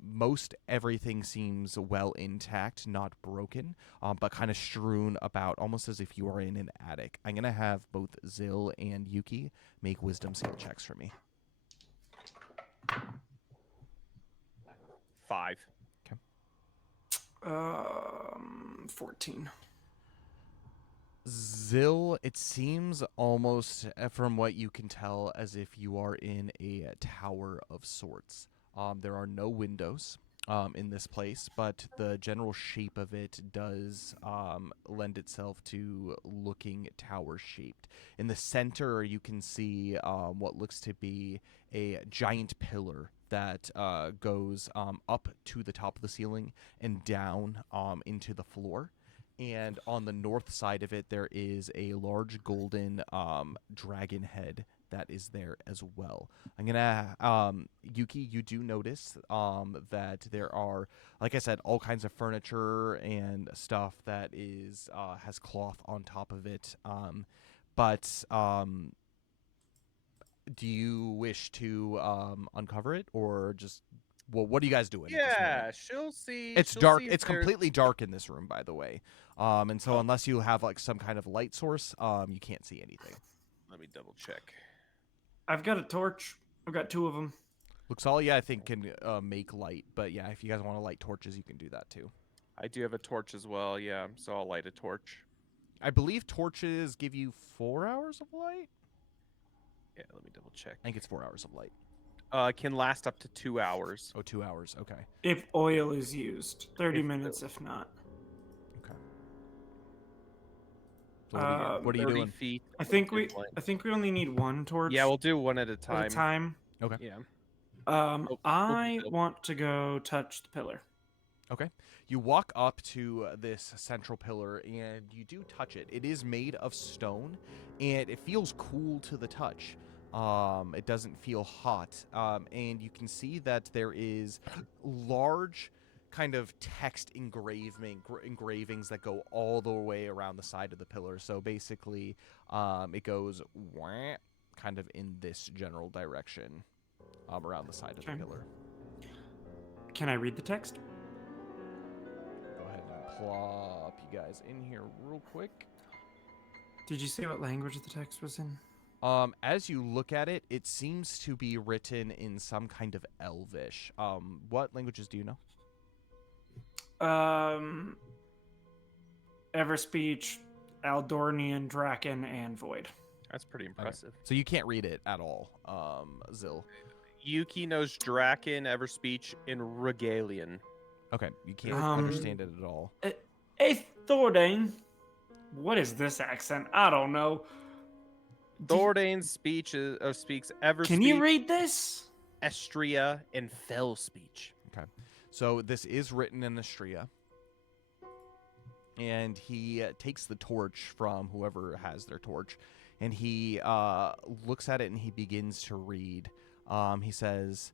Most everything seems well intact, not broken, but kind of strewn about, almost as if you are in an attic. I'm going to have both Zill and Yuki make wisdom skill checks for me. 5. 14. Zill, it seems almost, from what you can tell, as if you are in a tower of sorts. There are no windows in this place, but the general shape of it does lend itself to looking tower-shaped. In the center, you can see what looks to be a giant pillar that goes up to the top of the ceiling and down into the floor. And on the north side of it, there is a large golden dragon head that is there as well. I'm gonna, Yuki, you do notice that there are, like I said, all kinds of furniture and stuff that is has cloth on top of it. But do you wish to uncover it, or just, well, what are you guys doing? At this Yeah, moment? she'll see. It's she'll dark. see if It's there's- completely dark in this room, by the way. And so unless you have like some kind of light source, you can't see anything. Let me double check. I've got a torch. I've got 2 of them. Luxalia, I think, can make light, but yeah, if you guys want to light torches, you can do that too. I do have a torch as well. Yeah, so I'll light a torch. I believe torches give you 4 hours of light. Yeah, let me double check. I think it's 4 hours of light. Can last up to 2 hours. Oh, 2 hours. Okay. If oil is used, 30 If minutes if not. Okay. So what are you 30 doing? feet. I think in we length. only need one torch Yeah, we'll do one at a at time. a time. Okay. Yeah. Um, We'll do I Bill. want to go touch the pillar. Okay. You walk up to this central pillar and you do touch it. It is made of stone and it feels cool to the touch. It doesn't feel hot. And you can see that there is large kind of text engravings that go all the way around the side of the pillar. So basically, it goes wah, kind of in this general direction around the side of the Okay. pillar. Can I read the text? Go ahead and plop you guys in here real quick. Did you say what language the text was in? As you look at it, it seems to be written in some kind of Elvish. What languages do you know? Everspeech, Aldornian, Draken, and Void. That's pretty impressive. So you can't read it at all, Zil. Yuki knows Draken, Everspeech, and Regalian. Okay, you can't Um, understand it at all. Hey, Thordane. What is this accent? I don't know. Thordane's speaks Everspeech, Can you read this? Estria, and Fell speech. Okay, so this is written in Astria. And he takes the torch from whoever has their torch, and he looks at it and he begins to read. He says,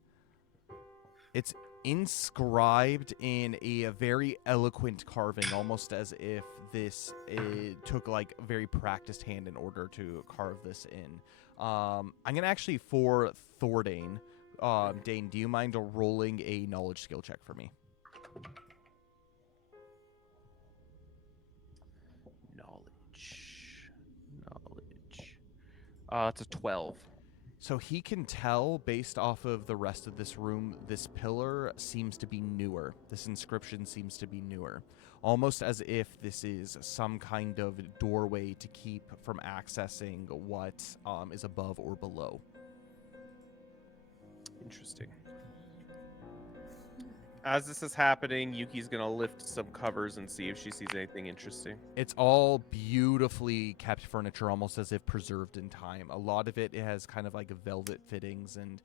it's inscribed in a very eloquent carving, almost as if this took like a very practiced hand in order to carve this in. I'm gonna actually, for Thordane, Dane, do you mind rolling a knowledge skill check for me? It's a 12. So he can tell, based off of the rest of this room, this pillar seems to be newer. This inscription seems to be newer. Almost as if this is some kind of doorway to keep from accessing what is above or below. Interesting. As this is happening, Yuki's gonna lift some covers and see if she sees anything interesting. It's all beautifully kept furniture, almost as if preserved in time. A lot of it has kind of like velvet fittings and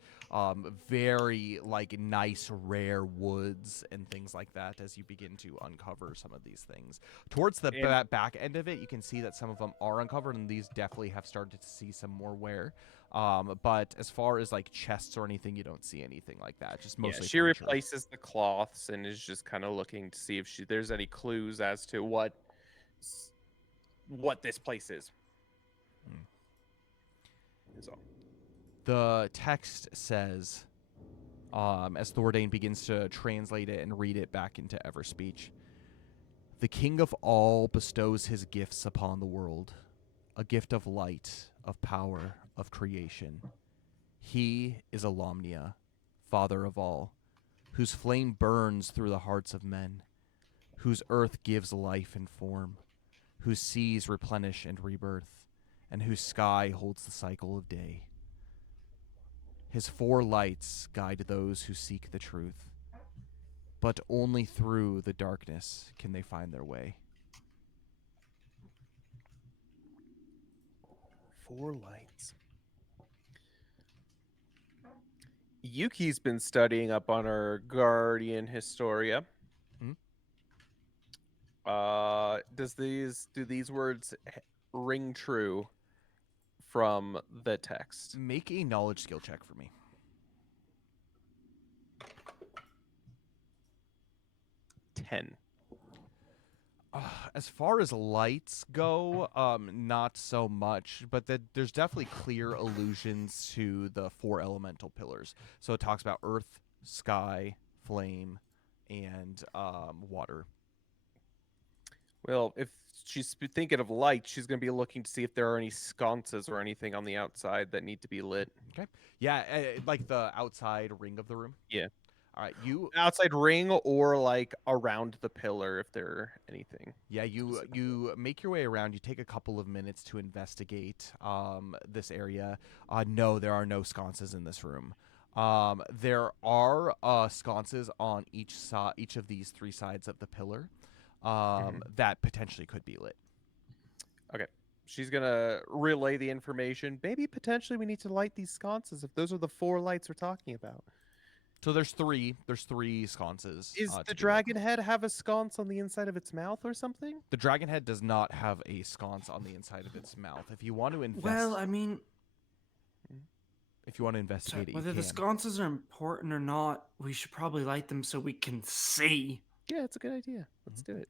very like nice rare woods and things like that as you begin to uncover some of these things. Towards the back end of it, you can see that some of them are uncovered, and these definitely have started to see some more wear. But as far as like chests or anything, you don't see anything like that. Just mostly she furniture. replaces the cloths and is just kind of looking to see if there's any clues as to what this place is. So. The text says, as Thordane begins to translate it and read it back into Everspeech, the King of all bestows his gifts upon the world, a gift of light, of power, of creation. He is Alomnia, Father of all, whose flame burns through the hearts of men, whose earth gives life and form, whose seas replenish and rebirth, and whose sky holds the cycle of day. His 4 lights guide those who seek the truth, but only through the darkness can they find their way. 4 lights. Yuki's been studying up on her Guardian Historia. Do these words ring true from the text? Make a knowledge skill check for me. 10. As far as lights go, not so much, but there's definitely clear allusions to the 4 elemental pillars. So it talks about earth, sky, flame, and water. Well, if she's thinking of light, she's going to be looking to see if there are any sconces or anything on the outside that need to be lit. Okay. Yeah, like the outside ring of the room. Yeah. All right, you Outside ring or like around the pillar if there anything. you make your way around. You take a couple of minutes to investigate this area. No, there are no sconces in this room. There are sconces on each of these three sides of the pillar that potentially could be lit. Okay. She's gonna relay the information. Maybe potentially we need to light these sconces if those are the 4 lights we're talking about. So there's three sconces. Is to the be lit. dragon head have a sconce on the inside of its mouth or something? The dragon head does not have a sconce on the inside of its mouth. If you want to Well, I mean, investigate it, whether you the can. sconces are important or not, we should probably light them so we can see. Yeah, it's a good idea. Let's do it.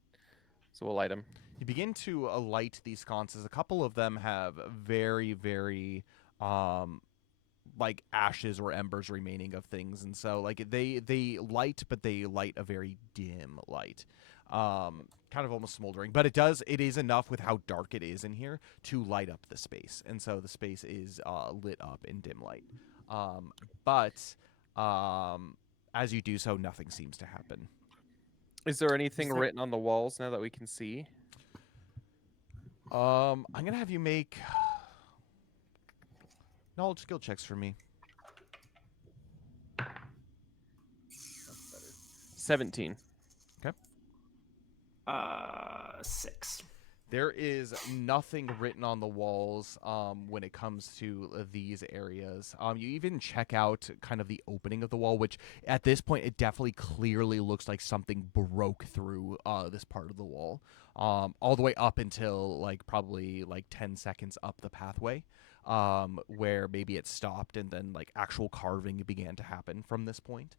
So we'll light them. You begin to light these sconces. A couple of them have very, very like ashes or embers remaining of things, and so like they light, but they light a very dim light, kind of almost smoldering. But it is enough with how dark it is in here to light up the space, and so the space is lit up in dim light. But as you do so, nothing seems to happen. Is there anything written on the walls now that we can see? I'm gonna have you make knowledge skill checks for me. 17. 6. There is nothing written on the walls when it comes to these areas. You even check out kind of the opening of the wall, which at this point it definitely clearly looks like something broke through this part of the wall, all the way up until like probably like 10 seconds up the pathway, where maybe it stopped and then like actual carving began to happen from this point.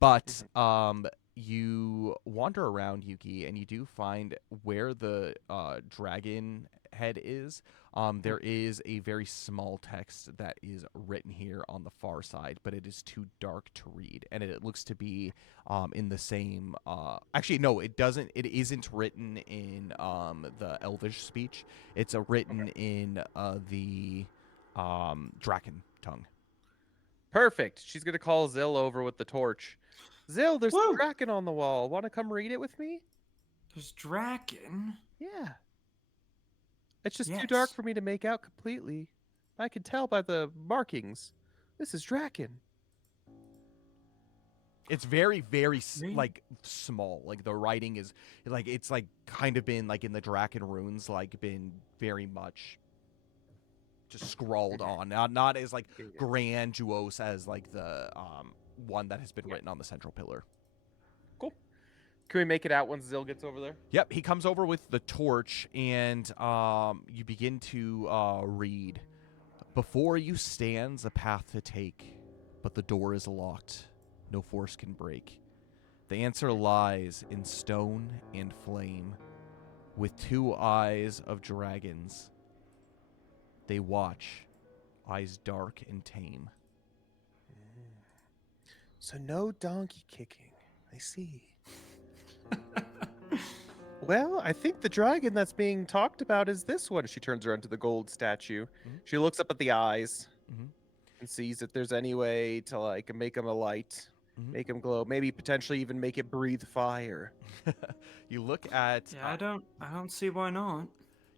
But you wander around, Yuki, and you do find where the dragon head is. There is a very small text that is written here on the far side, but it is too dark to read, and it looks to be in the same. Actually, no, it doesn't. It isn't written in the Elvish speech. It's written in the Draken tongue. Perfect. She's gonna call Zill over with the torch. Zill, there's Whoa. a dragon on the wall. Want to come read it with me? There's dragon. Yeah. It's just too dark for me to make out completely. I can tell by the markings. This is dragon. It's very, very like small. Like the writing is like it's like kind of been like in the Draken runes, like been very much just scrawled on. Not as like grandiose as like the one that has been written on the central pillar. Cool. Can we make it out once Zill gets over there? Yep, he comes over with the torch, and you begin to read. Before you stands a path to take, but the door is locked. No force can break. The answer lies in stone and flame, with 2 eyes of dragons. They watch, eyes dark and tame. So no donkey kicking. I see. Well, I think the dragon that's being talked about is this one. She turns around to the gold statue. She looks up at the eyes and sees if there's any way to like make them a light, make them glow, maybe potentially even make it breathe fire. You look at Yeah, I don't see why not.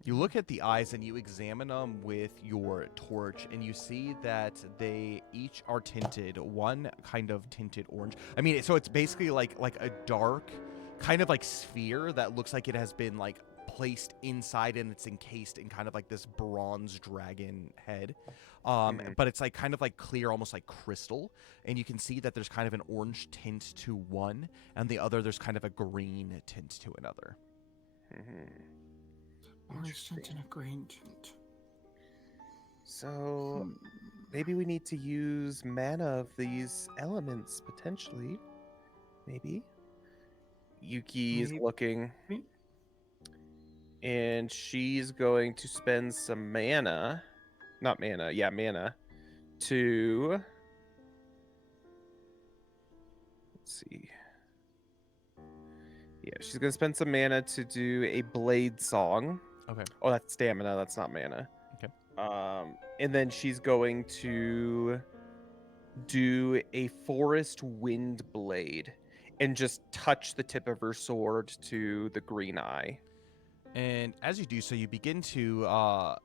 You look at the eyes and you examine them with your torch, and you see that they each are tinted, one kind of tinted orange. I mean, so it's basically like a dark kind of like sphere that looks like it has been like placed inside, and it's encased in kind of like this bronze dragon head. But it's like kind of like clear, almost like crystal, and you can see that there's kind of an orange tint to one, and the other there's kind of a green tint to another. Orange tint and a green tint. So maybe we need to use mana of these elements potentially. Maybe. Yuki is looking. And she's going to spend some mana. Not mana, yeah, mana. To. Let's see. Yeah, she's going to spend some mana to do a blade song. Okay. Oh, that's stamina. That's not mana. Okay. And then she's going to do a forest wind blade and just touch the tip of her sword to the green eye. And as you do so, you begin to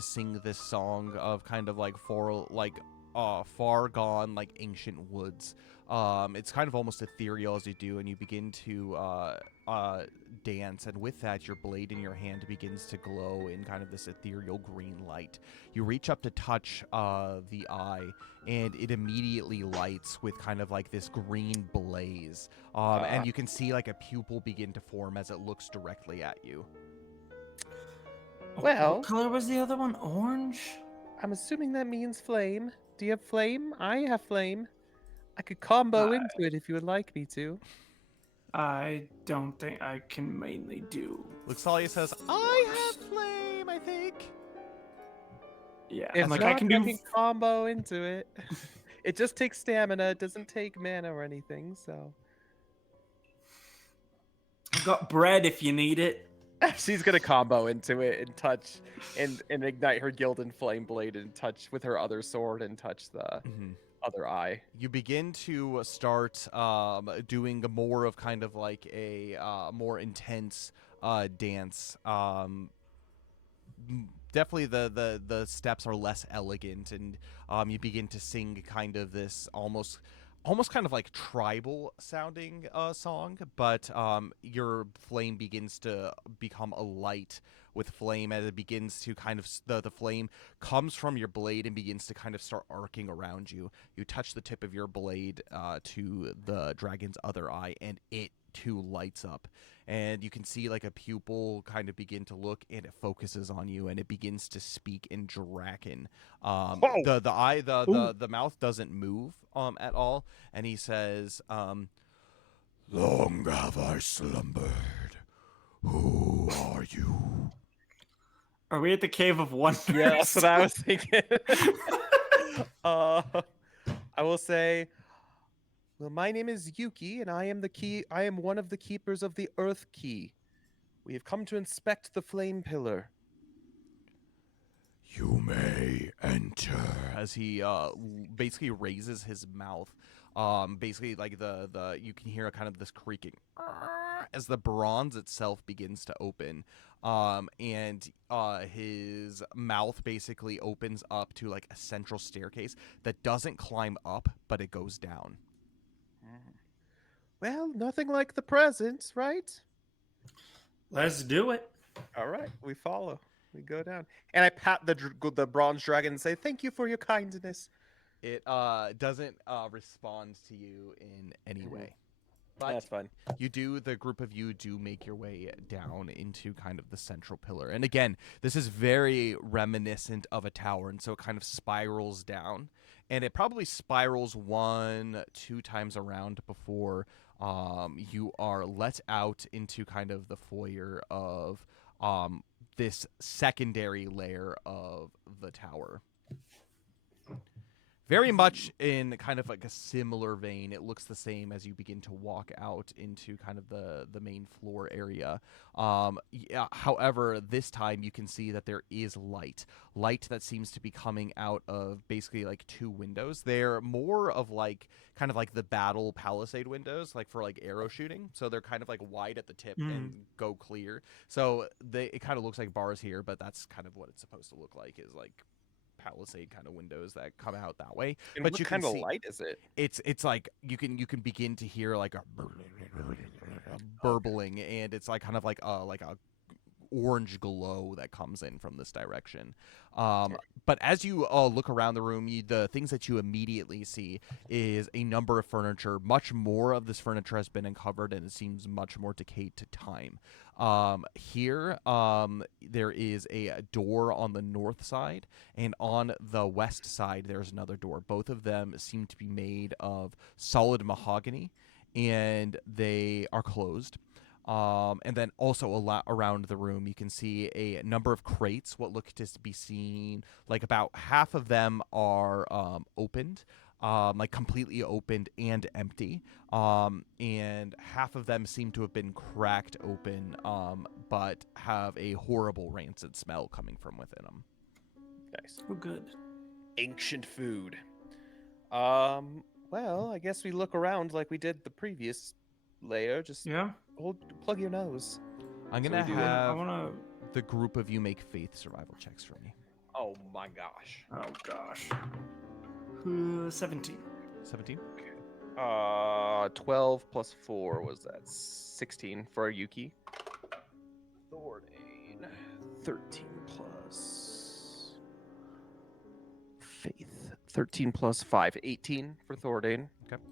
sing this song of kind of like far gone like ancient woods. It's kind of almost ethereal as you do, and you begin to dance, and with that, your blade in your hand begins to glow in kind of this ethereal green light. You reach up to touch the eye, and it immediately lights with kind of like this green blaze. And you can see like a pupil begin to form as it looks directly at you. Well- what color was the other one? Orange? I'm assuming that means flame. Do you have flame? I have flame. I could combo into it if you would like me to. I don't think I can mainly do. Luxalia says, I have flame, I think. Yeah, If I'm like, not, I can do. combo into it. It just takes stamina. It doesn't take mana or anything, so. I've got bread if you need it. She's gonna combo into it and touch and ignite her Gildan Flame Blade and touch with her other sword and touch the other eye. You begin to start doing more of kind of like a more intense dance. Definitely the steps are less elegant, and you begin to sing kind of this almost kind of like tribal sounding song, but your flame begins to become a light with flame, and it begins to kind of the flame comes from your blade and begins to kind of start arcing around you. You touch the tip of your blade to the dragon's other eye, and it too lights up, and you can see like a pupil kind of begin to look, and it focuses on you, and it begins to speak in Draken. The mouth doesn't move at all, and he says, long have I slumbered, who are you? Are we at the Cave of Wonders? Yeah, that's what I was thinking. I will say, well, my name is Yuki, and I am one of the keepers of the Earth Key. We have come to inspect the flame pillar. You may enter. As he basically raises his mouth, basically like the you can hear a kind of this creaking as the bronze itself begins to open, and his mouth basically opens up to like a central staircase that doesn't climb up, but it goes down. Well, nothing like the present, right? Let's do it. All right, we follow. We go down, and I pat the bronze dragon and say, "Thank you for your kindness." It doesn't respond to you in any way. But That's fine. the group of you do make your way down into kind of the central pillar. And again, this is very reminiscent of a tower, and so it kind of spirals down. And it probably spirals 1-2 times around before you are let out into kind of the foyer of this secondary layer of the tower. Very much in kind of like a similar vein. It looks the same as you begin to walk out into kind of the main floor area. However, this time you can see that there is light that seems to be coming out of basically like 2 windows. They're more of like kind of like the battle palisade windows, like for like arrow shooting. So they're kind of like wide at the tip and go clear. So it kind of looks like bars here, but that's kind of what it's supposed to look like, is like palisade kind of windows that come out that way. And but what you kind can of see light is it? it's like you can begin to hear like a burbling, and it's like kind of like a orange glow that comes in from this direction. But as you look around the room, the things that you immediately see is a number of furniture. Much more of this furniture has been uncovered, and it seems much more decayed to time. Here, there is a door on the north side, and on the west side, there's another door. Both of them seem to be made of solid mahogany, and they are closed. And then also around the room, you can see a number of crates, what look to be seen, like about half of them are opened, like completely opened and empty. And half of them seem to have been cracked open, but have a horrible rancid smell coming from within them. Nice. Oh, good. Ancient food. Well, I guess we look around like we did the previous layer. Just Yeah. plug your nose. I'm So gonna we do it. I have wanna. the group of you make faith survival checks for me. Oh my gosh. Oh gosh. 17. 17. 12 plus 4 was that 16 for Yuki. Thordain. 13 plus Faith. 13 plus 5. 18 for Thordain. Okay.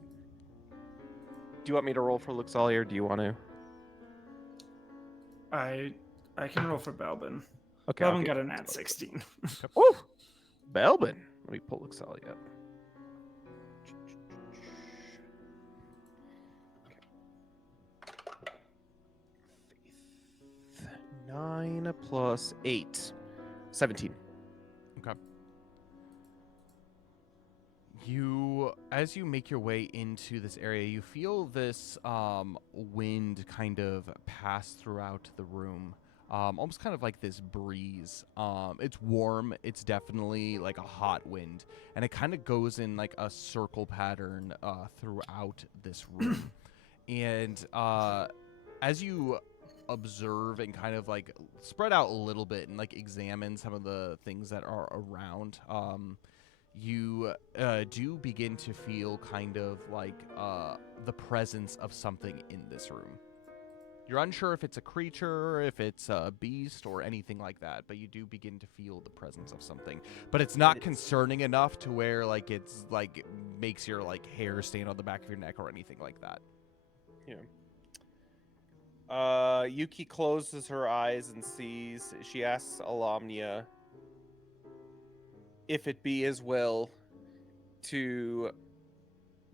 Do you want me to roll for Luxali or do you want to? I can roll for Belbin. Okay. I'll Belbin give got it an to at Luxali. 16. Woo! Belbin. Let me pull Luxali up. Faith. 9 plus 8. 17. As you make your way into this area, you feel this wind kind of pass throughout the room. Almost kind of like this breeze. It's warm. It's definitely like a hot wind, and it kind of goes in like a circle pattern throughout this room. And as you observe and kind of like spread out a little bit and like examine some of the things that are around, you do begin to feel kind of like the presence of something in this room. You're unsure if it's a creature, if it's a beast, or anything like that, but you do begin to feel the presence of something. But it's not concerning enough to where like it's like makes your like hair stand on the back of your neck or anything like that. Yeah. Yuki closes her eyes and sees. She asks Alamnia if it be his will to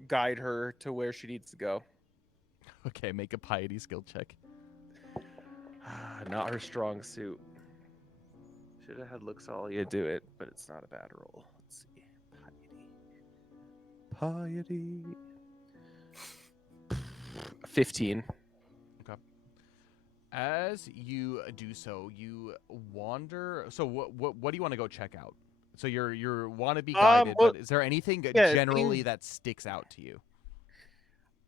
guide her to where she needs to go. Okay, make a piety skill check. Not her strong suit. Should have had Luxalia do it, but it's not a bad roll. Let's see. Piety. 15. As you do so, you wander. So what do you want to go check out? So you want to be guided, well, but is there anything yeah, generally that sticks out to you?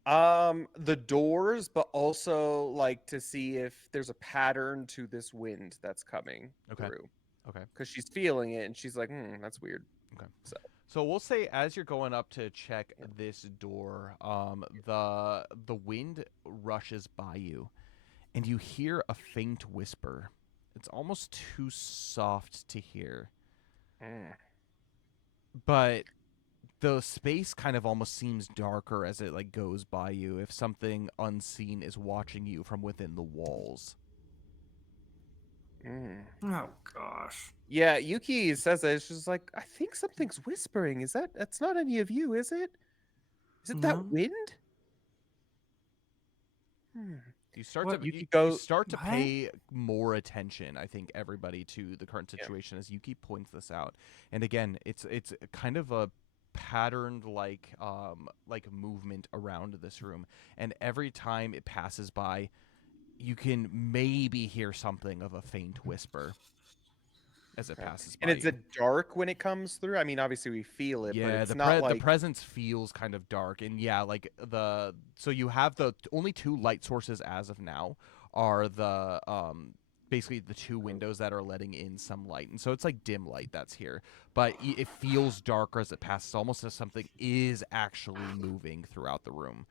The doors, but also like to see if there's a pattern to this wind that's coming through. Okay. Because she's feeling it and she's like, that's weird. Okay. So So we'll say as you're going up to check this door, the wind rushes by you, and you hear a faint whisper. It's almost too soft to hear, but the space kind of almost seems darker as it like goes by you, if something unseen is watching you from within the walls. Oh gosh. yeah, Yuki says that. She's like, I think something's whispering. That's not any of you, is it? Is it No. that wind? You start What? to Yuki you start to What? pay more attention, I think, everybody, to the current situation as Yuki points this out. And again, it's kind of a patterned like movement around this room, and every time it passes by, you can maybe hear something of a faint whisper as it passes by. And is it dark when it comes through? I mean, obviously we feel it, but Yeah, it's the not like the presence feels kind of dark, and yeah, like so you have the only two light sources as of now are the basically the two windows that are letting in some light, and so it's like dim light that's here, but it feels darker as it passes, almost as something is actually moving throughout the room.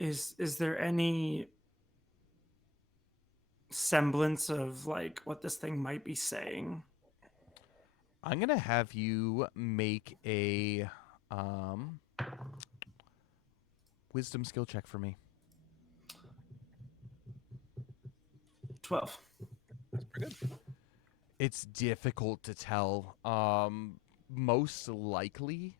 Is there any semblance of like what this thing might be saying? I'm gonna have you make a wisdom skill check for me. 12. that's pretty good. It's difficult to tell. Most likely,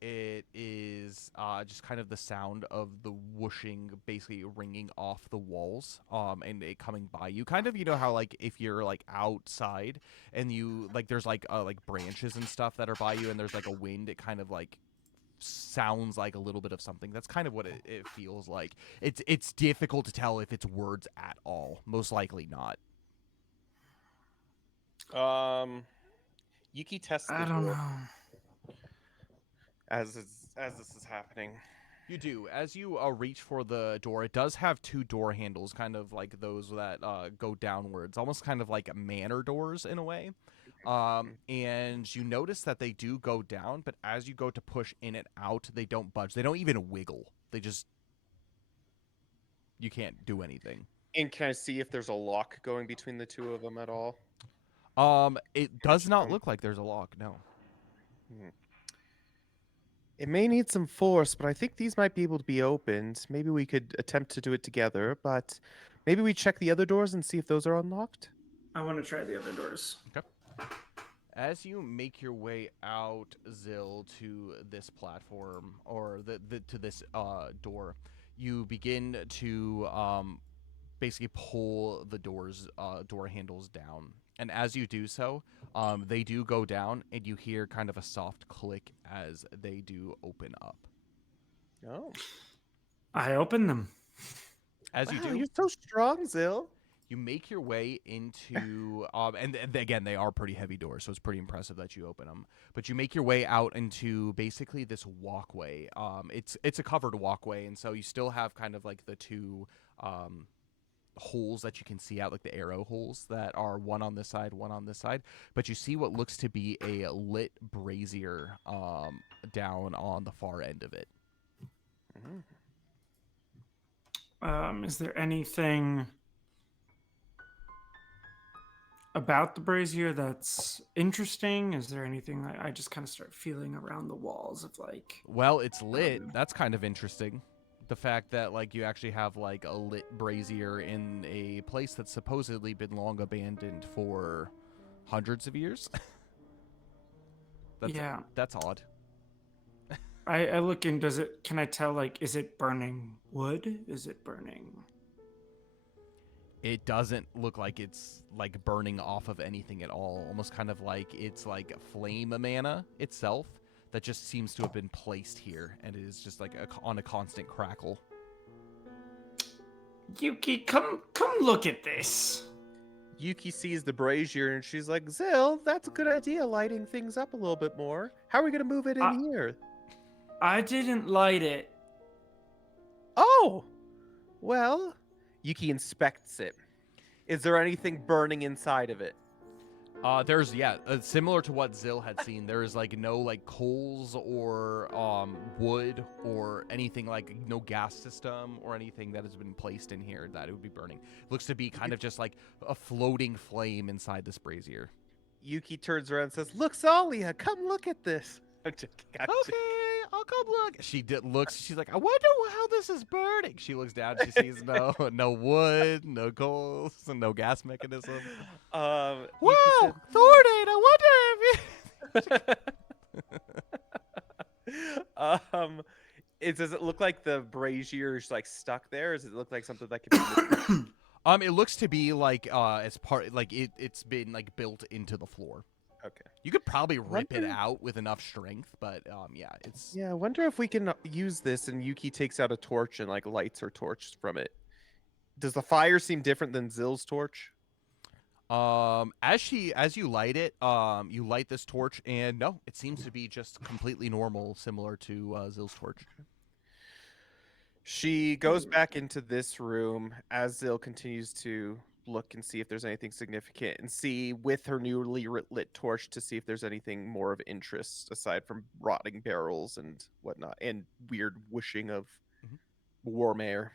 it is just kind of the sound of the whooshing, basically ringing off the walls, and it coming by you. Kind of, you know how like if you're like outside and you like there's like branches and stuff that are by you, and there's like a wind. It kind of like sounds like a little bit of something. That's kind of what it feels like. It's difficult to tell if it's words at all. Most likely not. Yuki tests the I don't door. know. as this is happening. You do. As you reach for the door, it does have two door handles, kind of like those that go downwards, almost kind of like manor doors in a way. And you notice that they do go down, but as you go to push in and out, they don't budge. They don't even wiggle. They just, you can't do anything. And can I see if there's a lock going between the two of them at all? It does not look like there's a lock, no. It may need some force, but I think these might be able to be opened. Maybe we could attempt to do it together, but maybe we check the other doors and see if those are unlocked. I want to try the other doors. Okay. As you make your way out, Zill, to this platform, or to this door, you begin to basically pull the door handles down. And as you do so, they do go down, and you hear kind of a soft click as they do open up. Oh. I open them. As you do, You're so strong, Zill. you make your way into, and again, they are pretty heavy doors, so it's pretty impressive that you open them. But you make your way out into basically this walkway. It's a covered walkway, and so you still have kind of like the two holes that you can see out, like the arrow holes that are one on this side, one on this side. But you see what looks to be a lit brazier down on the far end of it. Is there anything about the brazier that's interesting? Is there anything I just kind of start feeling around the walls of like? Well, it's lit. That's kind of interesting. The fact that like you actually have like a lit brazier in a place that's supposedly been long abandoned for hundreds of years. That's odd. I look in. Can I tell? Like, is it burning wood? Is it burning? It doesn't look like it's like burning off of anything at all. Almost kind of like it's like flame mana itself that just seems to have been placed here, and it is just like on a constant crackle. Yuki, come look at this. Yuki sees the brazier and she's like, Zill, that's a good idea, lighting things up a little bit more. How are we going to move it in here? I didn't light it. Oh, well, Yuki inspects it. Is there anything burning inside of it? There's similar to what Zill had seen. There is like no like coals or wood or anything, like no gas system or anything that has been placed in here that it would be burning. It looks to be kind of just like a floating flame inside this brazier. Yuki turns around and says, "Look, Zalia, come look at this." Okay, I'll come look. She looks. She's like, I wonder how this is burning. She looks down. She sees no wood, no coals, and no gas mechanism. Wow, Thornade, I wonder if does it look like the brazier is like stuck there? Or does it look like something that could be? It looks to be like as part like it's been like built into the floor. Okay. You could probably rip it out with enough strength, but it's. Yeah, I wonder if we can use this. And Yuki takes out a torch and like lights her torch from it. Does the fire seem different than Zill's torch? As you light it, you light this torch, and no, it seems to be just completely normal, similar to Zill's torch. She goes back into this room as Zill continues to look and see if there's anything significant, and see with her newly lit torch to see if there's anything more of interest aside from rotting barrels and whatnot, and weird whooshing of warm air.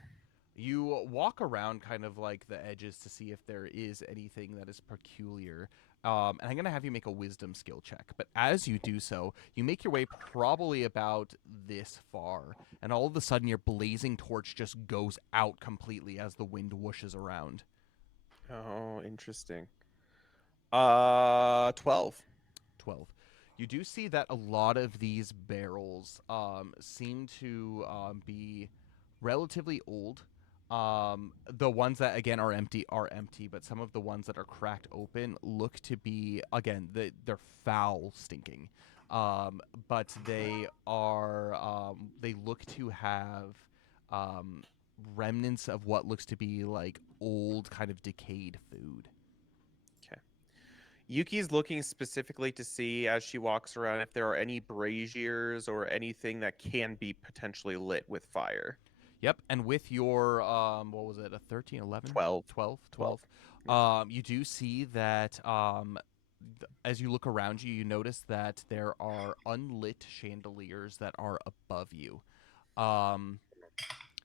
You walk around kind of like the edges to see if there is anything that is peculiar. And I'm going to have you make a wisdom skill check. But as you do so, you make your way probably about this far. And all of a sudden, your blazing torch just goes out completely as the wind whooshes around. Oh, interesting. 12. 12. You do see that a lot of these barrels seem to be relatively old. The ones that again are empty, but some of the ones that are cracked open look to be, again, they're foul stinking. But they are they look to have remnants of what looks to be like old kind of decayed food. Yuki's looking specifically to see as she walks around if there are any braziers or anything that can be potentially lit with fire. Yep, and with your what was it, a 13, 11? 12. 12? 12. 12. You do see that as you look around you, you notice that there are unlit chandeliers that are above you. Um,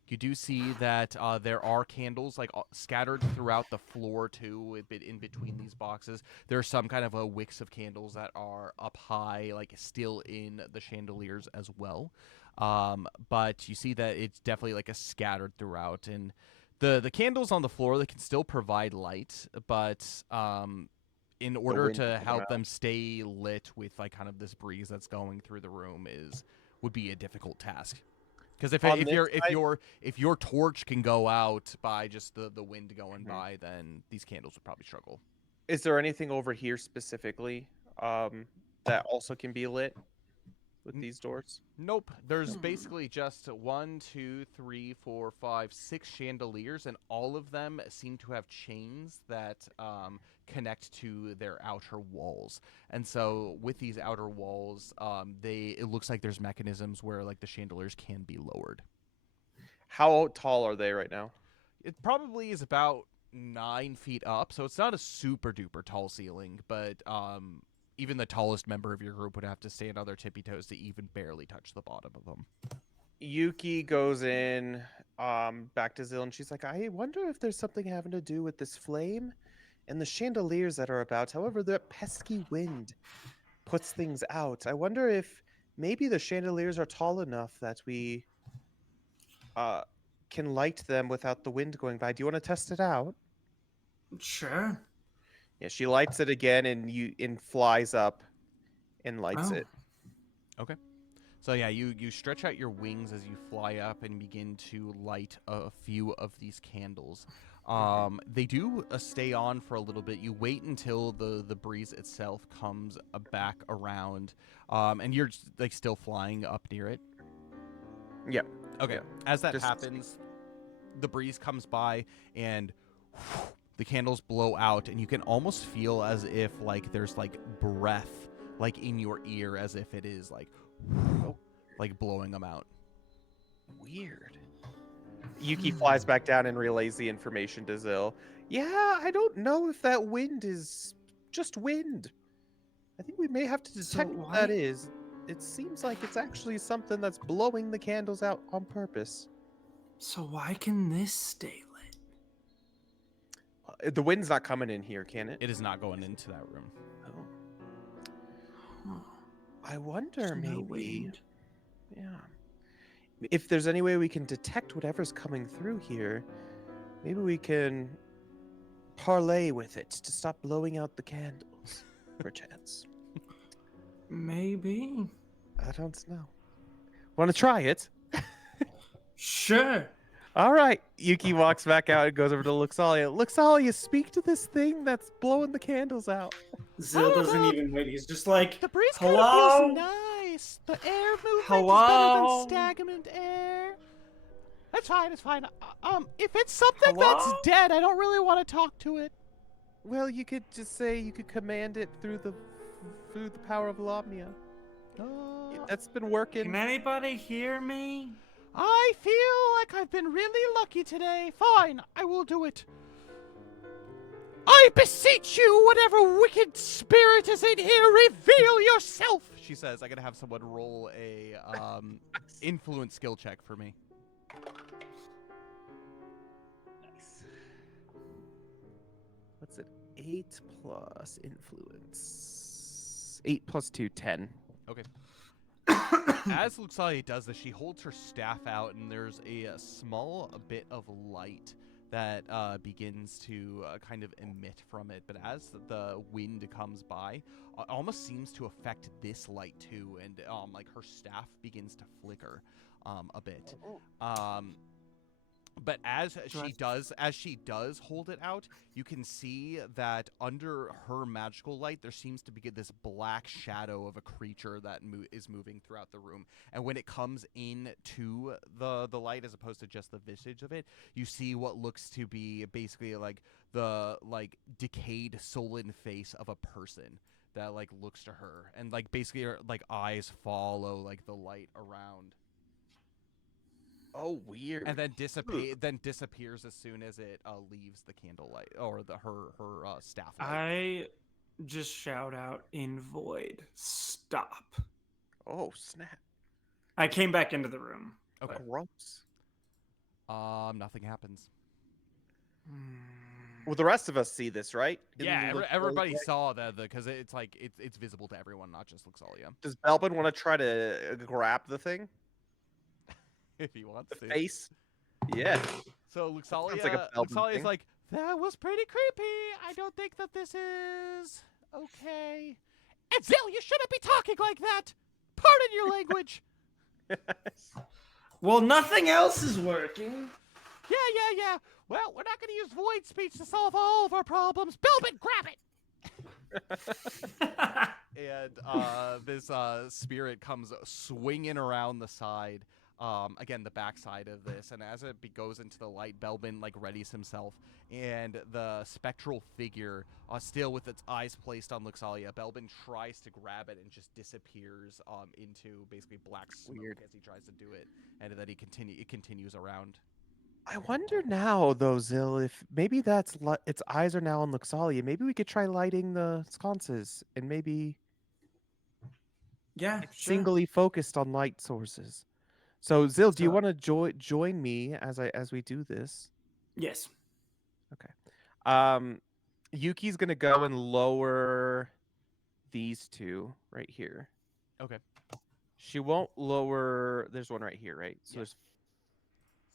you do see that there are candles like scattered throughout the floor too, a bit in between these boxes. There are some kind of wicks of candles that are up high, like still in the chandeliers as well. But you see that it's definitely like a scattered throughout, and the candles on the floor, they can still provide light, but in order wind to coming help out. them stay lit with like kind of this breeze that's going through the room would be a difficult task. Because On this side- if your torch can go out by just the wind going by, then these candles would probably struggle. Is there anything over here specifically that also can be lit with these doors? Nope. There's Hmm. basically just 1, 2, 3, 4, 5, 6 chandeliers, and all of them seem to have chains that connect to their outer walls. And so with these outer walls, it looks like there's mechanisms where like the chandeliers can be lowered. How tall are they right now? It probably is about 9 feet up, so it's not a super duper tall ceiling, but even the tallest member of your group would have to stand on their tippy toes to even barely touch the bottom of them. Yuki goes in back to Zill, and she's like, I wonder if there's something having to do with this flame and the chandeliers that are about. However, the pesky wind puts things out. I wonder if maybe the chandeliers are tall enough that we can light them without the wind going by. Do you want to test it out? Sure. Yeah, she lights it again, and flies up and lights Oh. it. Okay. So yeah, you stretch out your wings as you fly up and begin to light a few of these candles. They do stay on for a little bit. You wait until the breeze itself comes back around, and you're like still flying up near it. Yep. Okay. Yeah. As that Just- happens, the breeze comes by and the candles blow out, and you can almost feel as if like there's like breath like in your ear, as if it is like blowing them out. Weird. Yuki flies back down and relays the information to Zill. Yeah, I don't know if that wind is just wind. I think we may have to So detect what that why- is. It seems like it's actually something that's blowing the candles out on purpose. So why can this stay lit? The wind's not coming in here, can it? It is not going into that room. Oh. Huh. I wonder There's no maybe. wind. Yeah. If there's any way we can detect whatever's coming through here, maybe we can parlay with it to stop blowing out the candles, perchance. Maybe. I don't know. Want to try it? Sure. All right. Yuki walks back out and goes over to Luxalia. Luxalia, speak to this thing that's blowing the candles out. Zill don't doesn't know. even wait. He's just like, The breeze Hello? kind of feels nice. The air movement Hello? is better than stagnant air. That's fine. It's fine. If it's something that's Hello? dead, I don't really want to talk to it. Well, you could just say you could command it through the power of Lamia. That's been working. can anybody hear me? I feel like I've been really lucky today. Fine, I will do it. I beseech you, whatever wicked spirit is in here, reveal yourself. She says, I gotta have someone roll a influence skill check for me. Nice. What's it? 8 plus influence. 8 plus 2, 10. Okay. As Luxalia does this, she holds her staff out, and there's a small bit of light that begins to kind of emit from it. But as the wind comes by, it almost seems to affect this light too, and like her staff begins to flicker a bit. But as I- she does hold it out, you can see that under her magical light, there seems to be this black shadow of a creature that is moving throughout the room. And when it comes into the light, as opposed to just the visage of it, you see what looks to be basically like the decayed, sullen face of a person that looks to her, and basically her eyes follow the light around. Oh, weird. And then disappears as soon as it leaves the candlelight or her staff light. I just shout out in void, stop. Oh, snap. I came back into the room. Okay. Gross. Nothing happens. Well, the rest of us see this, right? Yeah, In the everybody doorway? saw that because it's visible to everyone, not just Luxalia. Does Belbin want to try to grab the thing? If he wants The to. face? Yeah. So Sounds like a Belbin Luxalia's thing. like, that was pretty creepy. I don't think that this is okay. And Zil, you shouldn't be talking like that. Pardon your language. Well, nothing else is working. Yeah. Well, we're not going to use void speech to solve all of our problems. Belbin, grab it. And this spirit comes swinging around the side, again the backside of this, and as it goes into the light, Belbin readies himself, and the spectral figure, still with its eyes placed on Luxalia, Belbin tries to grab it and just disappears into basically black smoke as he tries to do it, and then it continues around. I wonder now, though, Zil, if maybe its eyes are now on Luxalia. Maybe we could try lighting the sconces and maybe Yeah, singly focused on light sources. So, Zil, do you So- want to join me as we do this? Yes. Yuki's gonna go and lower these two right here. Okay. She won't lower. There's one right here, right? So Yeah. there's,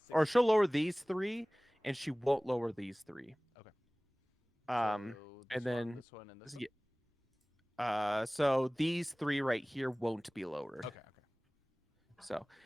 or she'll lower these three, and she won't lower these three. Okay. Um, So and then this one and this one. So these three right here won't be lowered. Okay.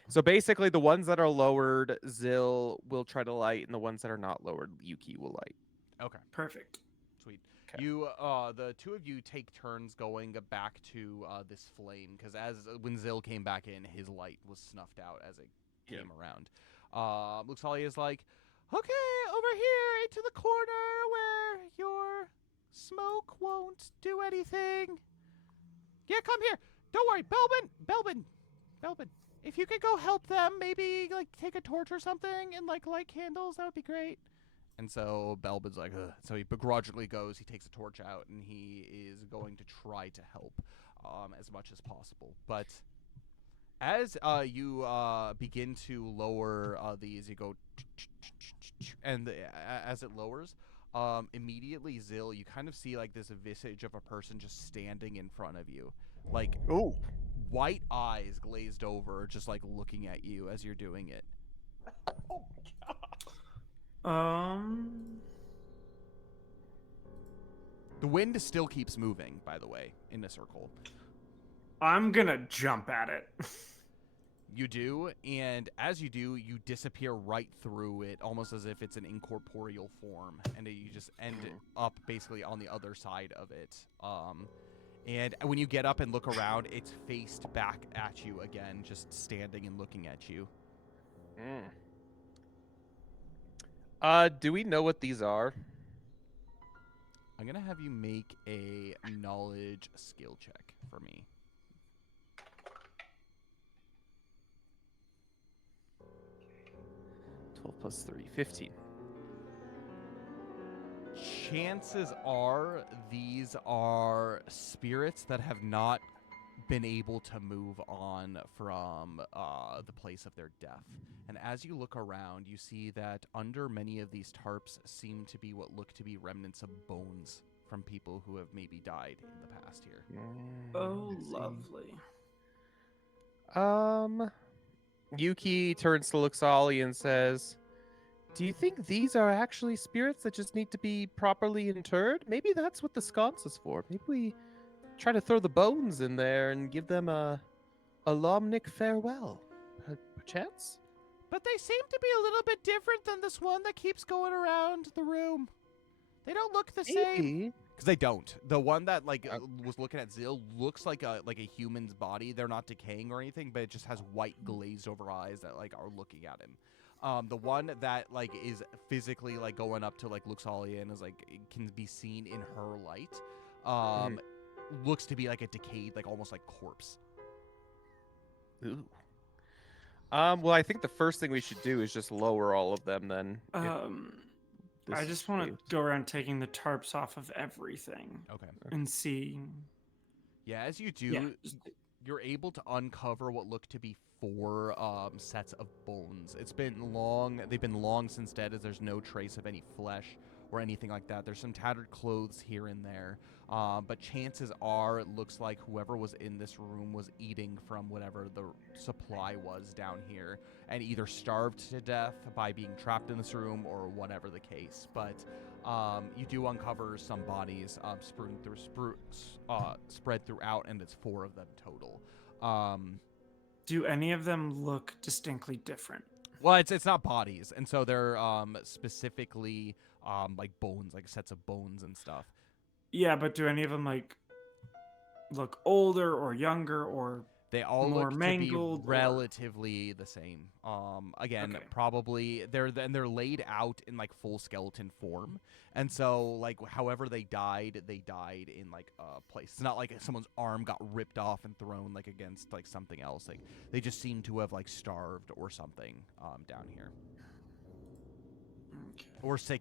So basically, the ones that are lowered, Zil will try to light, and the ones that are not lowered, Yuki will light. Okay. Perfect. Sweet. 'Kay. You, the two of you take turns going back to this flame, because when Zil came back in, his light was snuffed out as it came around. Luxalia is like, okay, over here into the corner where your smoke won't do anything. Yeah, come here. Don't worry, Belbin. If you could go help them, maybe take a torch or something and light candles, that would be great. And so Belbin's like, ugh. So he begrudgingly goes, he takes a torch out, and he is going to try to help as much as possible. But as you begin to lower these, you go, and as it lowers, immediately, Zil, you kind of see this visage of a person just standing in front of you. Oh. White eyes glazed over, just looking at you as you're doing it. Oh my god. The wind still keeps moving, by the way, in a circle. I'm gonna jump at it. You do, and as you do, you disappear right through it, almost as if it's an incorporeal form, and you just end up basically on the other side of it. And when you get up and look around, it's faced back at you again, just standing and looking at you. Do we know what these are? I'm gonna have you make a knowledge skill check for me. 12 plus 3, 15. Chances are these are spirits that have not been able to move on from the place of their death. And as you look around, you see that under many of these tarps seem to be what look to be remnants of bones from people who have maybe died in the past here. Oh, lovely. Yuki turns to Luxali and says, do you think these are actually spirits that just need to be properly interred? Maybe that's what the sconce is for. Maybe we try to throw the bones in there and give them a lomnic farewell. Perchance? But they seem to be a little bit different than this one that keeps going around the room. They don't look the same. Maybe. Because they don't. The one that like Oh. was looking at Zill looks like a human's body. They're not decaying or anything, but it just has white glazed over eyes that like are looking at him. The one that like is physically like going up to like Luxalia and is like it can be seen in her light. Looks to be like a decayed, like almost like corpse. Ooh. Well, I think the first thing we should do is just lower all of them then. I just want to go around taking the tarps off of everything Okay. and see. Yeah, as you do, Yeah, you're able to uncover what look to be 4 sets of bones. It's been long. They've been long since dead, as there's no trace of any flesh or anything like that. There's some tattered clothes here and there, but chances are it looks like whoever was in this room was eating from whatever the supply was down here and either starved to death by being trapped in this room or whatever the case. But you do uncover some bodies spread throughout, and it's 4 of them total. Do any of them look distinctly different? Well, it's not bodies, and so they're specifically like bones, like sets of bones and stuff. Yeah, but do any of them like look older or younger or They all more look to be mangled or- relatively the same. Again, Okay. probably they're laid out in like full skeleton form, and so like however they died in like a place. It's not like someone's arm got ripped off and thrown like against like something else. Like they just seem to have like starved or something down here, Okay. or say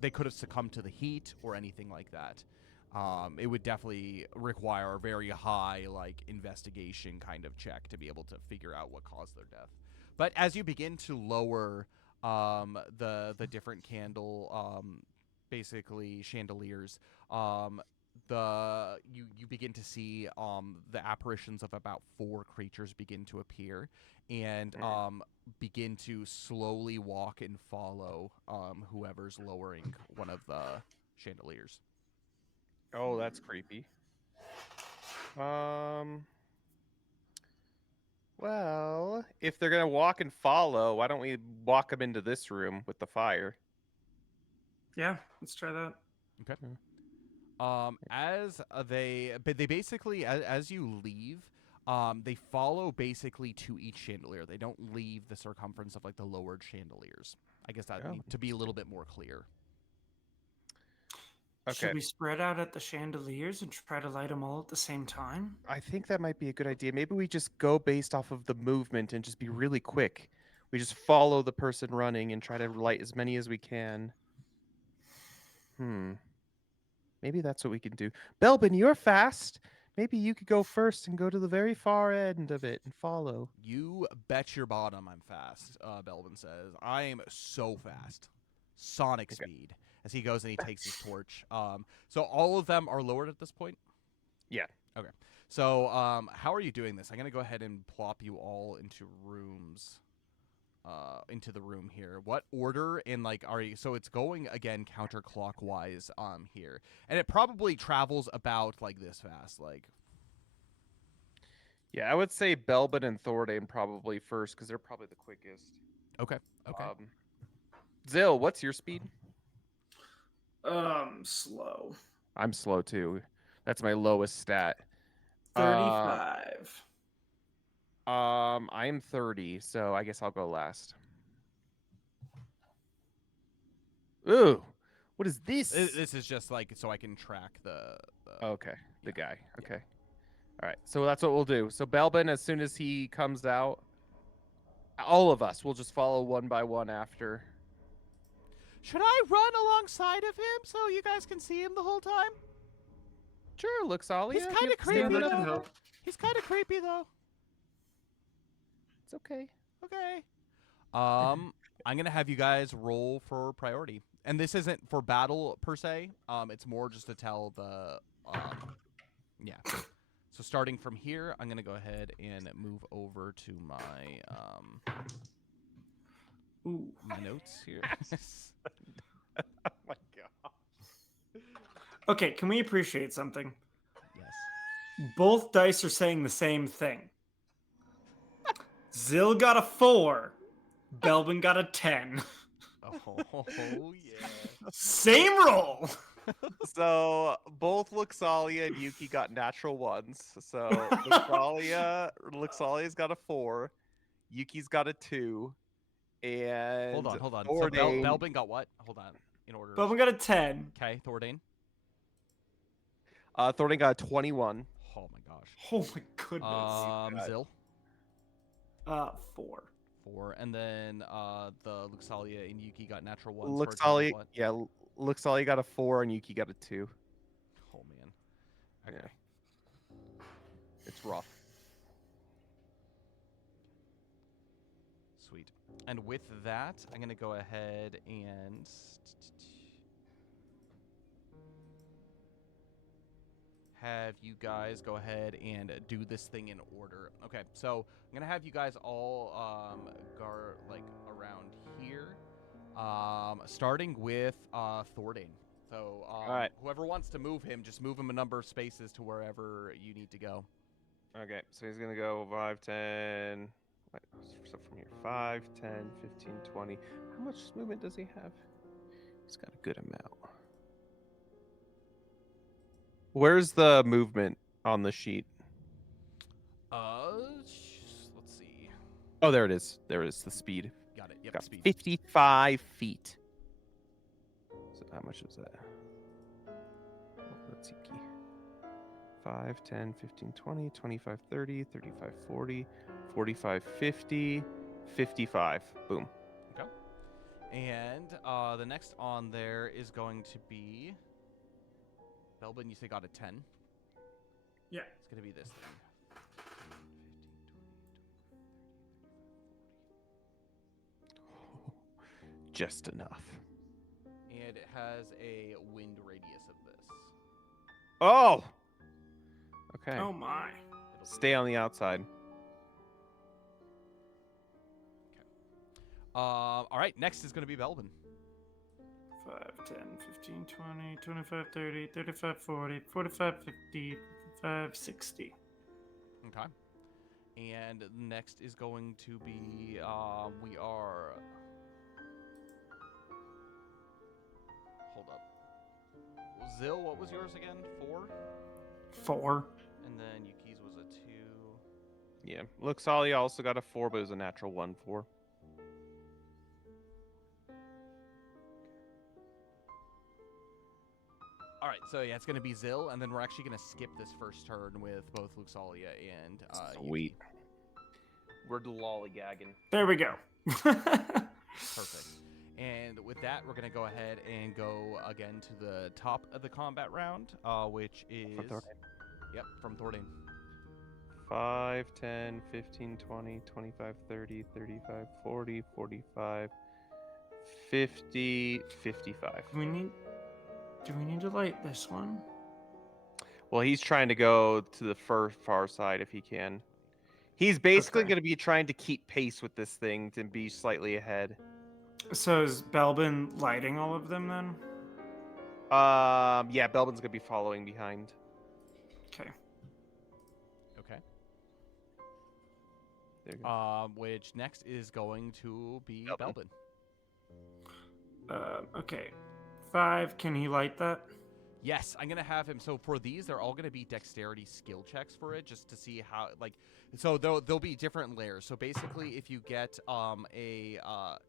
they could have succumbed to the heat or anything like that. It would definitely require a very high like investigation kind of check to be able to figure out what caused their death. But as you begin to lower the different candle basically chandeliers, you begin to see the apparitions of about 4 creatures begin to appear and begin to slowly walk and follow whoever's lowering one of the chandeliers. Oh, that's creepy. Well, if they're gonna walk and follow, why don't we walk them into this room with the fire? Yeah, let's try that. As they basically as you leave, they follow basically to each chandelier. They don't leave the circumference of like the lowered chandeliers. I guess that to be a little bit more clear. Okay. Should we spread out at the chandeliers and try to light them all at the same time? I think that might be a good idea. Maybe we just go based off of the movement and just be really quick. We just follow the person running and try to light as many as we can. Maybe that's what we can do. Belbin, you're fast. Maybe you could go first and go to the very far end of it and follow. You bet your bottom I'm fast, Belvin says. I am so fast. Sonic speed. As he goes and he takes his torch. So all of them are lowered at this point? Yeah. Okay. So how are you doing this? I'm going to go ahead and plop you all into rooms. Into the room here. What order and like are you? So it's going again counterclockwise here. And it probably travels about like this fast. Like Yeah, I would say Belbin and Thordane probably first because they're probably the quickest. Okay. Zill, what's your speed? Slow. I'm slow too. That's my lowest stat. 35. I'm 30, so I guess I'll go last. Ooh, what is this? This is just like so I can track the Okay, the yeah. guy. Okay. All right, so that's what we'll do. So Belbin, as soon as he comes out, all of us will just follow one by one after. Should I run alongside of him so you guys can see him the whole time? Sure, Luxalia. He's kind of Yeah, creepy that can though. help. He's kind of creepy though. It's okay. Okay. I'm gonna have you guys roll for priority, and this isn't for battle per se. It's more just to tell the yeah. So starting from here, I'm gonna go ahead and move over to my my notes here. Oh my god. Okay, can we appreciate something? Yes. Both dice are saying the same thing. Zill got a 4. Belbin got a 10. Oh yeah. Same roll. So both Luxalia and Yuki got natural ones. So Luxalia's got a 4, Yuki's got a 2, and Hold on. So Thordane, Belbin got what? Hold on. In order. Belbin got a 10. Okay, Thordane. Thordane got a 21. Oh my gosh. Oh my goodness. Zil. 4. 4, and then the Luxalia and Yuki got natural ones. For a total of Luxalia, what? yeah, Luxalia got a 4 and Yuki got a 2. Oh man. Okay. Yeah. It's rough. Sweet. And with that, I'm gonna go ahead and have you guys go ahead and do this thing in order. Okay, so I'm gonna have you guys all around here, starting with Thordane. So right. whoever wants to move him, just move him a number of spaces to wherever you need to go. Okay, so he's gonna go 5, 10. Wait, so from here, 5, 10, 15, 20. How much movement does he have? He's got a good amount. Where's the movement on the sheet? Let's see. Oh, there it is. There it is. The speed. Got it. Yep, Got speed. 55 feet. So how much is that? Oh, that's Yuki. 5, 10, 15, 20, 25, 30, 35, 40, 45, 50, 55. Boom. Okay. And the next on there is going to be Belbin. You say got a 10. Yeah. It's gonna be this thing. 15, 20, 25, 30, 35, 40. Just enough. And it has a wind radius of this. Oh! Okay. Oh my. It'll Stay on the outside. All right. Next is going to be Belbin. 5, 10, 15, 20, 25, 30, 35, 40, 45, 50, 55, 60. Okay. And next is going to be we are. Hold up. Zil, what was yours again? 4. 4. And then Yuki's was a 2. Yeah. Luxalia also got a 4, but it was a natural 1 4. All right, so yeah, it's gonna be Zil, and then we're actually gonna skip this first turn with both Luxalia and Sweet. Yuki. We're lollygagging. There we go. Perfect. And with that, we're gonna go ahead and go again to the top of the combat round, which is yep, from Thordane. 5, 10, 15, 20, 25, 30, 35, 40, 45, 50, 55. Do we need to light this one? Well, he's trying to go to the far side if he can. He's basically Okay. going to be trying to keep pace with this thing to be slightly ahead. So is Belbin lighting all of them then? Yeah, Belbin's going to be following behind. Okay. Okay. There you go. Which next is going to be Belbin. Belbin. Okay. 5. Can he light that? Yes, I'm gonna have him. So for these, they're all gonna be dexterity skill checks for it, just to see how So there'll be different layers. So basically, if you get a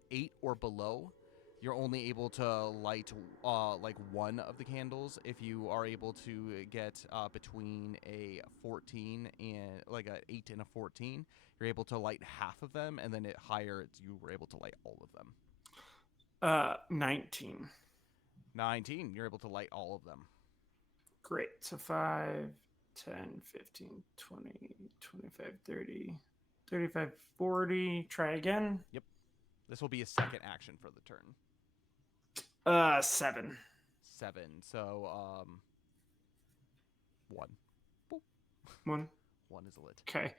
8 or below, you're only able to light one of the candles. If you are able to get between a 14 and an 8 and a 14, you're able to light half of them, and then at higher, you were able to light all of them. 19. 19, you're able to light all of them. Great. So 5, 10, 15, 20, 25, 30, 35, 40. Try again. This will be a second action for the turn. 7. 7. So 1. Boop. 1. 1 is lit. Okay.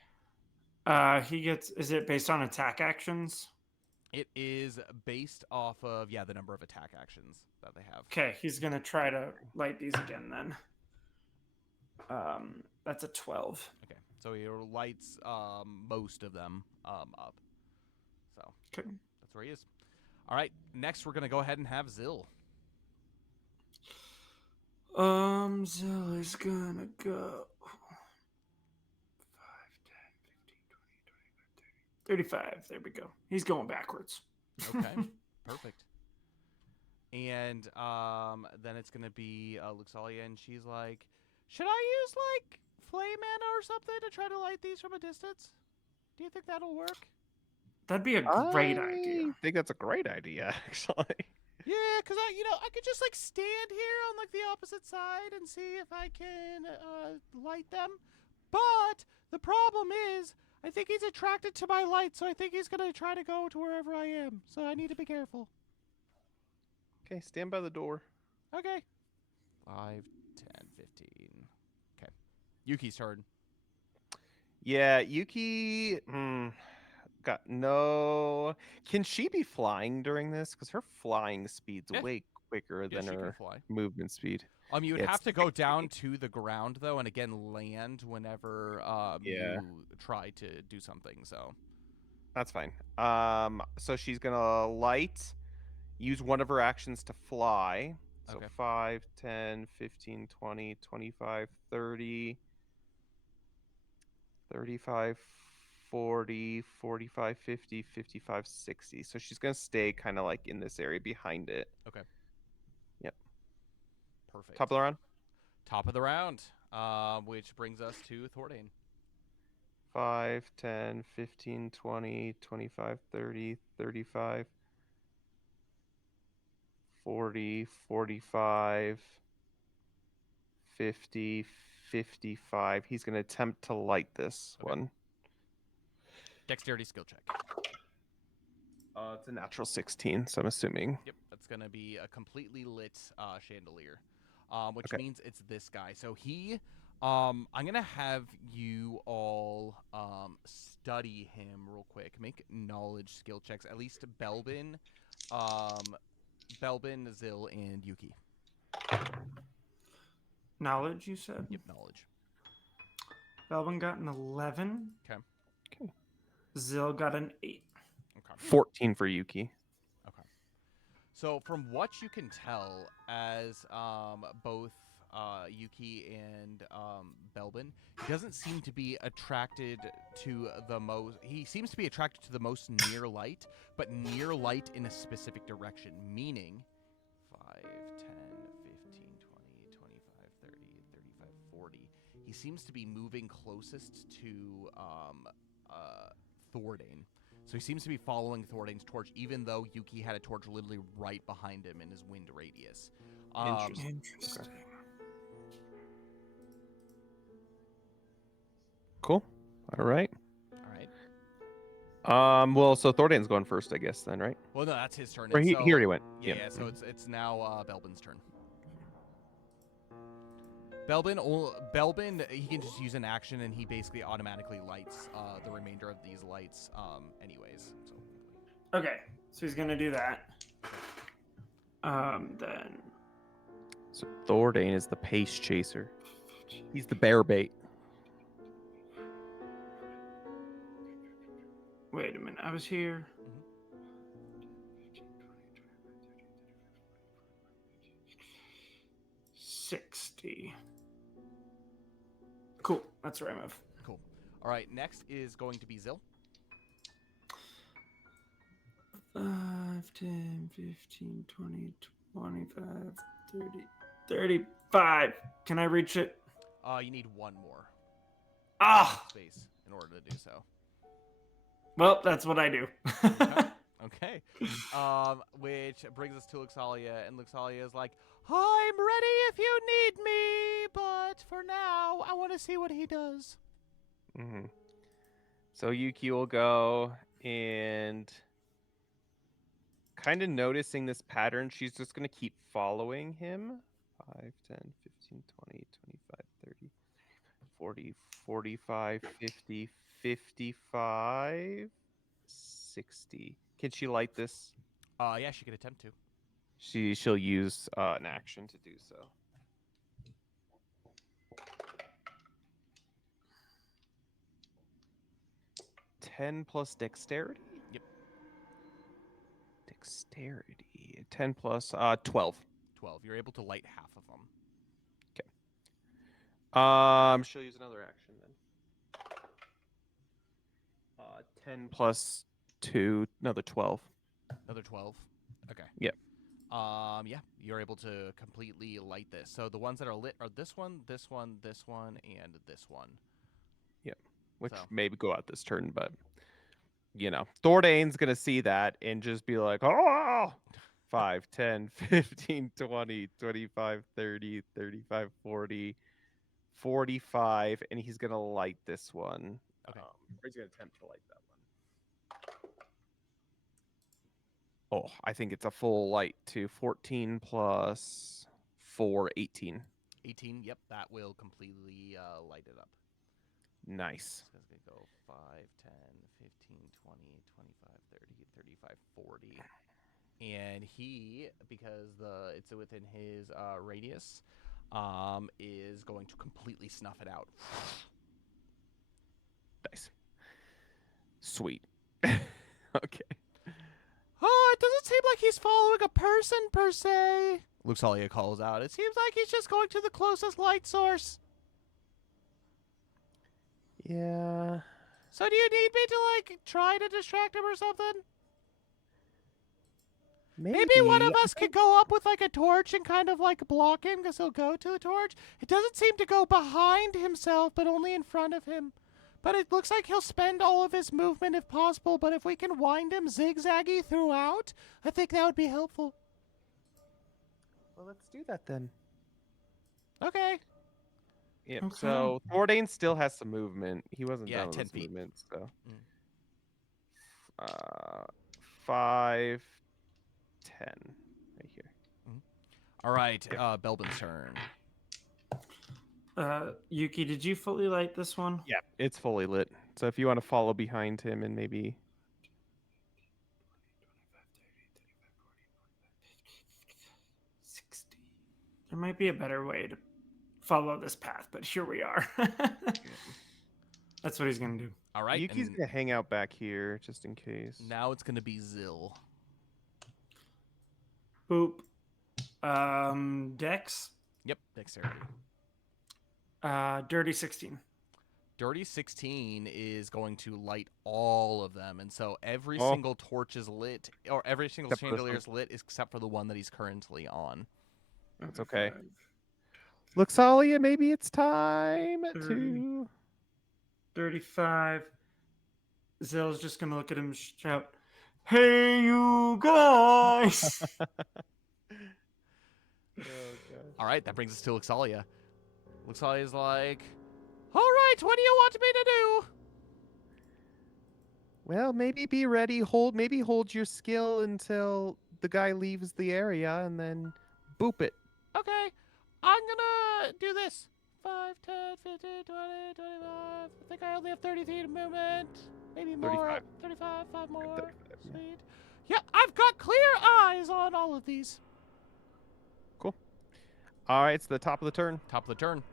He gets. Is it based on attack actions? It is based off of the number of attack actions that they have. Okay, he's gonna try to light these again then. That's a 12. Okay, so he lights most of them up. So Okay. That's where he is. All right. Next, we're gonna go ahead and have Zill. Zill is gonna go 5, 10, 15, 20, 25, 30, 35. There we go. He's going backwards. Okay. Perfect. And then it's gonna be Luxalia, and she's like, "Should I use like flame mana or something to try to light these from a distance? Do you think that'll work?" That'd be a great idea. I think that's a great idea, actually. Yeah, because I could just like stand here on like the opposite side and see if I can light them. But the problem is, I think he's attracted to my light, so I think he's gonna try to go to wherever I am. So I need to be careful. Okay, stand by the door. Okay. 5, 10, 15. Okay. Yuki's turn. Yeah, Yuki got no. Can she be flying during this? Because her flying speed's Yeah. way quicker Yeah, than she can her fly. movement speed. You would Yeah, have it's to go 60. down to the ground though, and again land whenever Yeah. you try to do something. So That's fine. So she's gonna light, use one of her actions to fly. So Okay. 5, 10, 15, 20, 25, 30, 35, 40, 45, 50, 55, 60. So she's gonna stay kind of like in this area behind it. Okay. Yep. Perfect. Top of the round. Top of the round, which brings us to Thordane. 5, 10, 15, 20, 25, 30, 35, 40, 45, 50, 55. He's going to attempt to light this one. Dexterity skill check. It's a natural 16, so I'm assuming. Yep, that's going to be a completely lit chandelier, which Okay. means it's this guy. So he, I'm going to have you all study him real quick. Make knowledge skill checks, at least Belbin, Zill, and Yuki. Knowledge, you said? Yep, knowledge. Belvin got an 11. Okay. Zill got an 8. Okay. 14 for Yuki. Okay. So from what you can tell, as both Yuki and Belbin, he doesn't seem to be attracted to the most. He seems to be attracted to the most near light, but near light in a specific direction, meaning 5, 10, 15, 20, 25, 30, 35, 40. He seems to be moving closest to Thordane. So he seems to be following Thordane's torch, even though Yuki had a torch literally right behind him in his wind radius. Interesting. Cool. All right. All right. Well, so Thordane's going first, I guess, then, right? Well, no, that's his turn. Or he already went. Yeah, so it's now Belbin's turn. Belbin, he can just use an action, and he basically automatically lights the remainder of these lights anyways. So. Okay, so he's gonna do that. Then. So Thordane is the pace chaser. He's the bear bait. Wait a minute, I was here. 60. Cool, that's where I move. Cool. All right, next is going to be Zill. 5, 10, 15, 20, 25, 30, 35. Can I reach it? You need one more space in order to do so. Well, that's what I do. Okay. Which brings us to Luxalia, and Luxalia is like, I'm ready if you need me, but for now, I want to see what he does. Mm-hmm. So Yuki will go, and kind of noticing this pattern, she's just going to keep following him. 5, 10, 15, 20, 25, 30, 40, 45, 50, 55, 60. Can she light this? Yeah, she could attempt to. She'll use an action to do so. +10 dexterity? Yep. Dexterity. 10 plus 12. 12. You're able to light half of them. She'll use another action then. 10 plus 2, another 12. Another 12. Okay. Yep. Yeah, you're able to completely light this. So the ones that are lit are this one, this one, this one, and this one. Which So. maybe go out this turn, but Thordane's gonna see that and just be like, oh, 5, 10, 15, 20, 25, 30, 35, 40, 45, and he's gonna light this one. Okay. Or he's gonna attempt to light that one. Oh, I think it's a full light to 14 plus 4, 18. 18. Yep, that will completely light it up. Nice. So it's going to go 5, 10, 15, 20, 25, 30, 35, 40. And he, because it's within his radius, is going to completely snuff it out. Nice. Sweet. Okay. Oh, it doesn't seem like he's following a person, per se. Luxalia calls out. It seems like he's just going to the closest light source. Yeah. So do you need me to, try to distract him or something? Maybe one of us could go up with, a torch and kind of, block him because he'll go to the torch. It doesn't seem to go behind himself, but only in front of him. But it looks like he'll spend all of his movement if possible, but if we can wind him zigzaggy throughout, I think that would be helpful. Well, let's do that then. Okay. Yep. Okay. So Thordane still has some movement. He wasn't done with 10 his feet. movement, so 5, 10, right here. All right, Belbin's turn. Yuki, did you fully light this one? Yeah, it's fully lit. So if you want to follow behind him and maybe 60. There might be a better way to follow this path, but here we are. That's what he's gonna do. All right. Yuki's and gonna hang out back here just in case. now it's going to be Zill. Boop. Dex. Yep, dexterity. Dirty 16. Dirty 16 is going to light all of them, and so every Oh. single torch is lit, or every single Except for this chandelier one. is lit except for the one that he's currently on. That's okay. Luxalia, maybe it's time 30. to 35. Zill's just gonna look at him and shout, "Hey, you guys!" All right, that brings us to Luxalia. Luxalia's like, all right, what do you want me to do? Well, maybe be ready. Maybe hold your skill until the guy leaves the area, and then boop it. Okay, I'm gonna do this. 5, 10, 15, 20, 25. I think I only have 30 feet of movement. Maybe more. 35. 35, 5 more. 35, yeah. Sweet. Yeah, I've got clear eyes on all of these. All right, it's the top of the turn. Top of the turn.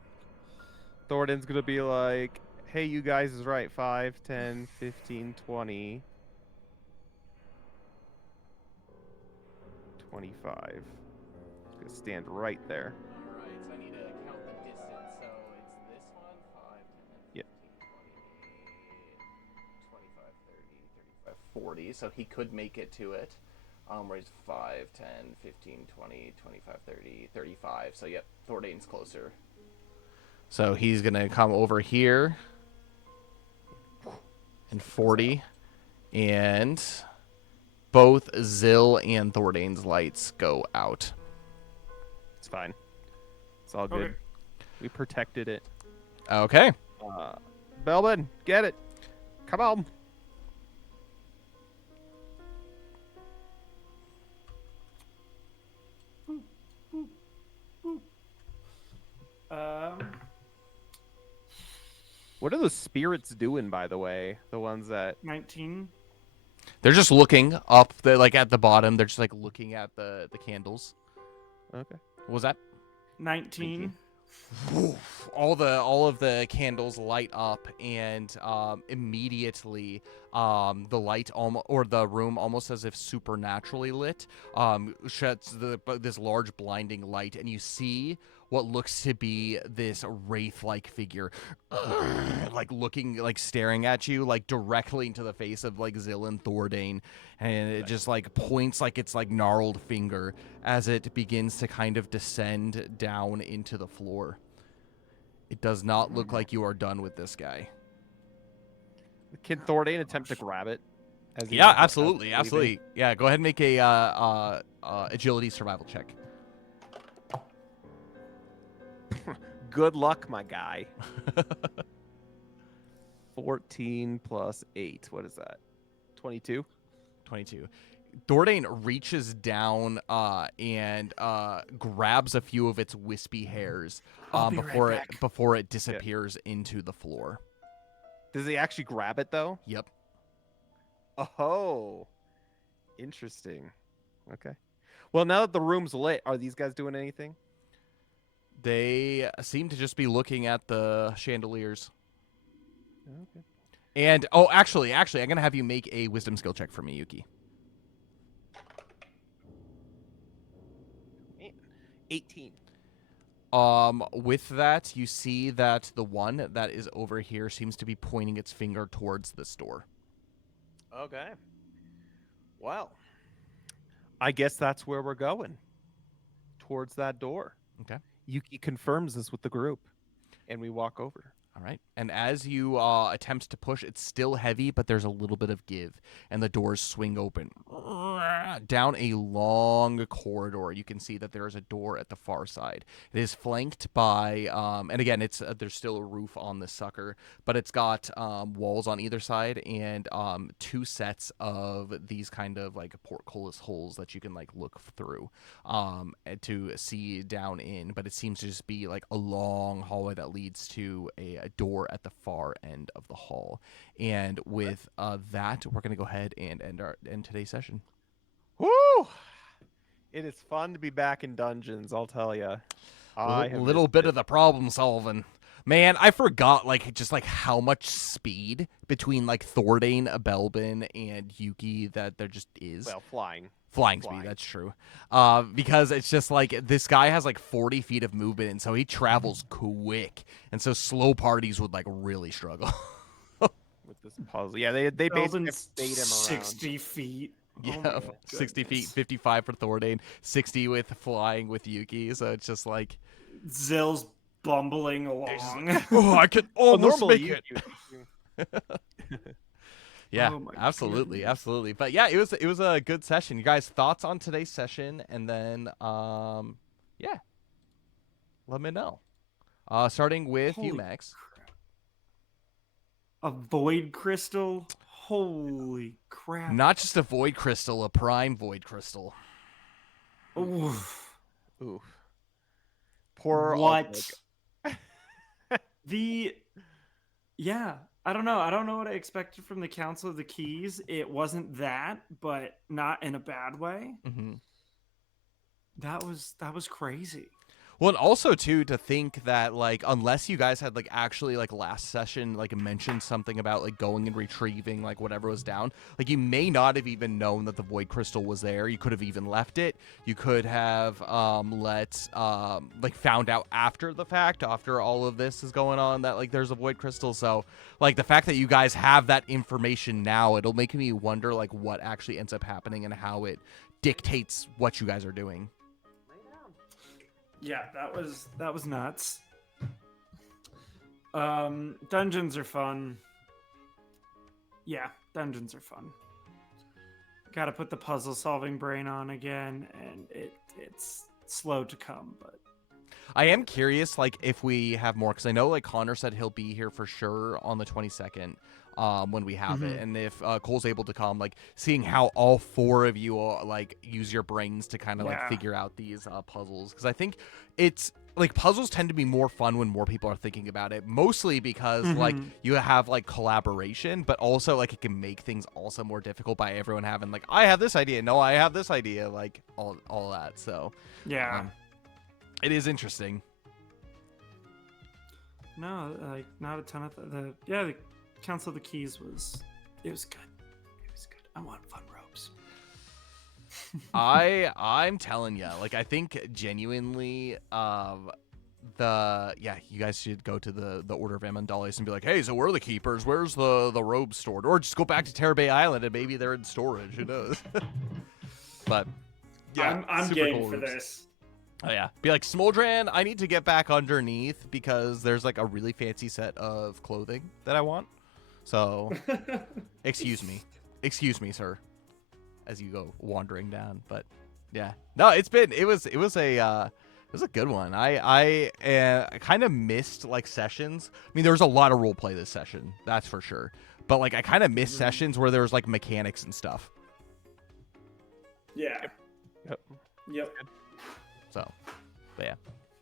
Thornton's going to be like, hey, you guys is right. 5, 10, 15, 20. 25. It's going to stand right there. All right, so I need to count the distance. So it's this one, 5, 10, Yep. 15, 20, 25, 30, 35, 40. So he could make it to it. Where he's 5, 10, 15, 20, 25, 30, 35. So, yep, Thordane's closer. So he's going to come over here. And 40. And both Zill and Thordane's lights go out. It's fine. It's all good. Okay. We protected it. Okay. Belbin, get it. Come on. What are the spirits doing, by the way? The ones that 19. They're just looking up, at the bottom. They're just, looking at the candles. okay. What was that? 19. All of the candles light up, and immediately the light or the room almost as if supernaturally lit, sheds this large blinding light, and you see what looks to be this wraith-like figure, like looking, like staring at you, like directly into the face of like Zillan Thordane, and it just like points like its like gnarled finger as it begins to kind of descend down into the floor. It does not look like you are done with this guy. Can Thordane attempt to grab it? As he Yeah, walks out, absolutely, leaving? absolutely. Yeah, go ahead and make a agility survival check. Good luck, my guy. 14 plus 8. What is that? 22? 22. Thordane reaches down and grabs a few of its wispy hairs I'll be right back. before it disappears into the floor. Does he actually grab it, though? Yep. Oh, interesting. Okay. Well, now that the room's lit, are these guys doing anything? They seem to just be looking at the chandeliers. Okay. And, oh, actually, I'm going to have you make a wisdom skill check for me, Yuki. Man. 18. With that, you see that the one that is over here seems to be pointing its finger towards this door. Okay. Well, I guess that's where we're going. Towards that door. Okay. Yuki confirms this with the group, and we walk over. All right. And as you attempt to push, it's still heavy, but there's a little bit of give, and the doors swing open. Down a long corridor, you can see that there is a door at the far side. It is flanked by, and again, it's there's still a roof on this sucker, but it's got walls on either side and 2 sets of these kind of like portcullis holes that you can like look through to see down in. But it seems to just be like a long hallway that leads to a door at the far end of the hall. And with that, we're going to go ahead and end today's session. Woo! It is fun to be back in dungeons, I'll tell you. A little bit of the problem solving. Man, I forgot just how much speed between like Thordane, Abelbin, and Yuki that there just is. Well, flying speed, that's true. Because it's just like this guy has like 40 feet of movement, and so he travels quick, and so slow parties would like really struggle with this puzzle. Yeah, they basically Belden's bait him around. 60 feet. Yeah, 60 feet, 55 for Thordane, 60 with flying with Yuki. So it's just like Zill's bumbling along. oh, I could almost make it. Yeah, Oh my absolutely, goodness. absolutely. But yeah, it was a good session. You guys, thoughts on today's session, and then yeah, let me know. Starting with you, Holy Max. crap. A void crystal? Holy crap. Not just a void crystal, a prime void crystal. Oof. Oof. Poor What? Ulrich. Yeah, I don't know. I don't know what I expected from the Council of the Keys. It wasn't that, but not in a bad way. Mm-hmm. That was crazy. Well, and also too to think that like unless you guys had like actually like last session like mentioned something about like going and retrieving like whatever was down, like you may not have even known that the void crystal was there. You could have even left it. You could have like found out after the fact, after all of this is going on, that like there's a void crystal. So like the fact that you guys have that information now, it'll make me wonder like what actually ends up happening and how it dictates what you guys are doing. Yeah, that was nuts. Dungeons are fun. Yeah, dungeons are fun. Got to put the puzzle solving brain on again, and it's slow to come, but I am curious, like, if we have more, because I know, like, Connor said he'll be here for sure on the 22nd when we have it. And if Cole's able to come, like, seeing how all 4 of you, like, use your brains to kind of, like, figure out these puzzles. Because I think it's, like, puzzles tend to be more fun when more people are thinking about it. Mostly because, like, you have, like, collaboration, but also, like, it can make things also more difficult by everyone having, like, I have this idea. No, I have this idea. Like, all that. So, yeah. It is interesting. No, like not a ton of the Council of the Keys was It was good. It was good. I want fun robes. I'm telling you, like, I think genuinely, you guys should go to the Order of Amandalius and be like, hey, so we're the keepers. Where's the robes stored? Or just go back to Terabay Island and maybe they're in storage. Who knows? But yeah, I'm super game cool for robes. this. Oh yeah, be like, Smoldran, I need to get back underneath because there's like a really fancy set of clothing that I want. So, excuse me, sir, as you go wandering down. But yeah, no, it was a good one. I kind of missed like sessions. I mean, there was a lot of role play this session, that's for sure. But like, I kind of missed sessions where there was like mechanics and stuff. Yeah. Yep. So, but yeah.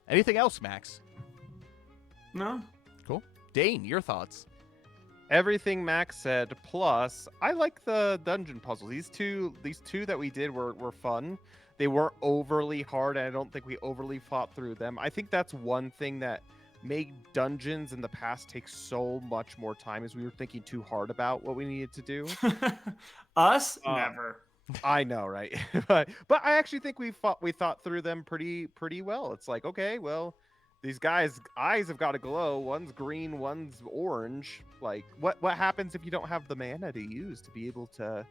Anything else, Max? No. Cool. Dane, your thoughts? Everything Max said, plus I like the dungeon puzzles. These two that we did were fun. They weren't overly hard, and I don't think we overly fought through them. I think that's one thing that made dungeons in the past take so much more time, is we were thinking too hard about what we needed to do. Us? Never. I know, right? but I actually think we thought through them pretty well. It's like, okay, well, these guys' eyes have got to glow. One's green, one's orange. Like, what happens if you don't have the mana to use to be able to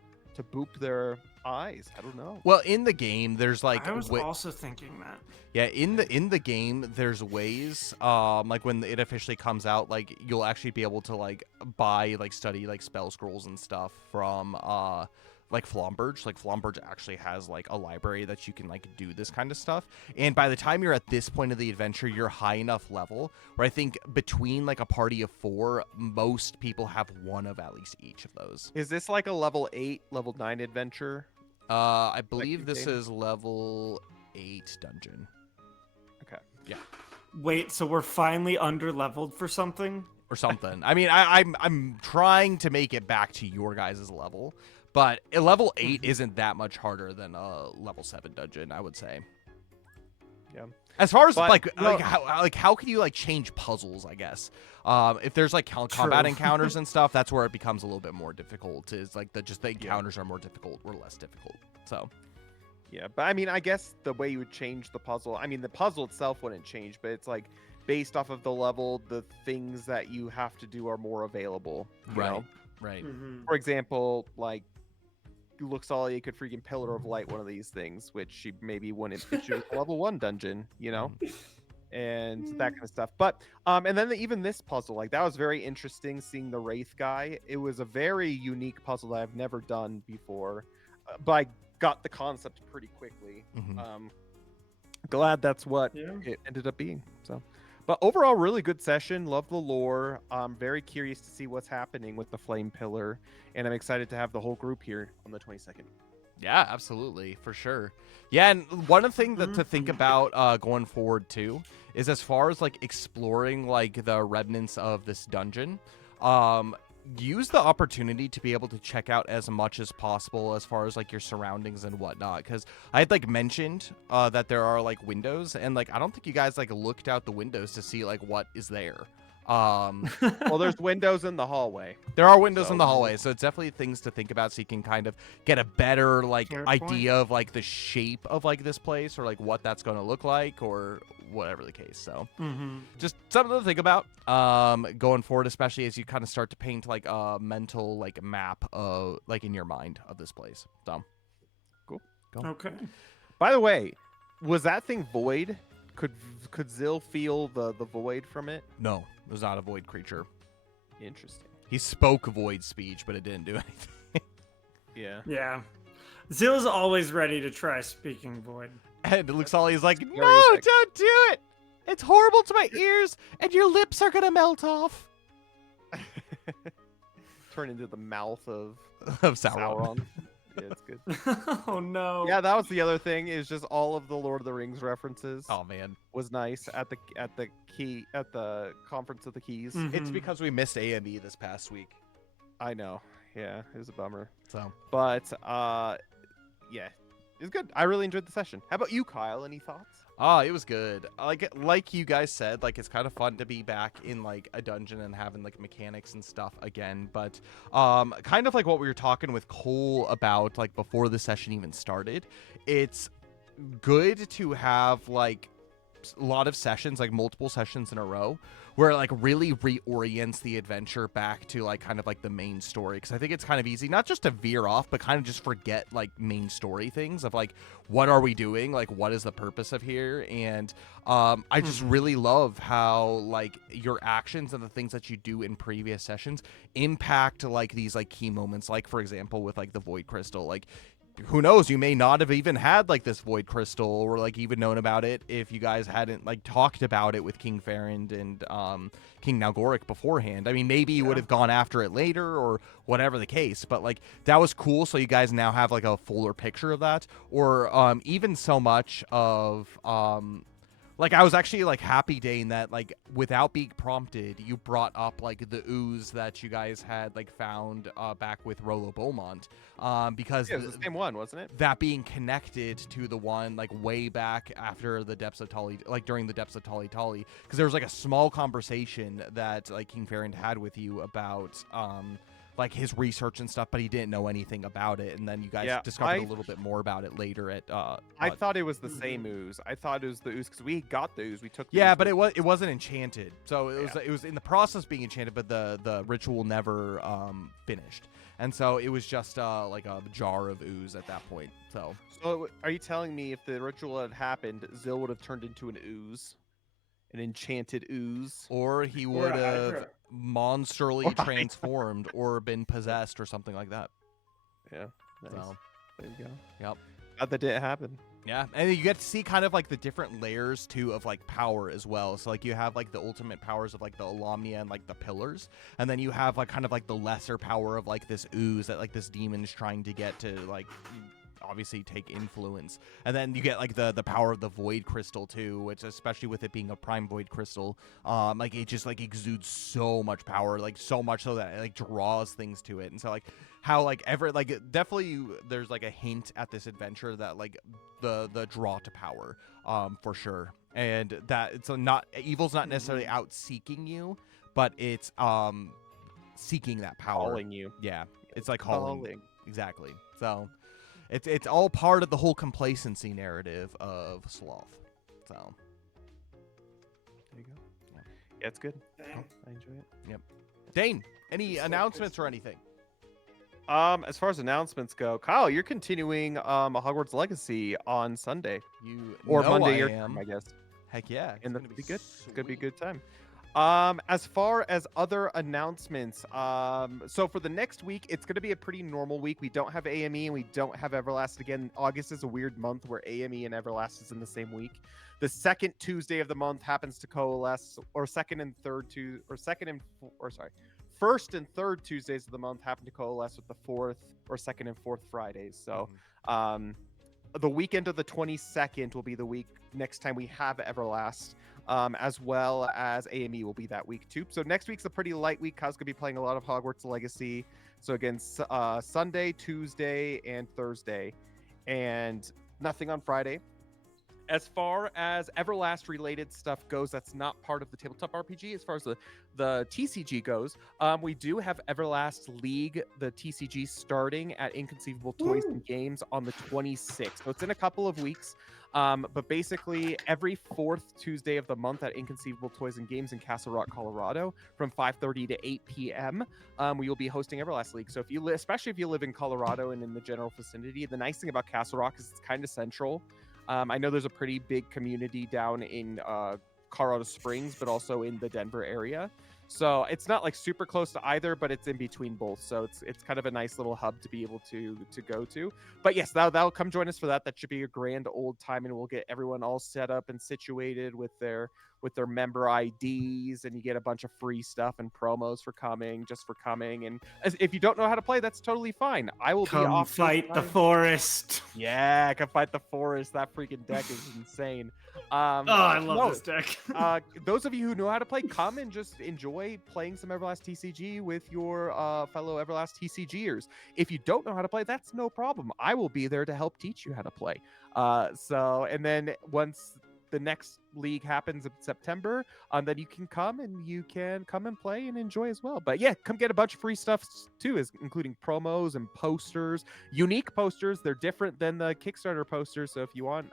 boop their eyes? I don't know. Well, in the game, there's like I was also thinking that. Yeah, in the game, there's ways, like when it officially comes out, like you'll actually be able to like buy, like study like spell scrolls and stuff from like Flomberge. Like Flomberge actually has like a library that you can like do this kind of stuff. And by the time you're at this point of the adventure, you're high enough level where I think between like a party of 4, most people have one of at least each of those. Is this like a level 8, level 9 adventure? I believe this game? is level 8 dungeon. Okay. Yeah. Wait, so we're finally under-leveled for something? Or something. I mean, I'm trying to make it back to your guys' level, but a level 8 isn't that much harder than a level 7 dungeon, I would say. Yeah. As far as But, how can you like change puzzles, I guess. If there's like combat encounters and stuff, that's where it becomes a little bit more difficult. Is like the encounters are more difficult or less difficult. So Yeah, but I mean, I guess the way you would change the puzzle, I mean, the puzzle itself wouldn't change, but it's like based off of the level, the things that you have to do are more available. You know? Right. Mm-hmm. For example, like, Luxalia could freaking Pillar of Light one of these things, which she maybe wouldn't fit you with a level 1 dungeon, you know? And that kind of stuff. But and then even this puzzle, like, that was very interesting seeing the Wraith guy. It was a very unique puzzle that I've never done before, but I got the concept pretty quickly. Glad that's what it ended up being. So, but overall, really good session. Love the lore. I'm very curious to see what's happening with the Flame Pillar, and I'm excited to have the whole group here on the 22nd. Yeah, absolutely, for sure. Yeah, and one thing that to think about going forward too is as far as like exploring like the remnants of this dungeon, use the opportunity to be able to check out as much as possible as far as like your surroundings and whatnot, because I had like mentioned that there are like windows, and like I don't think you guys like looked out the windows to see like what is there. Well, there's windows in the hallway. There are windows in the hallway, so it's definitely things to think about so you can kind of get a better like idea of like the shape of like this place, or like what that's going to look like, or whatever the case. So just something to think about going forward, especially as you kind of start to paint like a mental like map of like in your mind of this place. So cool. Okay. By the way, was that thing void? Could Zill feel the void from it? No, it was not a void creature. Interesting. He spoke void speech, but it didn't do anything. Yeah. Yeah. Zill's always ready to try speaking void. And Luxalia's like, no, Very don't do it. It's horrible to my ears, and your lips are gonna melt off. Turn into the mouth of Sauron. Yeah, it's good. Oh no. Yeah, that was the other thing. Is just all of the Lord of the Rings references. Oh man, was nice at the conference of the keys. It's because we missed AME this past week. I know. Yeah, it was a bummer. So, but yeah, It was good. I really enjoyed the session. How about you, Kyle? Any thoughts? It was good. Like you guys said, like it's kind of fun to be back in like a dungeon and having like mechanics and stuff again. But kind of like what we were talking with Cole about like before the session even started, it's good to have like a lot of sessions, like multiple sessions in a row, where it like really reorients the adventure back to like kind of like the main story, because I think it's kind of easy not just to veer off but kind of just forget like main story things of like what are we doing, like what is the purpose of here. And I just really love how like your actions and the things that you do in previous sessions impact like these like key moments, like for example with like the void crystal. Like who knows, you may not have even had like this void crystal or like even known about it if you guys hadn't like talked about it with King Farrand and King Nalgoric beforehand. I mean, maybe you would have gone after it later or whatever the case, but like that was cool. So you guys now have like a fuller picture of that, or even so much of like I was actually like happy, Dane, that like without being prompted, you brought up like the ooze that you guys had like found back with Rollo Beaumont, because Yeah, it was the same one, wasn't it? that being connected to the one like way back after the depths of Tali, like during the depths of Tali Tali, because there was like a small conversation that like King Farrand had with you about like his research and stuff, but he didn't know anything about it, and then you guys discovered a little bit more about it later at I thought it was the same ooze. I thought it was the ooze because we got the ooze. We took the yeah, ooze but with- it wasn't enchanted, so it was in the process of being enchanted, but the ritual never finished, and so it was just like a jar of ooze at that point. So are you telling me if the ritual had happened, Zil would have turned into an ooze, an enchanted ooze? or he would have monstrally transformed or been possessed or something like that. Yeah, nice. So There you go. Yep. Glad that didn't happen. yeah, and you get to see kind of like the different layers too of like power as well. So like you have like the ultimate powers of like the Alamnia and like the pillars, and then you have like kind of like the lesser power of like this ooze that like this demon is trying to get to like obviously take influence. And then you get like the power of the void crystal too, which especially with it being a prime void crystal, like it just like exudes so much power, like so much so that it like draws things to it. And so like how like ever like definitely there's like a hint at this adventure that like the draw to power for sure, and that it's not evil's not necessarily out seeking you, but it's seeking that power. Calling you. Yeah, it's like calling. Calling. Exactly. So it's all part of the whole complacency narrative of sloth. So There you go. Yeah, it's good. Dang. I enjoy it. Dane, any announcements or anything? As far as announcements go, Kyle, you're continuing a Hogwarts Legacy on Sunday You or know Monday, I your am. time, I guess. Heck yeah, it's And gonna that'll be good. It's gonna be a sweet. good time. As far as other announcements, so for the next week, it's gonna be a pretty normal week. We don't have AME and we don't have Everlast again. August is a weird month where AME and Everlast is in the same week. The second Tuesday of the month happens to coalesce, or first and third Tuesdays of the month happen to coalesce with the fourth or second and fourth Fridays. So, the weekend of the 22nd will be the week next time we have Everlast, as well as AME will be that week too. So next week's a pretty light week. Kyle's gonna be playing a lot of Hogwarts Legacy. So again, Sunday, Tuesday, and Thursday, and nothing on Friday. As far as Everlast related stuff goes, that's not part of the Tabletop RPG. As far as the TCG goes, we do have Everlast League, the TCG, starting at Inconceivable Toys and Games on the 26th. So it's in a couple of weeks. But basically, every fourth Tuesday of the month at Inconceivable Toys and Games in Castle Rock, Colorado, from 5:30 to 8 p.m., we will be hosting Everlast League. So if you, especially if you live in Colorado and in the general vicinity, the nice thing about Castle Rock is it's kind of central. I know there's a pretty big community down in Colorado Springs, but also in the Denver area. So it's not like super close to either, but it's in between both. So it's kind of a nice little hub to be able to go to. But yes, that'll come join us for that. That should be a grand old time, and we'll get everyone all set up and situated with their member IDs, and you get a bunch of free stuff and promos for coming, just for coming. And if you don't know how to play, that's totally fine. I will be Come off fight the forest. Yeah, come fight the forest. That freaking deck is insane. Oh, I love this deck. Those of you who know how to play, come and just enjoy enjoy playing some Everlast TCG with your fellow Everlast TCGers. If you don't know how to play, that's no problem. I will be there to help teach you how to play. And then once the next league happens in September, then you can come and play and enjoy as well. But yeah, come get a bunch of free stuff too, including promos and posters, unique posters. They're different than the Kickstarter posters, so if you want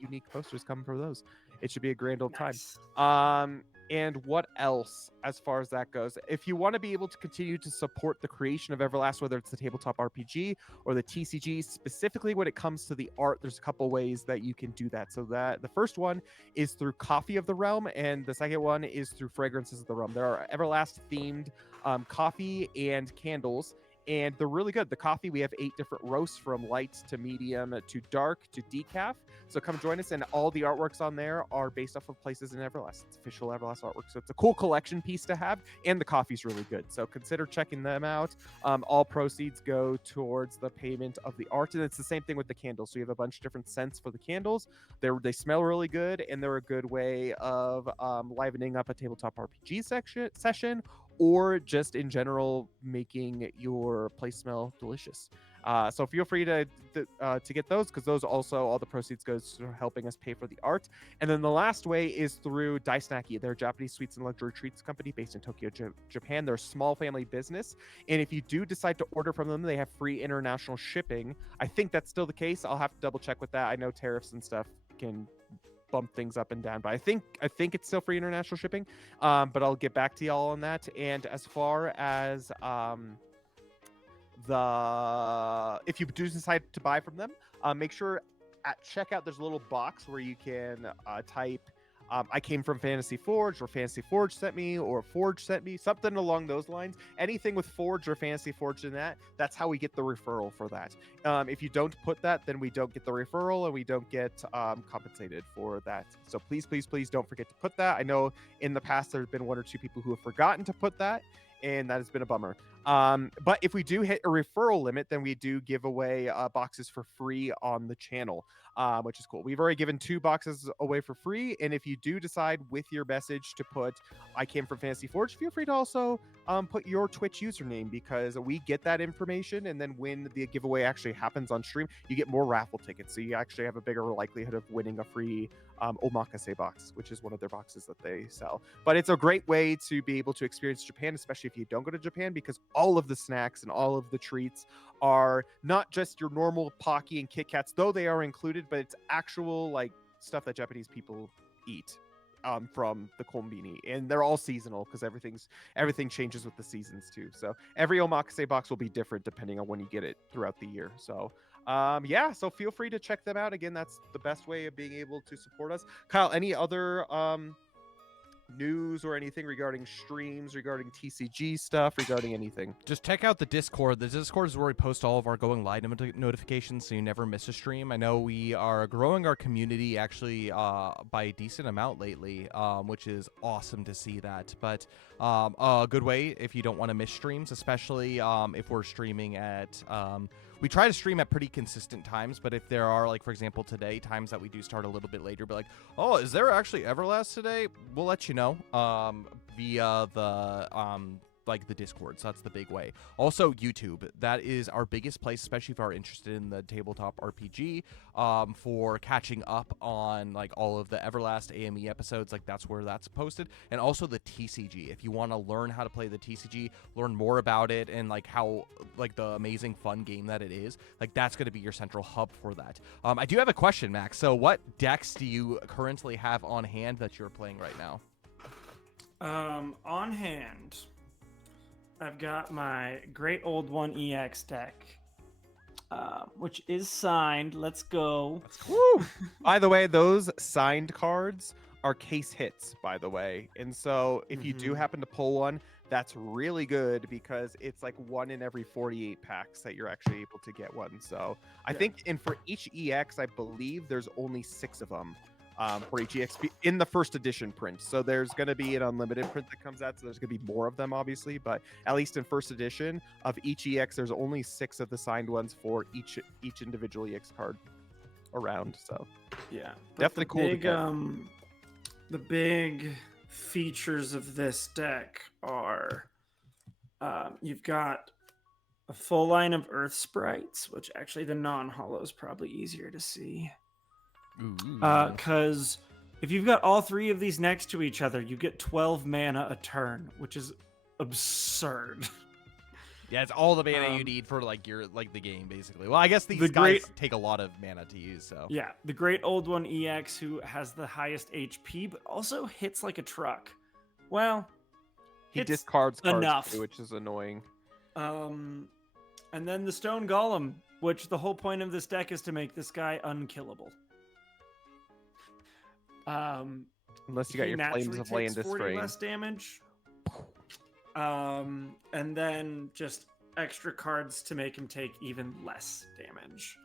unique posters, come for those. It should be a grand old Nice. time. And what else as far as that goes? If you want to be able to continue to support the creation of Everlast, whether it's the tabletop RPG or the TCG, specifically when it comes to the art, there's a couple ways that you can do that. So that the first one is through Coffee of the Realm, and the second one is through Fragrances of the Realm. There are Everlast themed coffee and candles, and they're really good. The coffee, we have 8 different roasts from light to medium to dark to decaf. So come join us, and all the artworks on there are based off of places in Everlast. It's official Everlast artwork, so it's a cool collection piece to have, and the coffee's really good. So consider checking them out. All proceeds go towards the payment of the art, and it's the same thing with the candles. So you have a bunch of different scents for the candles. They smell really good, and they're a good way of livening up a tabletop RPG session, or just in general making your place smell delicious. So feel free to get those, because those also, all the proceeds goes to helping us pay for the art. And then the last way is through Daisnaki. They're a Japanese sweets and luxury treats company based in Tokyo, Japan. They're a small family business, and if you do decide to order from them, they have free international shipping. I think that's still the case. I'll have to double check with that. I know tariffs and stuff can bump things up and down, but I think it's still free international shipping. But I'll get back to y'all on that. And as far as if you do decide to buy from them, make sure at checkout there's a little box where you can type I came from Fantasy Forge, or Fantasy Forge sent me, or Forge sent me, something along those lines. Anything with Forge or Fantasy Forge in that's how we get the referral for that. If you don't put that, then we don't get the referral, and we don't get compensated for that. So please, please, please don't forget to put that. I know in the past there have been 1 or 2 people who have forgotten to put that, and that has been a bummer. But if we do hit a referral limit, then we do give away boxes for free on the channel, which is cool. We've already given 2 boxes away for free, and if you do decide with your message to put I came from Fantasy Forge, feel free to also put your Twitch username, because we get that information, and then when the giveaway actually happens on stream, you get more raffle tickets, so you actually have a bigger likelihood of winning a free omakase box, which is one of their boxes that they sell. But it's a great way to be able to experience Japan, especially if you don't go to Japan, because all of the snacks and all of the treats are not just your normal Pocky and Kit Kats, though they are included, but it's actual like stuff that Japanese people eat from the kombini, and they're all seasonal, because everything changes with the seasons too. So every omakase box will be different depending on when you get it throughout the year. So so feel free to check them out. Again, that's the best way of being able to support us. Kyle, any other news or anything regarding streams, regarding TCG stuff, regarding anything? Just check out the Discord. The Discord is where we post all of our going live notifications, so you never miss a stream. I know we are growing our community actually by a decent amount lately, which is awesome to see that. But a good way if you don't want to miss streams, especially if we're streaming at we try to stream at pretty consistent times, but if there are, like, for example, today, times that we do start a little bit later, but like, oh, is there actually Everlast today? We'll let you know via the like the Discord. So that's the big way. Also, YouTube. That is our biggest place, especially if you are interested in the tabletop RPG, for catching up on like all of the Everlast AME episodes. Like that's where that's posted. And also the TCG. If you want to learn how to play the TCG, learn more about it, and like how like the amazing fun game that it is, like that's going to be your central hub for that. I do have a question, Max. So what decks do you currently have on hand that you're playing right now? On hand, I've got my Great Old One EX deck, which is signed. Let's go. Woo! By the way, those signed cards are case hits, by the way. And so if you do happen to pull one, that's really good, because it's like 1 in every 48 packs that you're actually able to get one. So I think, and for each EX, I believe there's only 6 of them. For each EXP in the first edition print. So there's going to be an unlimited print that comes out, so there's going to be more of them, obviously, but at least in first edition of each EX, there's only 6 of the signed ones for each individual EX card around. So yeah, definitely cool. The big features of this deck are you've got a full line of Earth sprites, which actually the non-hollow is probably easier to see. Because if you've got all three of these next to each other, you get 12 mana a turn, which is absurd. Yeah, it's all the mana you need for like the game basically. Well, I guess these The guys great- take a lot of mana to use, so. Yeah, the great old one EX, who has the highest HP, but also hits like a truck. Well, He hits discards cards enough. too, which is annoying. And then the Stone Golem, which the whole point of this deck is to make this guy unkillable. Unless you got He your naturally Flames of takes Landis 40 Strain. less damage. And then just extra cards to make him take even less damage.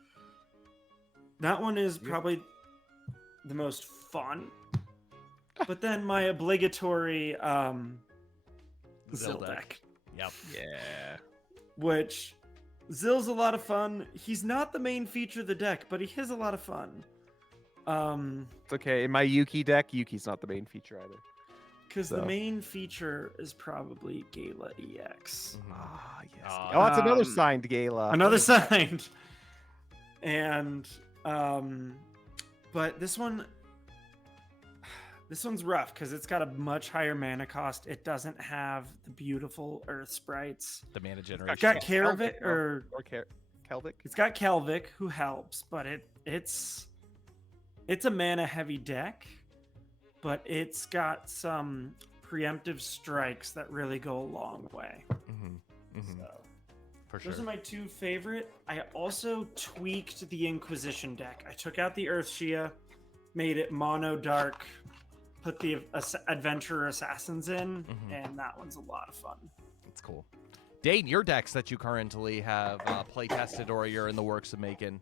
That one is probably the most fun. But then my obligatory Zill deck. Yep. Yeah. Which Zill's a lot of fun. He's not the main feature of the deck, but he is a lot of fun. It's okay. In my Yuki deck, Yuki's not the main feature either. Because So. the main feature is probably Gala EX. Ah, yes. Ah. Oh, it's another Um, signed Gala. Another signed. And but this one's rough because it's got a much higher mana cost. It doesn't have the beautiful Earth sprites. The mana It's generation. got Kelvic, Karavik no? or Kelvic. it's got Kelvic who helps, but it's a mana heavy deck, but it's got some preemptive strikes that really go a long way. So For sure. those are my two favorite. I also tweaked the Inquisition deck. I took out the Earth Shia, made it mono dark, put the Adventurer Assassins in, and that one's a lot of fun. It's cool. Dane, your decks that you currently have play tested or you're in the works of making.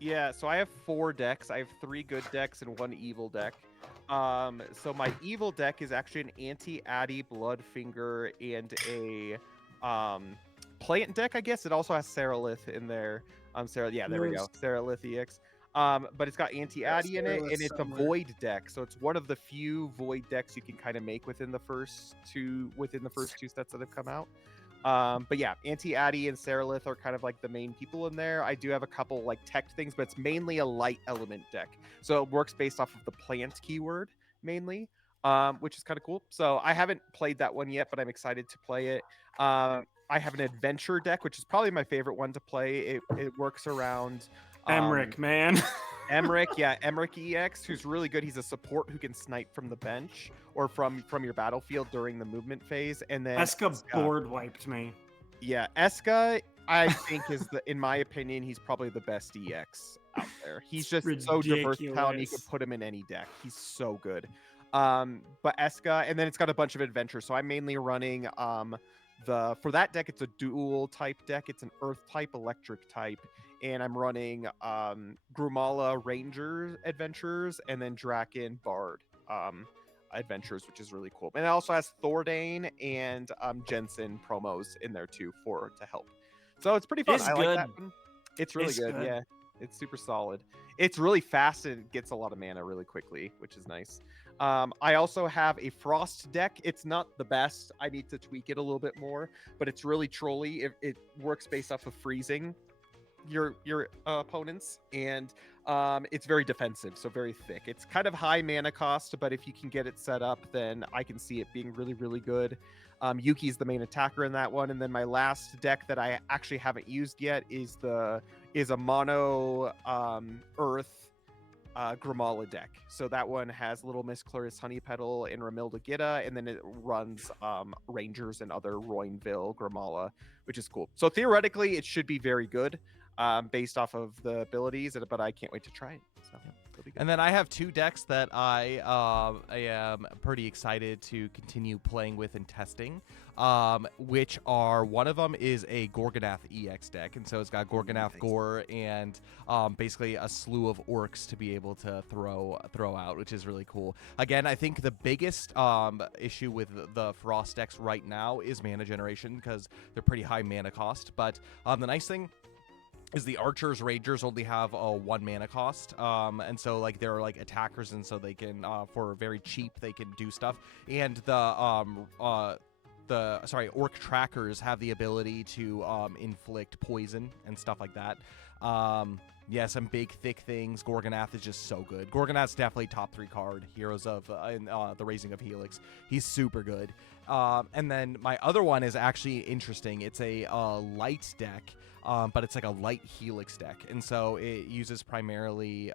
Yeah, so I have 4 decks. I have 3 good decks and 1 evil deck. So my evil deck is actually an anti-Addy, Bloodfinger, and a plant deck, I guess. It also has Seralith in there. There we go. Seralith EX. But it's got anti-Addy in it, and it's a void deck. So it's one of the few void decks you can kind of make within the first two sets that have come out. But yeah, anti-Addy and Seralith are kind of like the main people in there. I do have a couple like tech things, but it's mainly a light element deck. So it works based off of the plant keyword mainly, which is kind of cool. So I haven't played that one yet, but I'm excited to play it. I have an adventure deck, which is probably my favorite one to play. It works around Emmerich, man. Emmerich EX, who's really good. He's a support who can snipe from the bench or from your battlefield during the movement phase. And then Eska board wiped me. Yeah, Eska, I think in my opinion, he's probably the best EX out there. He's just so versatile, and you could put him in any deck. He's so good. But Eska, and then it's got a bunch of adventures. So I'm mainly running for that deck. It's a dual type deck. It's an Earth type, Electric type, and I'm running Grumala Ranger adventures and then Draken Bard adventures, which is really cool. And it also has Thordane and Jensen promos in there too to help. So it's pretty fun. It's I good. like that one. It's really good. Yeah, it's super solid. It's really fast and it gets a lot of mana really quickly, which is nice. I also have a Frost deck. It's not the best. I need to tweak it a little bit more, but it's really trolly. It works based off of freezing your opponents, and it's very defensive, so very thick. It's kind of high mana cost, but if you can get it set up, then I can see it being really, really good. Yuki's the main attacker in that one, and then my last deck that I actually haven't used yet is a mono Earth Grimala deck. So that one has Little Miss Clarice Honeypetal and Ramilda Gitta, and then it runs Rangers and other Roinville Grimala, which is cool. So theoretically, it should be very good based off of the abilities, but I can't wait to try it. So it'll be good. And then I have 2 decks that I am pretty excited to continue playing with and testing, which are, one of them is a Gorgonath EX deck, and so it's got Gorgonath Gore and basically a slew of orcs to be able to throw out, which is really cool. Again, I think the biggest issue with the Frost decks right now is mana generation, because they're pretty high mana cost, but the nice thing is the archers rangers only have a 1 mana cost, and so like they're like attackers, and so they can for very cheap they can do stuff. And the orc trackers have the ability to inflict poison and stuff like that. Yeah, some big thick things. Gorgonath is just so good. Gorgonath's definitely top 3 card heroes of the Raising of Helix. He's super good. And then my other one is actually interesting. It's a light deck, but it's like a light Helix deck, and so it uses primarily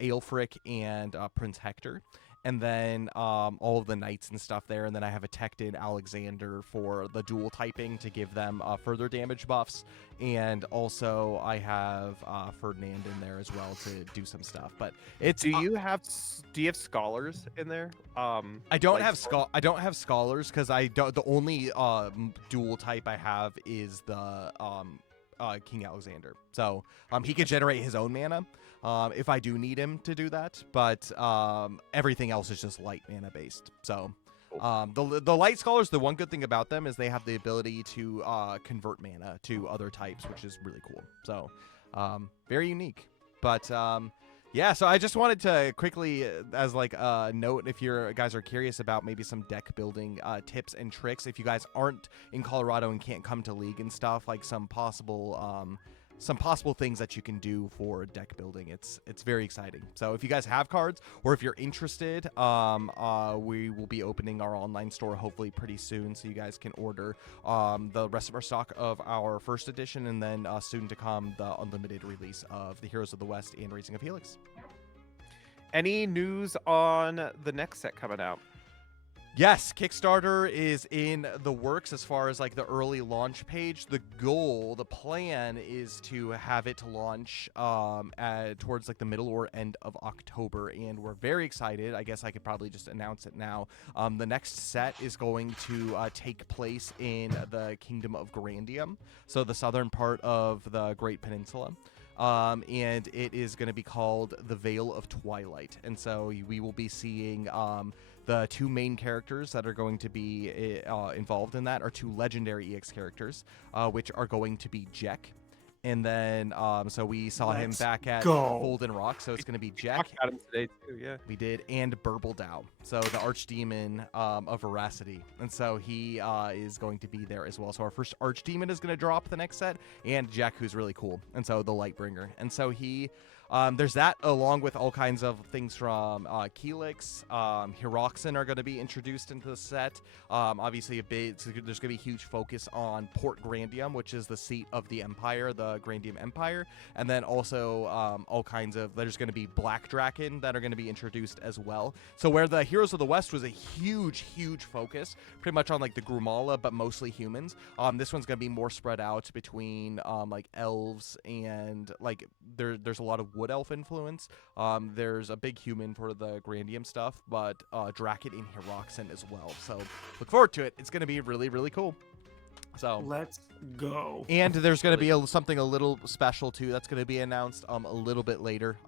Aelfric and Prince Hector, and then all of the knights and stuff there, and then I have a Tecton Alexander for the dual typing to give them further damage buffs, and also I have Ferdinand in there as well to do some stuff. But it's Do you have scholars in there? I don't have scholars because I don't. The only dual type I have is the King Alexander. So he can generate his own mana if I do need him to do that. But everything else is just light mana based. So the light scholars, the one good thing about them is they have the ability to convert mana to other types, which is really cool. So very unique. But yeah, so I just wanted to quickly, as like a note, if you guys are curious about maybe some deck building tips and tricks, if you guys aren't in Colorado and can't come to League and stuff, like some possible things that you can do for deck building. It's very exciting. So if you guys have cards, or if you're interested, we will be opening our online store hopefully pretty soon, so you guys can order the rest of our stock of our first edition, and then soon to come the unlimited release of the Heroes of the West and Raising of Helix. Any news on the next set coming out? Yes, Kickstarter is in the works as far as like the early launch page. The plan is to have it launch towards like the middle or end of October, and we're very excited. I guess I could probably just announce it now. The next set is going to take place in the Kingdom of Grandium, so the southern part of the Great Peninsula. And it is going to be called The Veil of Twilight, and so we will be seeing the 2 main characters that are going to be involved in that are 2 legendary EX characters, which are going to be Jack. And then, so we saw him back at Golden Rock, so it's going to be Jack. We talked about him today too, yeah. We did, and Burble-Dow, so the Archdemon of Veracity. And so he is going to be there as well. So our first Archdemon is going to drop the next set, and Jack, who's really cool, and so the Lightbringer. And so he... there's that, along with all kinds of things from Helix. Hiroxen are going to be introduced into the set. Obviously, there's going to be a huge focus on Port Grandium, which is the seat of the Empire, the Grandium Empire. And then also all kinds of... There's going to be Black Draken that are going to be introduced as well. So where the Heroes of the West was a huge, huge focus, pretty much on like the Grumala, but mostly humans. This one's going to be more spread out between like elves and like there's a lot of wood elf influence. There's a big human for the Grandium stuff, but Draken and Hiroxen as well. So look forward to it. It's going to be really, really cool. So let's go. And there's going to be something a little special too that's going to be announced a little bit later.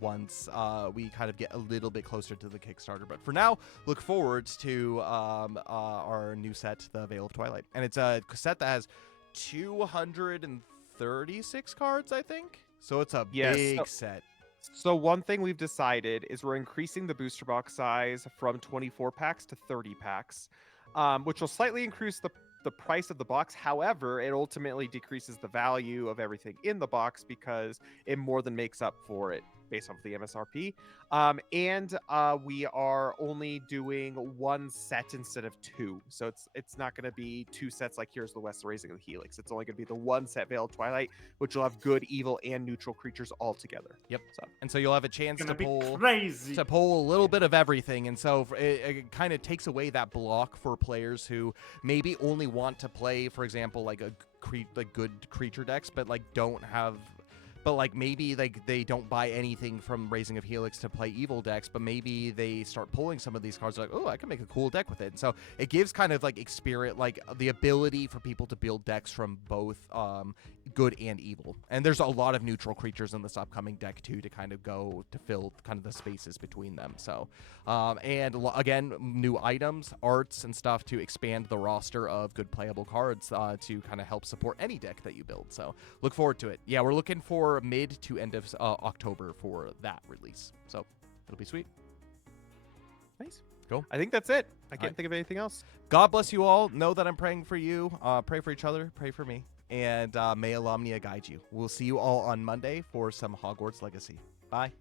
Once we kind of get a little bit closer to the Kickstarter. But for now, look forward to our new set, The Veil of Twilight. And it's a set that has 236 cards, I think. So it's a big set. So one thing we've decided is we're increasing the booster box size from 24 packs to 30 packs, which will slightly increase the price of the box. However, it ultimately decreases the value of everything in the box because it more than makes up for it based off the MSRP. And we are only doing 1 set instead of 2. So it's not going to be 2 sets like Here's the West, Raising of the Helix. It's only going to be the 1 set, Veil of Twilight, which will have good, evil, and neutral creatures all together. Yep. And so you'll have a chance to pull a little bit of everything. And so it kind of takes away that block for players who maybe only want to play, for example, like good creature decks, but like don't have... but like maybe they don't buy anything from Raising of Helix to play evil decks, but maybe they start pulling some of these cards like, oh, I can make a cool deck with it. And so it gives kind of like like the ability for people to build decks from both good and evil. And there's a lot of neutral creatures in this upcoming deck too to kind of go to fill kind of the spaces between them. So again, new items, arts, and stuff to expand the roster of good playable cards to kind of help support any deck that you build. So look forward to it. Yeah, we're looking for mid to end of October for that release. So it'll be sweet. Nice. Cool. I think that's it. I can't think of anything else. God bless you all. Know that I'm praying for you. Pray for each other. Pray for me. And may Alumnia guide you. We'll see you all on Monday for some Hogwarts Legacy. Bye.